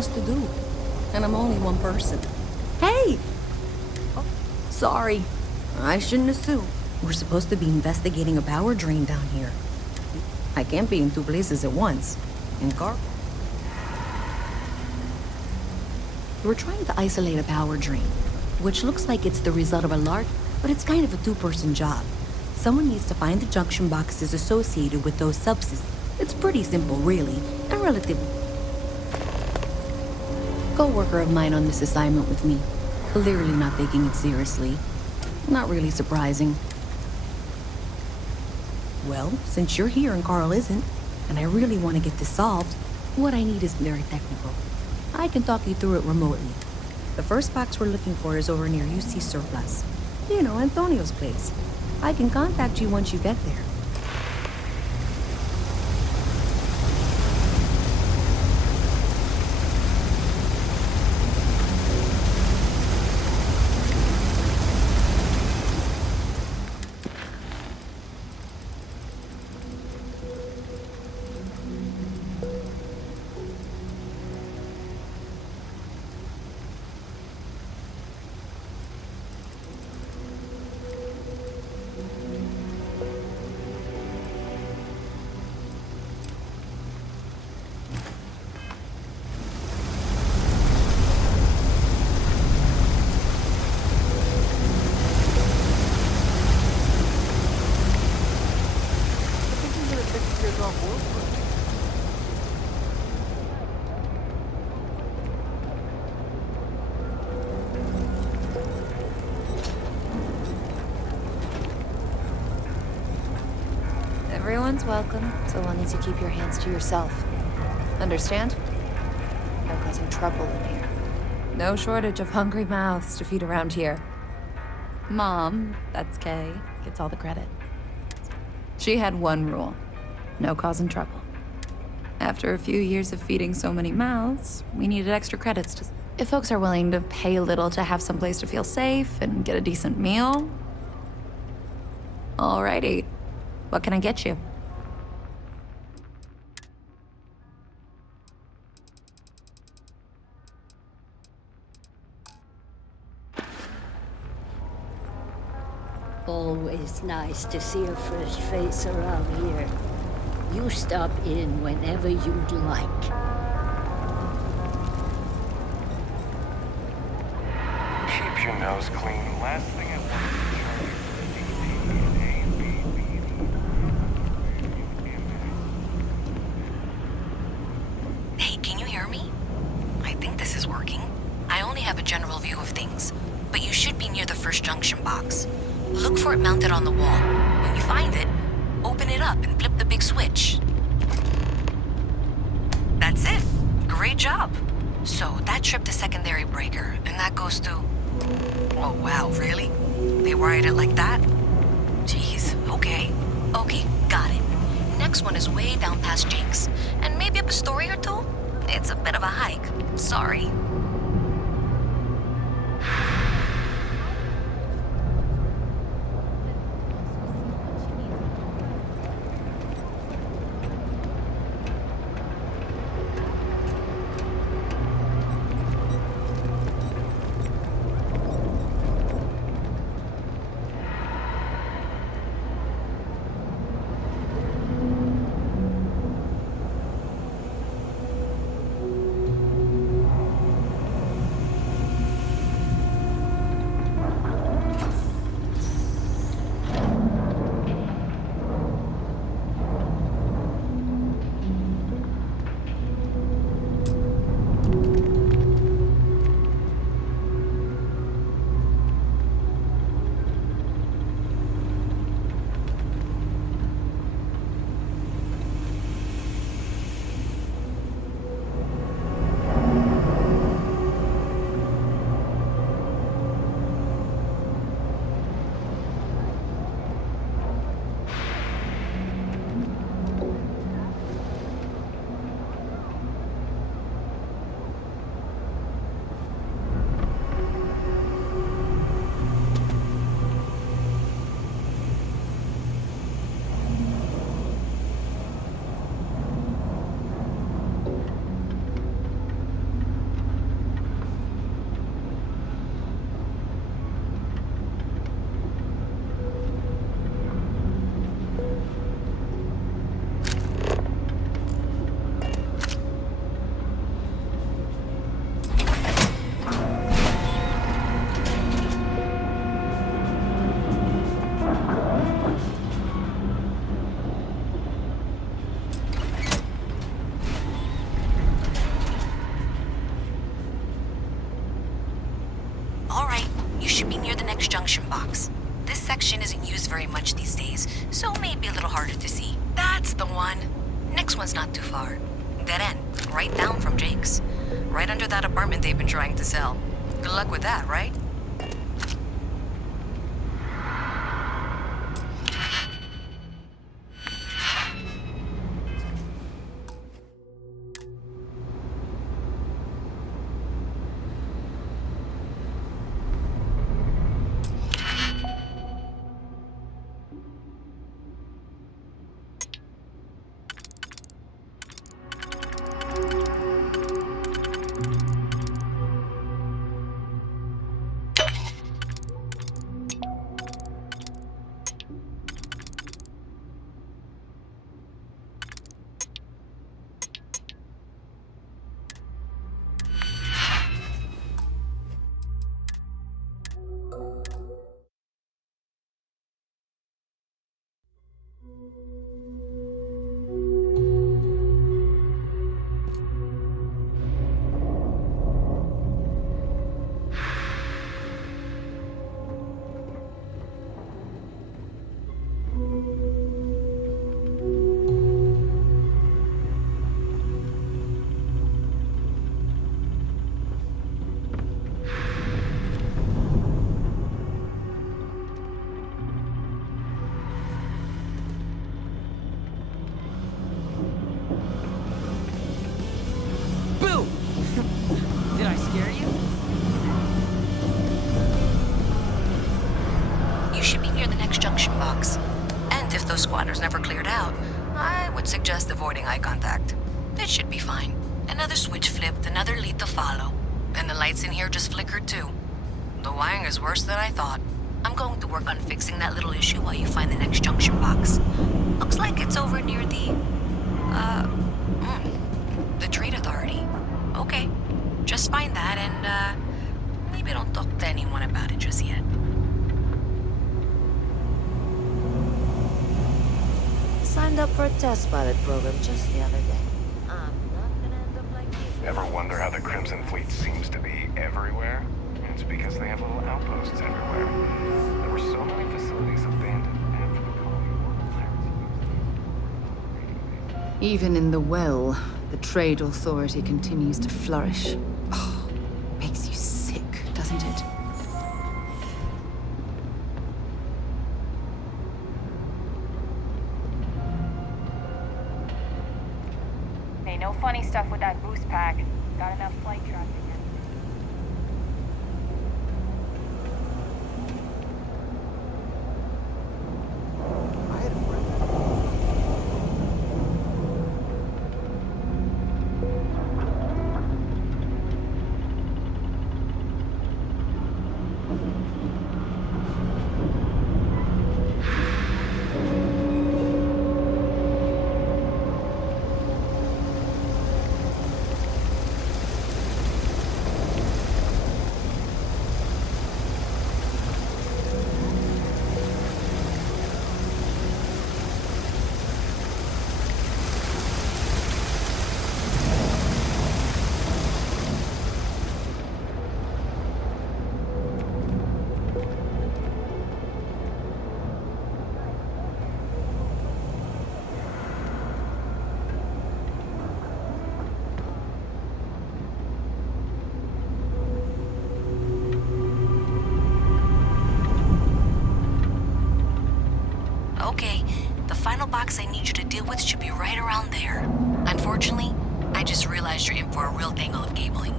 supposed to do? And I'm only one person. Hey! Oh, sorry. I shouldn't assume. We're supposed to be investigating a power drain down here. I can't be in two places at once. And Carl? We're trying to isolate a power drain, which looks like it's the result of a large, but it's kind of a two-person job. Someone needs to find the junction boxes associated with those subsystems. It's pretty simple, really, and relatively. Co-worker of mine on this assignment with me, clearly not taking it seriously. Not really surprising. Well, since you're here and Carl isn't, and I really want to get this solved, what I need is very technical. I can talk you through it remotely. The first box we're looking for is over near UC Surplus. You know, Antonio's place. I can contact you once you get there. Everyone's welcome, so long as you keep your hands to yourself. Understand? No causing trouble in here. No shortage of hungry mouths to feed around here. Mom, that's Kay, gets all the credit. She had one rule: no causing trouble. After a few years of feeding so many mouths, we needed extra credits to... If folks are willing to pay a little to have some place to feel safe and get a decent meal... Alrighty. What can I get you? Always nice to see a fresh face around here. You stop in whenever you'd like. Keep your nose clean. Last thing I want is Hey, can you hear me? I think this is working. I only have a general view of things, but you should be near the first junction box. Look for it mounted on the wall. When you find it, open it up and flip the big switch. That's it. Great job. So that tripped the secondary breaker, and that goes to... Oh, wow, really? They wired it like that? Jeez, okay. Okay, got it. Next one is way down past Jake's, and maybe up a story or two? It's a bit of a hike. Sorry. box. This section isn't used very much these days, so maybe a little harder to see. That's the one. Next one's not too far. Dead end, right down from Jake's. Right under that apartment they've been trying to sell. Good luck with that, right? Boo! Did I scare you? You should be near the next junction box. And if those squatters never cleared out, I would suggest avoiding eye contact. It should be fine. Another switch flipped, another lead to follow. And the lights in here just flickered too. The wiring is worse than I thought. I'm going to work on fixing that little issue while you find the next junction box. Looks like it's over near the Trade Authority. Okay, just find that and, maybe don't talk to anyone about it just yet. Signed up for a test pilot program just the other day. I'm not gonna end up like you. Ever wonder how the Crimson Fleet seems to be everywhere? It's because they have little outposts everywhere. There were so many facilities abandoned after the colony war. Even in the well, the Trade Authority continues to flourish. Oh, makes you sick, doesn't it? Hey, no funny stuff with that boost pack. Got enough flight traffic. Okay, the final box I need you to deal with should be right around there. Unfortunately, I just realized you're in for a real tangle of cabling.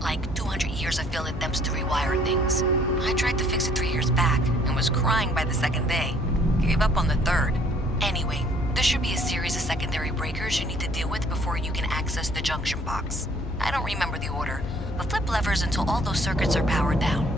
Like 200 years of failed attempts to rewire things. I tried to fix it 3 years back and was crying by the second day. Gave up on the third. Anyway, there should be a series of secondary breakers you need to deal with before you can access the junction box. I don't remember the order, but flip levers until all those circuits are powered down.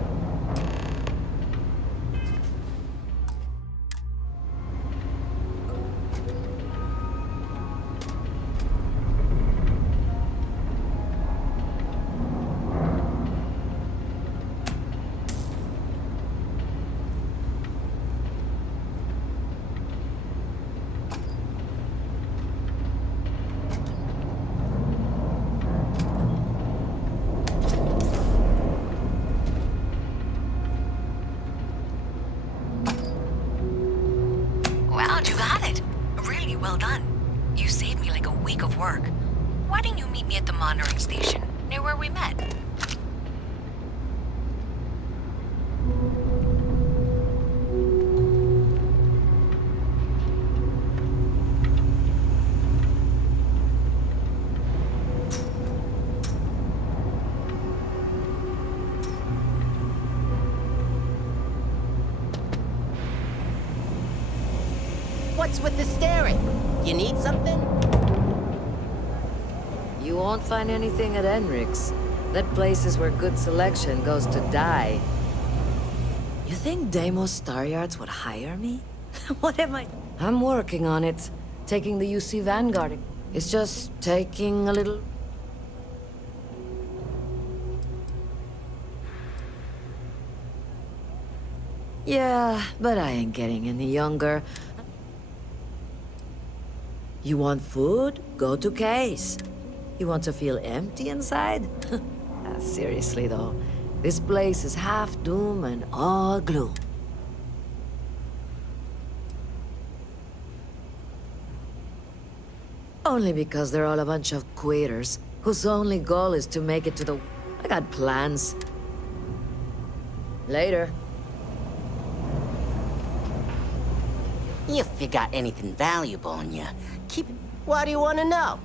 thought you got it. Really well done. You saved me like a week of work. Why didn't you meet me at the monitoring station, near where we met? What's with the staring? You need something? You won't find anything at Enric's. That place is where good selection goes to die. You think Deimos Star Yards would hire me? What am I? I'm working on it. Taking the UC Vanguard. It's just taking a little... Yeah, but I ain't getting any younger. You want food? Go to Case. You want to feel empty inside? Seriously though, this place is half doom and all gloom. Only because they're all a bunch of quitters whose only goal is to make it to the... I got plans. Later. If you got anything valuable on you, keep it. Why do you want to know?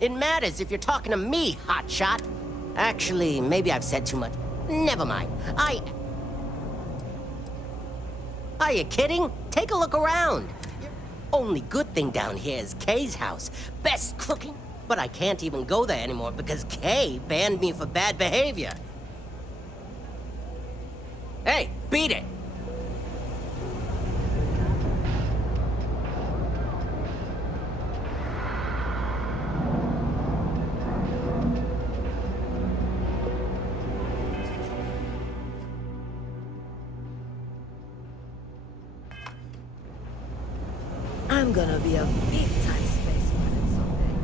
It matters if you're talking to me, hotshot. Actually, maybe I've said too much. Never mind. Are you kidding? Take a look around. Only good thing down here is Kay's house. Best cooking. But I can't even go there anymore because Kay banned me for bad behavior. Hey, beat it! I'm gonna be a big-time space pilot someday.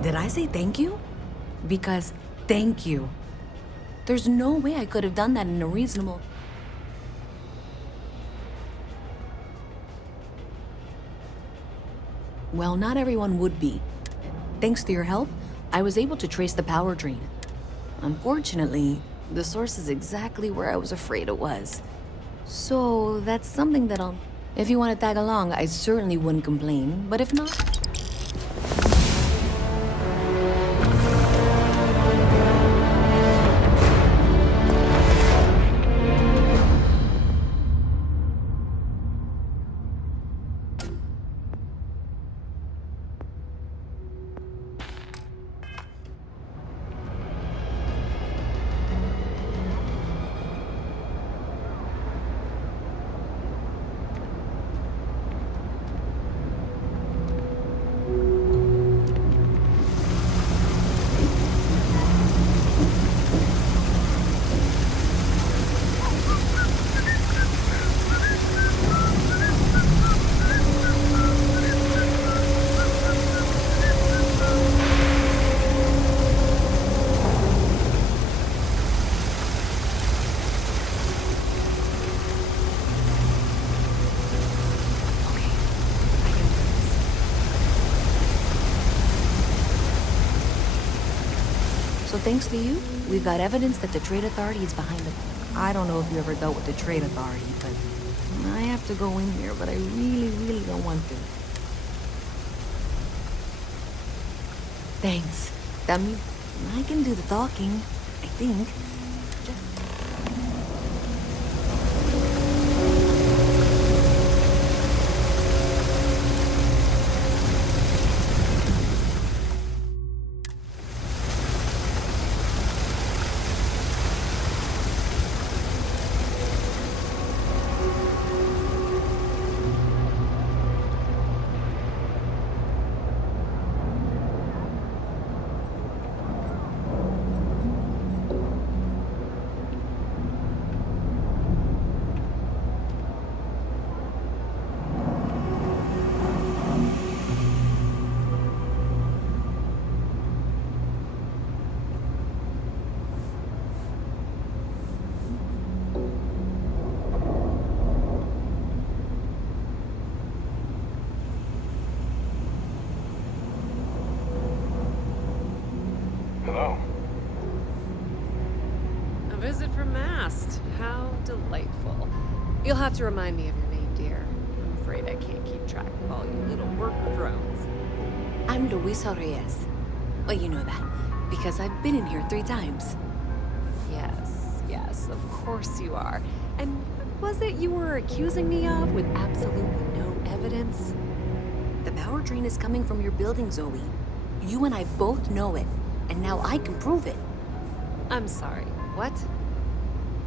Did I say thank you? Because thank you. There's no way I could have done that in a reasonable... Well, not everyone would be. Thanks to your help, I was able to trace the power drain. Unfortunately, the source is exactly where I was afraid it was. So that's something that I'll... If you want to tag along, I certainly wouldn't complain, but if not... So thanks to you, we've got evidence that the Trade Authority is behind it. I don't know if you ever dealt with the Trade Authority, but I have to go in here, but I really, really don't want to. Thanks. That means I can do the talking, I think. Just Hello. A visit from Mast. How delightful. You'll have to remind me of your name, dear. I'm afraid I can't keep track of all you little worker drones. I'm Luisa Reyes. Well, you know that, because I've been in here 3 times. Yes, of course you are. And what was it you were accusing me of with absolutely no evidence? The power drain is coming from your building, Zoe. You and I both know it, and now I can prove it. I'm sorry, what?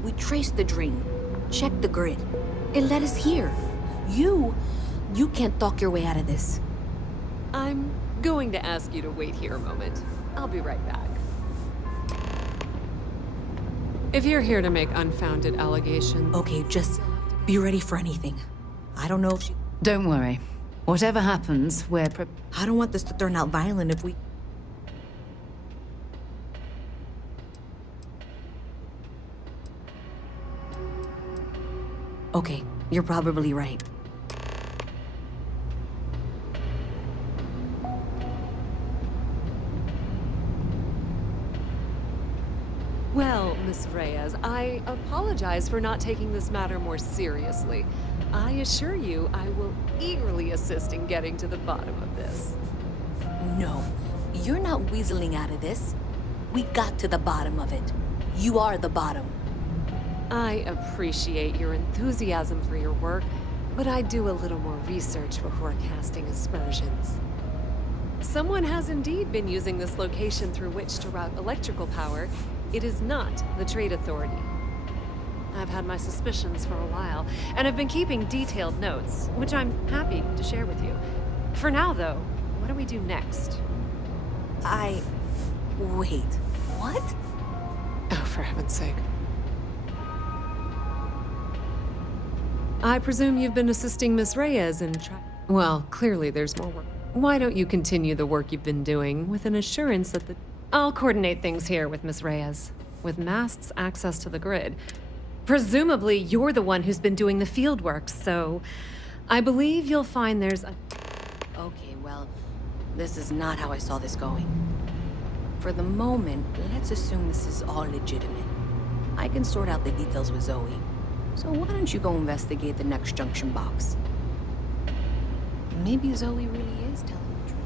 We traced the drain, checked the grid. It led us here. You can't talk your way out of this. I'm going to ask you to wait here a moment. I'll be right back. If you're here to make unfounded allegations... Okay, just be ready for anything. I don't know if she... Don't worry. Whatever happens, we're I don't want this to turn out violent if we... Okay, you're probably right. Well, Miss Reyes, I apologize for not taking this matter more seriously. I assure you I will eagerly assist in getting to the bottom of this. No, you're not weaseling out of this. We got to the bottom of it. You are the bottom. I appreciate your enthusiasm for your work, but I'd do a little more research before casting aspersions. Someone has indeed been using this location through which to route electrical power. It is not the Trade Authority. I've had my suspicions for a while, and have been keeping detailed notes, which I'm happy to share with you. For now, though, what do we do next? Wait, what? Oh, for heaven's sake. I presume you've been assisting Miss Reyes in Well, clearly there's more work. Why don't you continue the work you've been doing with an assurance that I'll coordinate things here with Miss Reyes, with Mast's access to the grid. Presumably, you're the one who's been doing the field work, so I believe you'll find there's a... Okay, well, this is not how I saw this going. For the moment, let's assume this is all legitimate. I can sort out the details with Zoe. So why don't you go investigate the next junction box? Maybe Zoe really is telling the truth.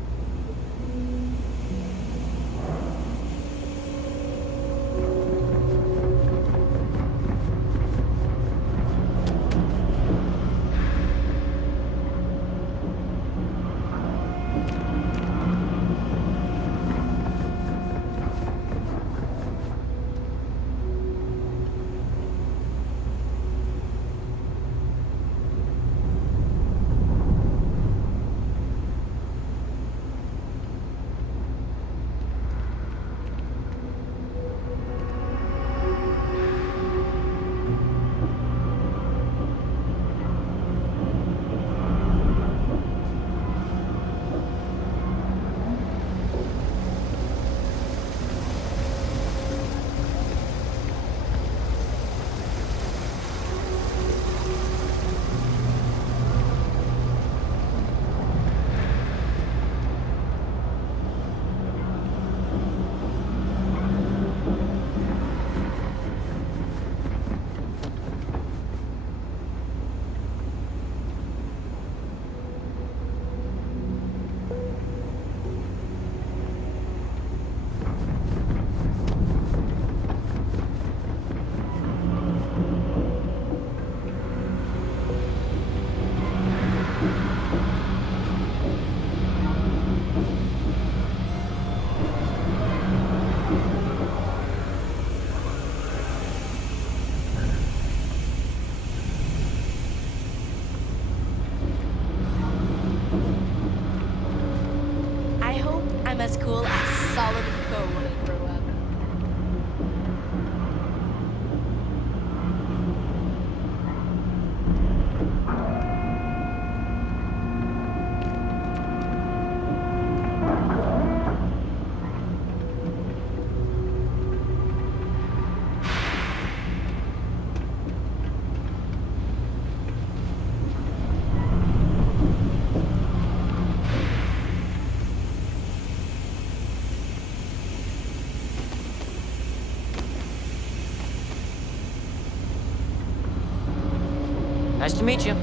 Nice to meet you.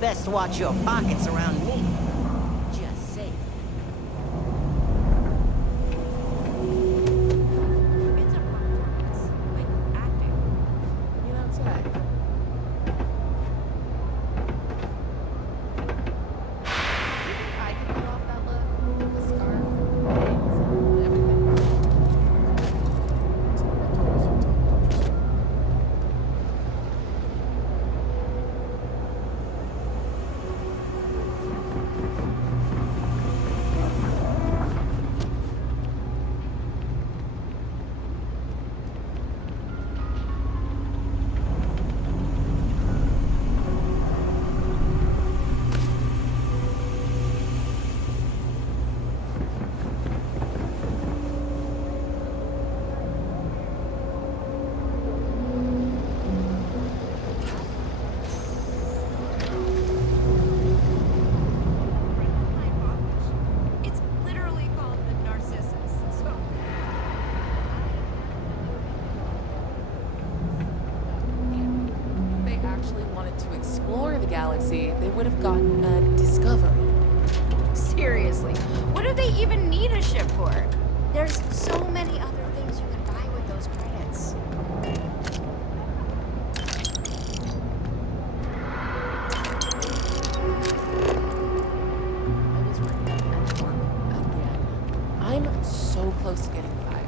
Best watch your pockets around me. Just saying. It's a performance. Like acting. You know, outside. I can pull off that look. The scarf, bangs, everything. It's literally called the Narcissus. So If they actually wanted to explore the galaxy, they would have gotten a Discovery. seriously, what do they even need a ship for? There's so many other things you can buy with those credits. I was written up benchmark again. I'm so close to getting fired.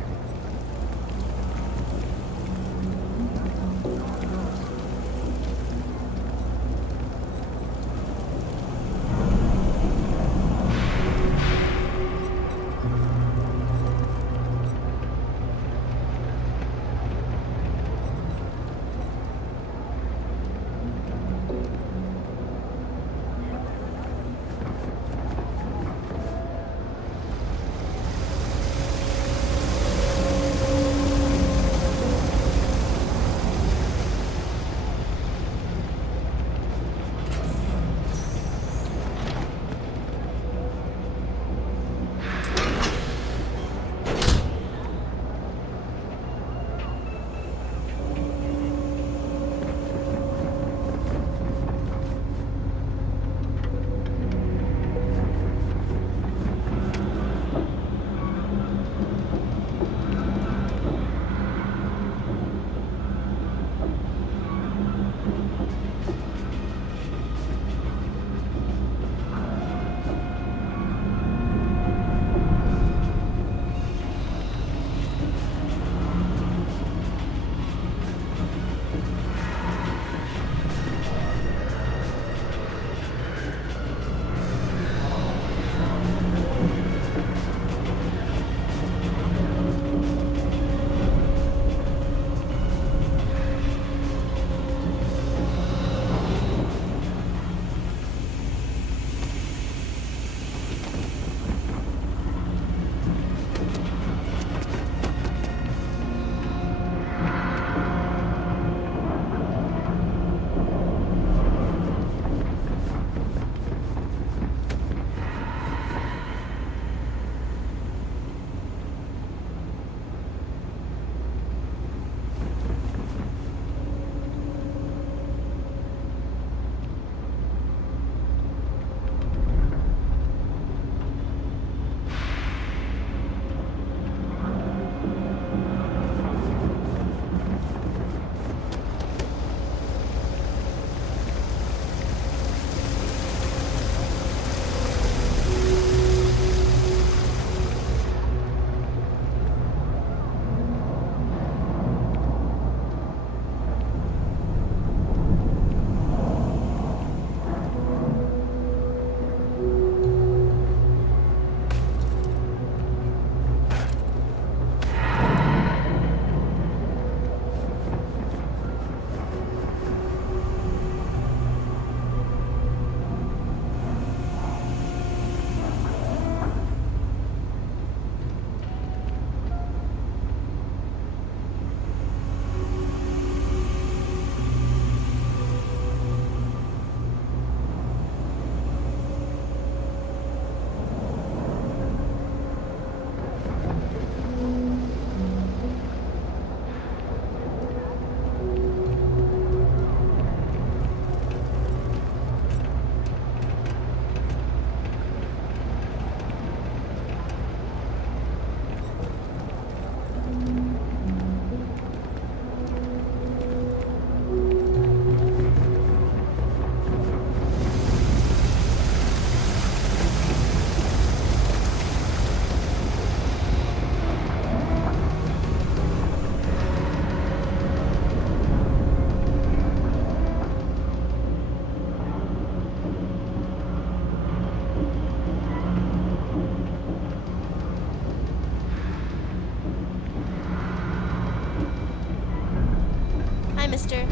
mister.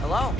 Hello?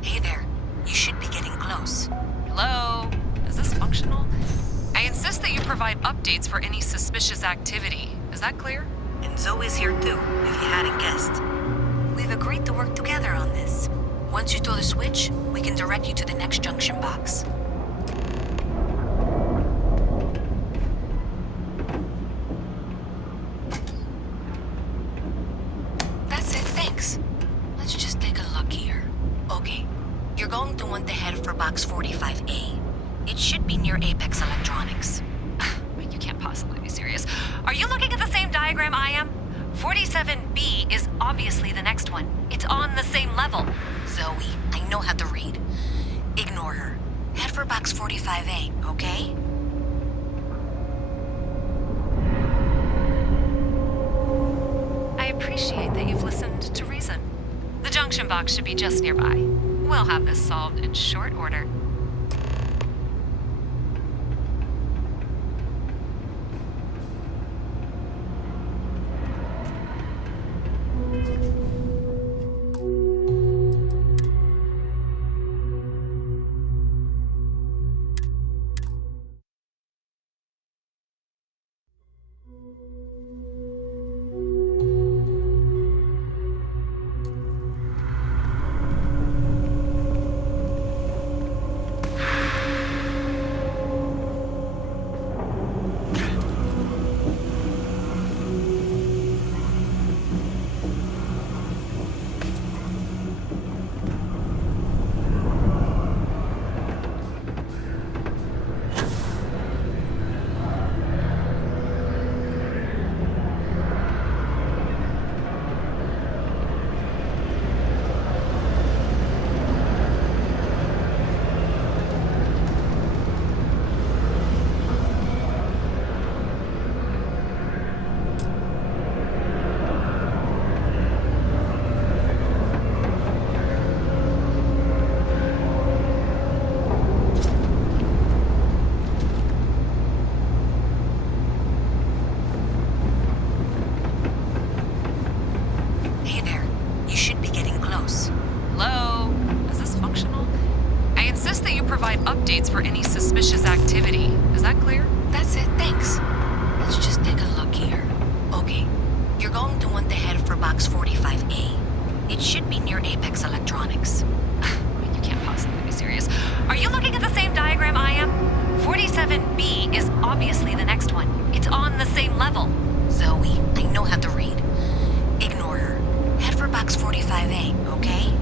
Hey there. You should be getting close. Hello? Is this functional? I insist that you provide updates for any suspicious activity. Is that clear? And Zoe's here too, if you hadn't guessed. We've agreed to work together on this. Once you throw the switch, we can direct you to the next junction box. That's it, thanks. Let's just take a look here. Okay, you're going to want to head for box 45A. It should be near Apex Electronics. You can't possibly be serious. Are you looking at the same diagram I am? 47B is obviously the next one. It's on the same level. Zoe, I know how to read. Ignore her. Head for box 45A, okay? I appreciate that you've listened to reason. The junction box should be just nearby. We'll have this solved in short order. Updates for any suspicious activity. Is that clear? That's it, thanks. Let's just take a look here. Okay, you're going to want to head for box 45A. It should be near Apex Electronics. You can't possibly be serious. Are you looking at the same diagram I am? 47B is obviously the next one. It's on the same level. Zoe, I know how to read. Ignore her. Head for box 45A, okay?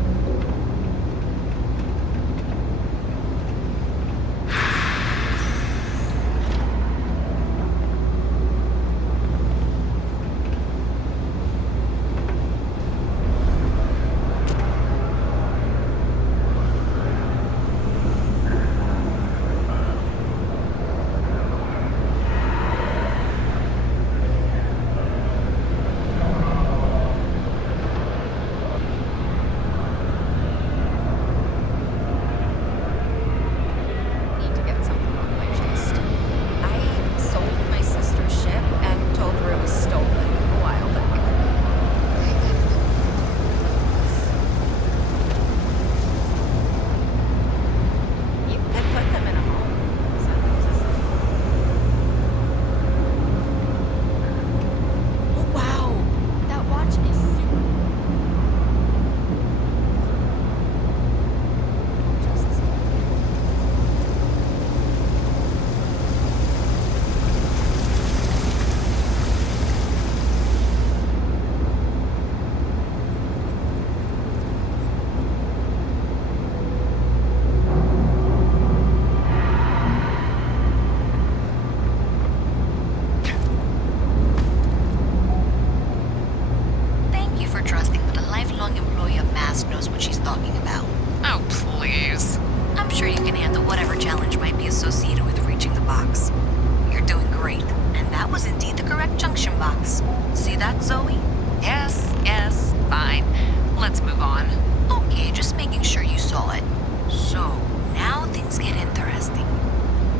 associated with reaching the box. You're doing great. And that was indeed the correct junction box. See that, Zoe? Yes, fine. Let's move on. Okay, just making sure you saw it. So, now things get interesting.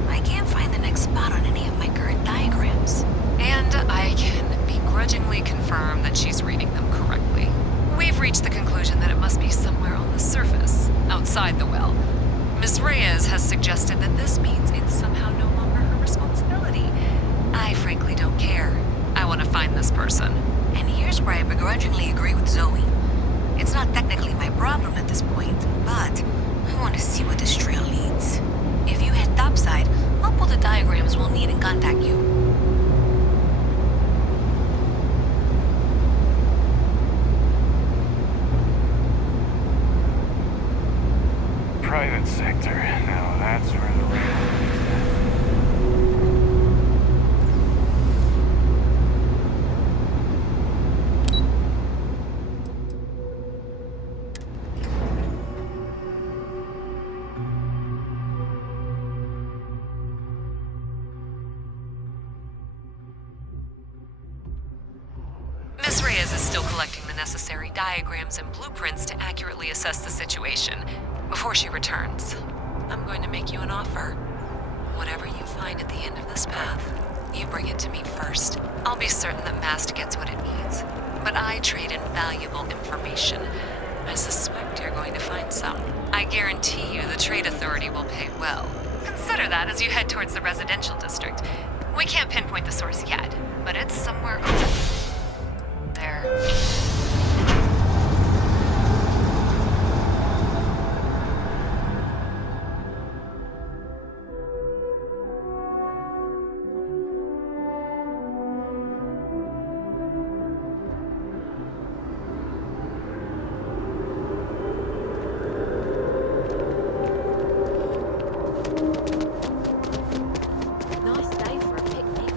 I can't find the next spot on any of my current diagrams. And I can begrudgingly confirm that she's reading them correctly. We've reached the conclusion that it must be somewhere on the surface, outside the well. Ms. Reyes has suggested that this means it's somehow no longer her responsibility. I frankly don't care. I want to find this person. And here's where I begrudgingly agree with Zoe. It's not technically my problem at this point, but I want to see where this trail leads. If you head topside, I'll pull the diagrams we'll need and contact you. Private sector. Now that's where the real is. Ms. Reyes is still collecting the necessary diagrams and blueprints to accurately assess the situation. Before she returns, I'm going to make you an offer. Whatever you find at the end of this path, you bring it to me first. I'll be certain that Mast gets what it needs, but I trade in valuable information. I suspect you're going to find some. I guarantee you the Trade Authority will pay well. Consider that as you head towards the residential district. We can't pinpoint the source yet, but it's somewhere over there. Nice day for a picnic.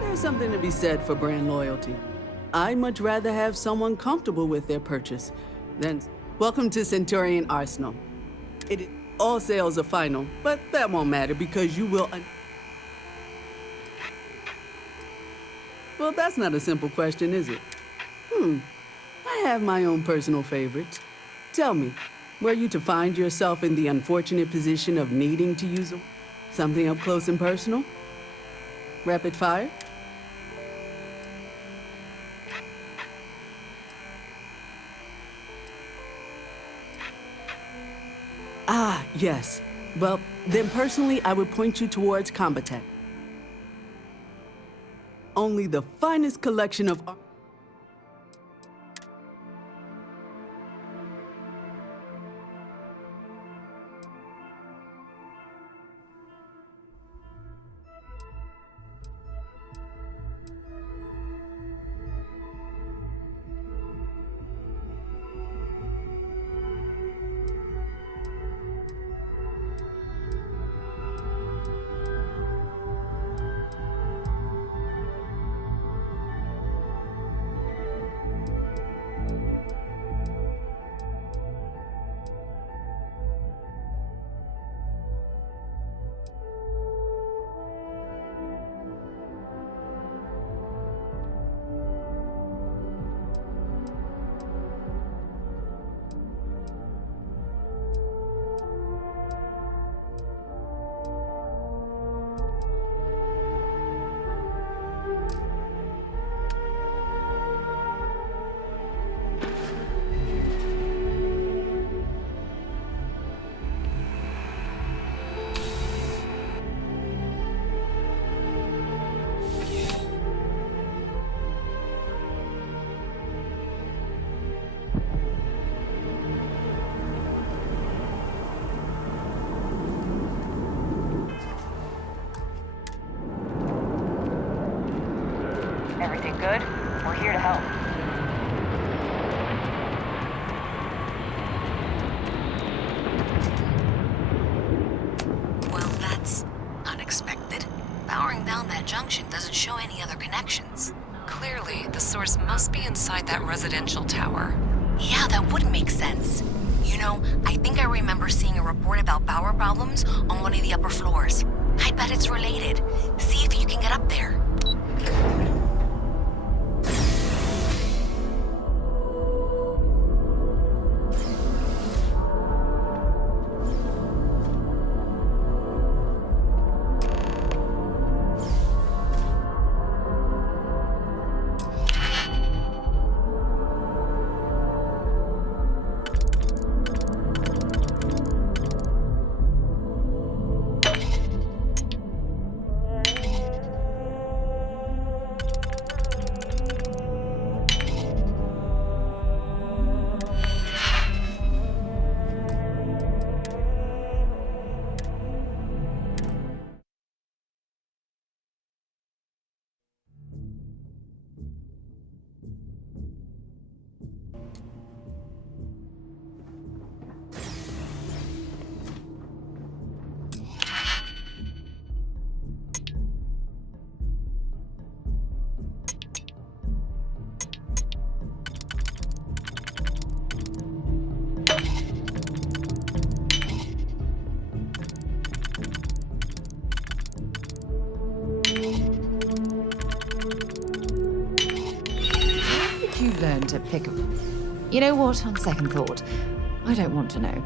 There's something to be said for brand loyalty. I'd much rather have someone comfortable with their purchase than... Welcome to Centurion Arsenal. All sales are final, but that won't matter because you will... Well, that's not a simple question, is it? I have my own personal favorites. Tell me, were you to find yourself in the unfortunate position of needing to use something up close and personal? Rapid fire? Ah, yes. Well, then personally, I would point you towards Combatech. Only the finest collection of... show any other connections. Clearly, the source must be inside that residential tower. Yeah, that would make sense. You know, I think I remember seeing a report about power problems on one of the upper floors. I bet it's related. See if you can get up there. You learn to pick up. You know what? On second thought, I don't want to know.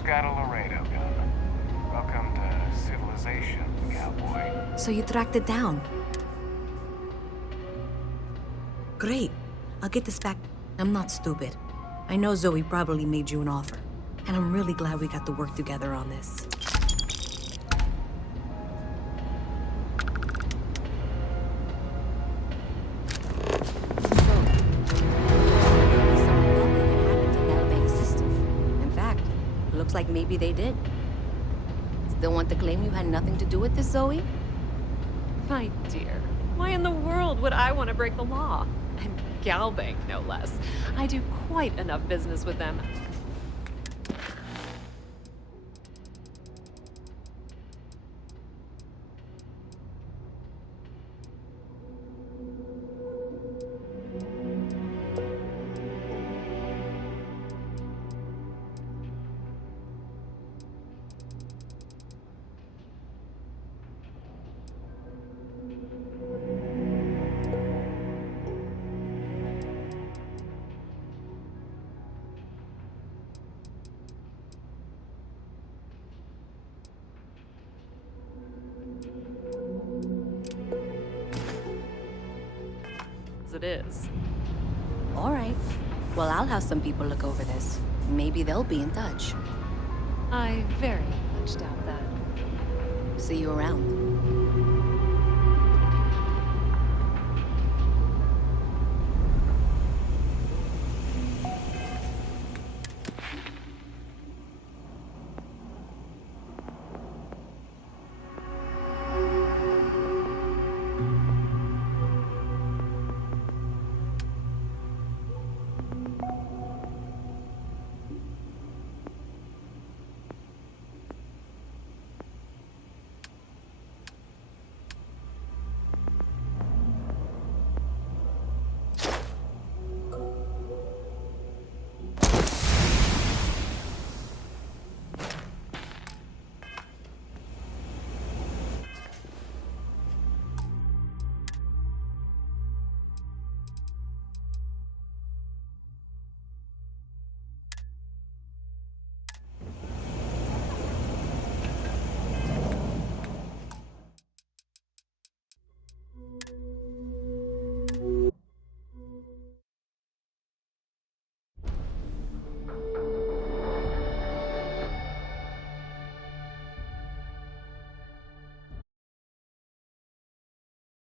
who's got a Laredo gun? Welcome to civilization, cowboy. So you tracked it down. Great. I'll get this back. I'm not stupid. I know Zoe probably made you an offer. And I'm really glad we got to work together on this. In fact, looks like maybe they did. Still want to claim you had nothing to do with this, Zoe? My dear, why in the world would I want to break the law? And Galbank, no less. I do quite enough business with them. It is. All right. Well, I'll have some people look over this. Maybe they'll be in touch. I very much doubt that. See you around.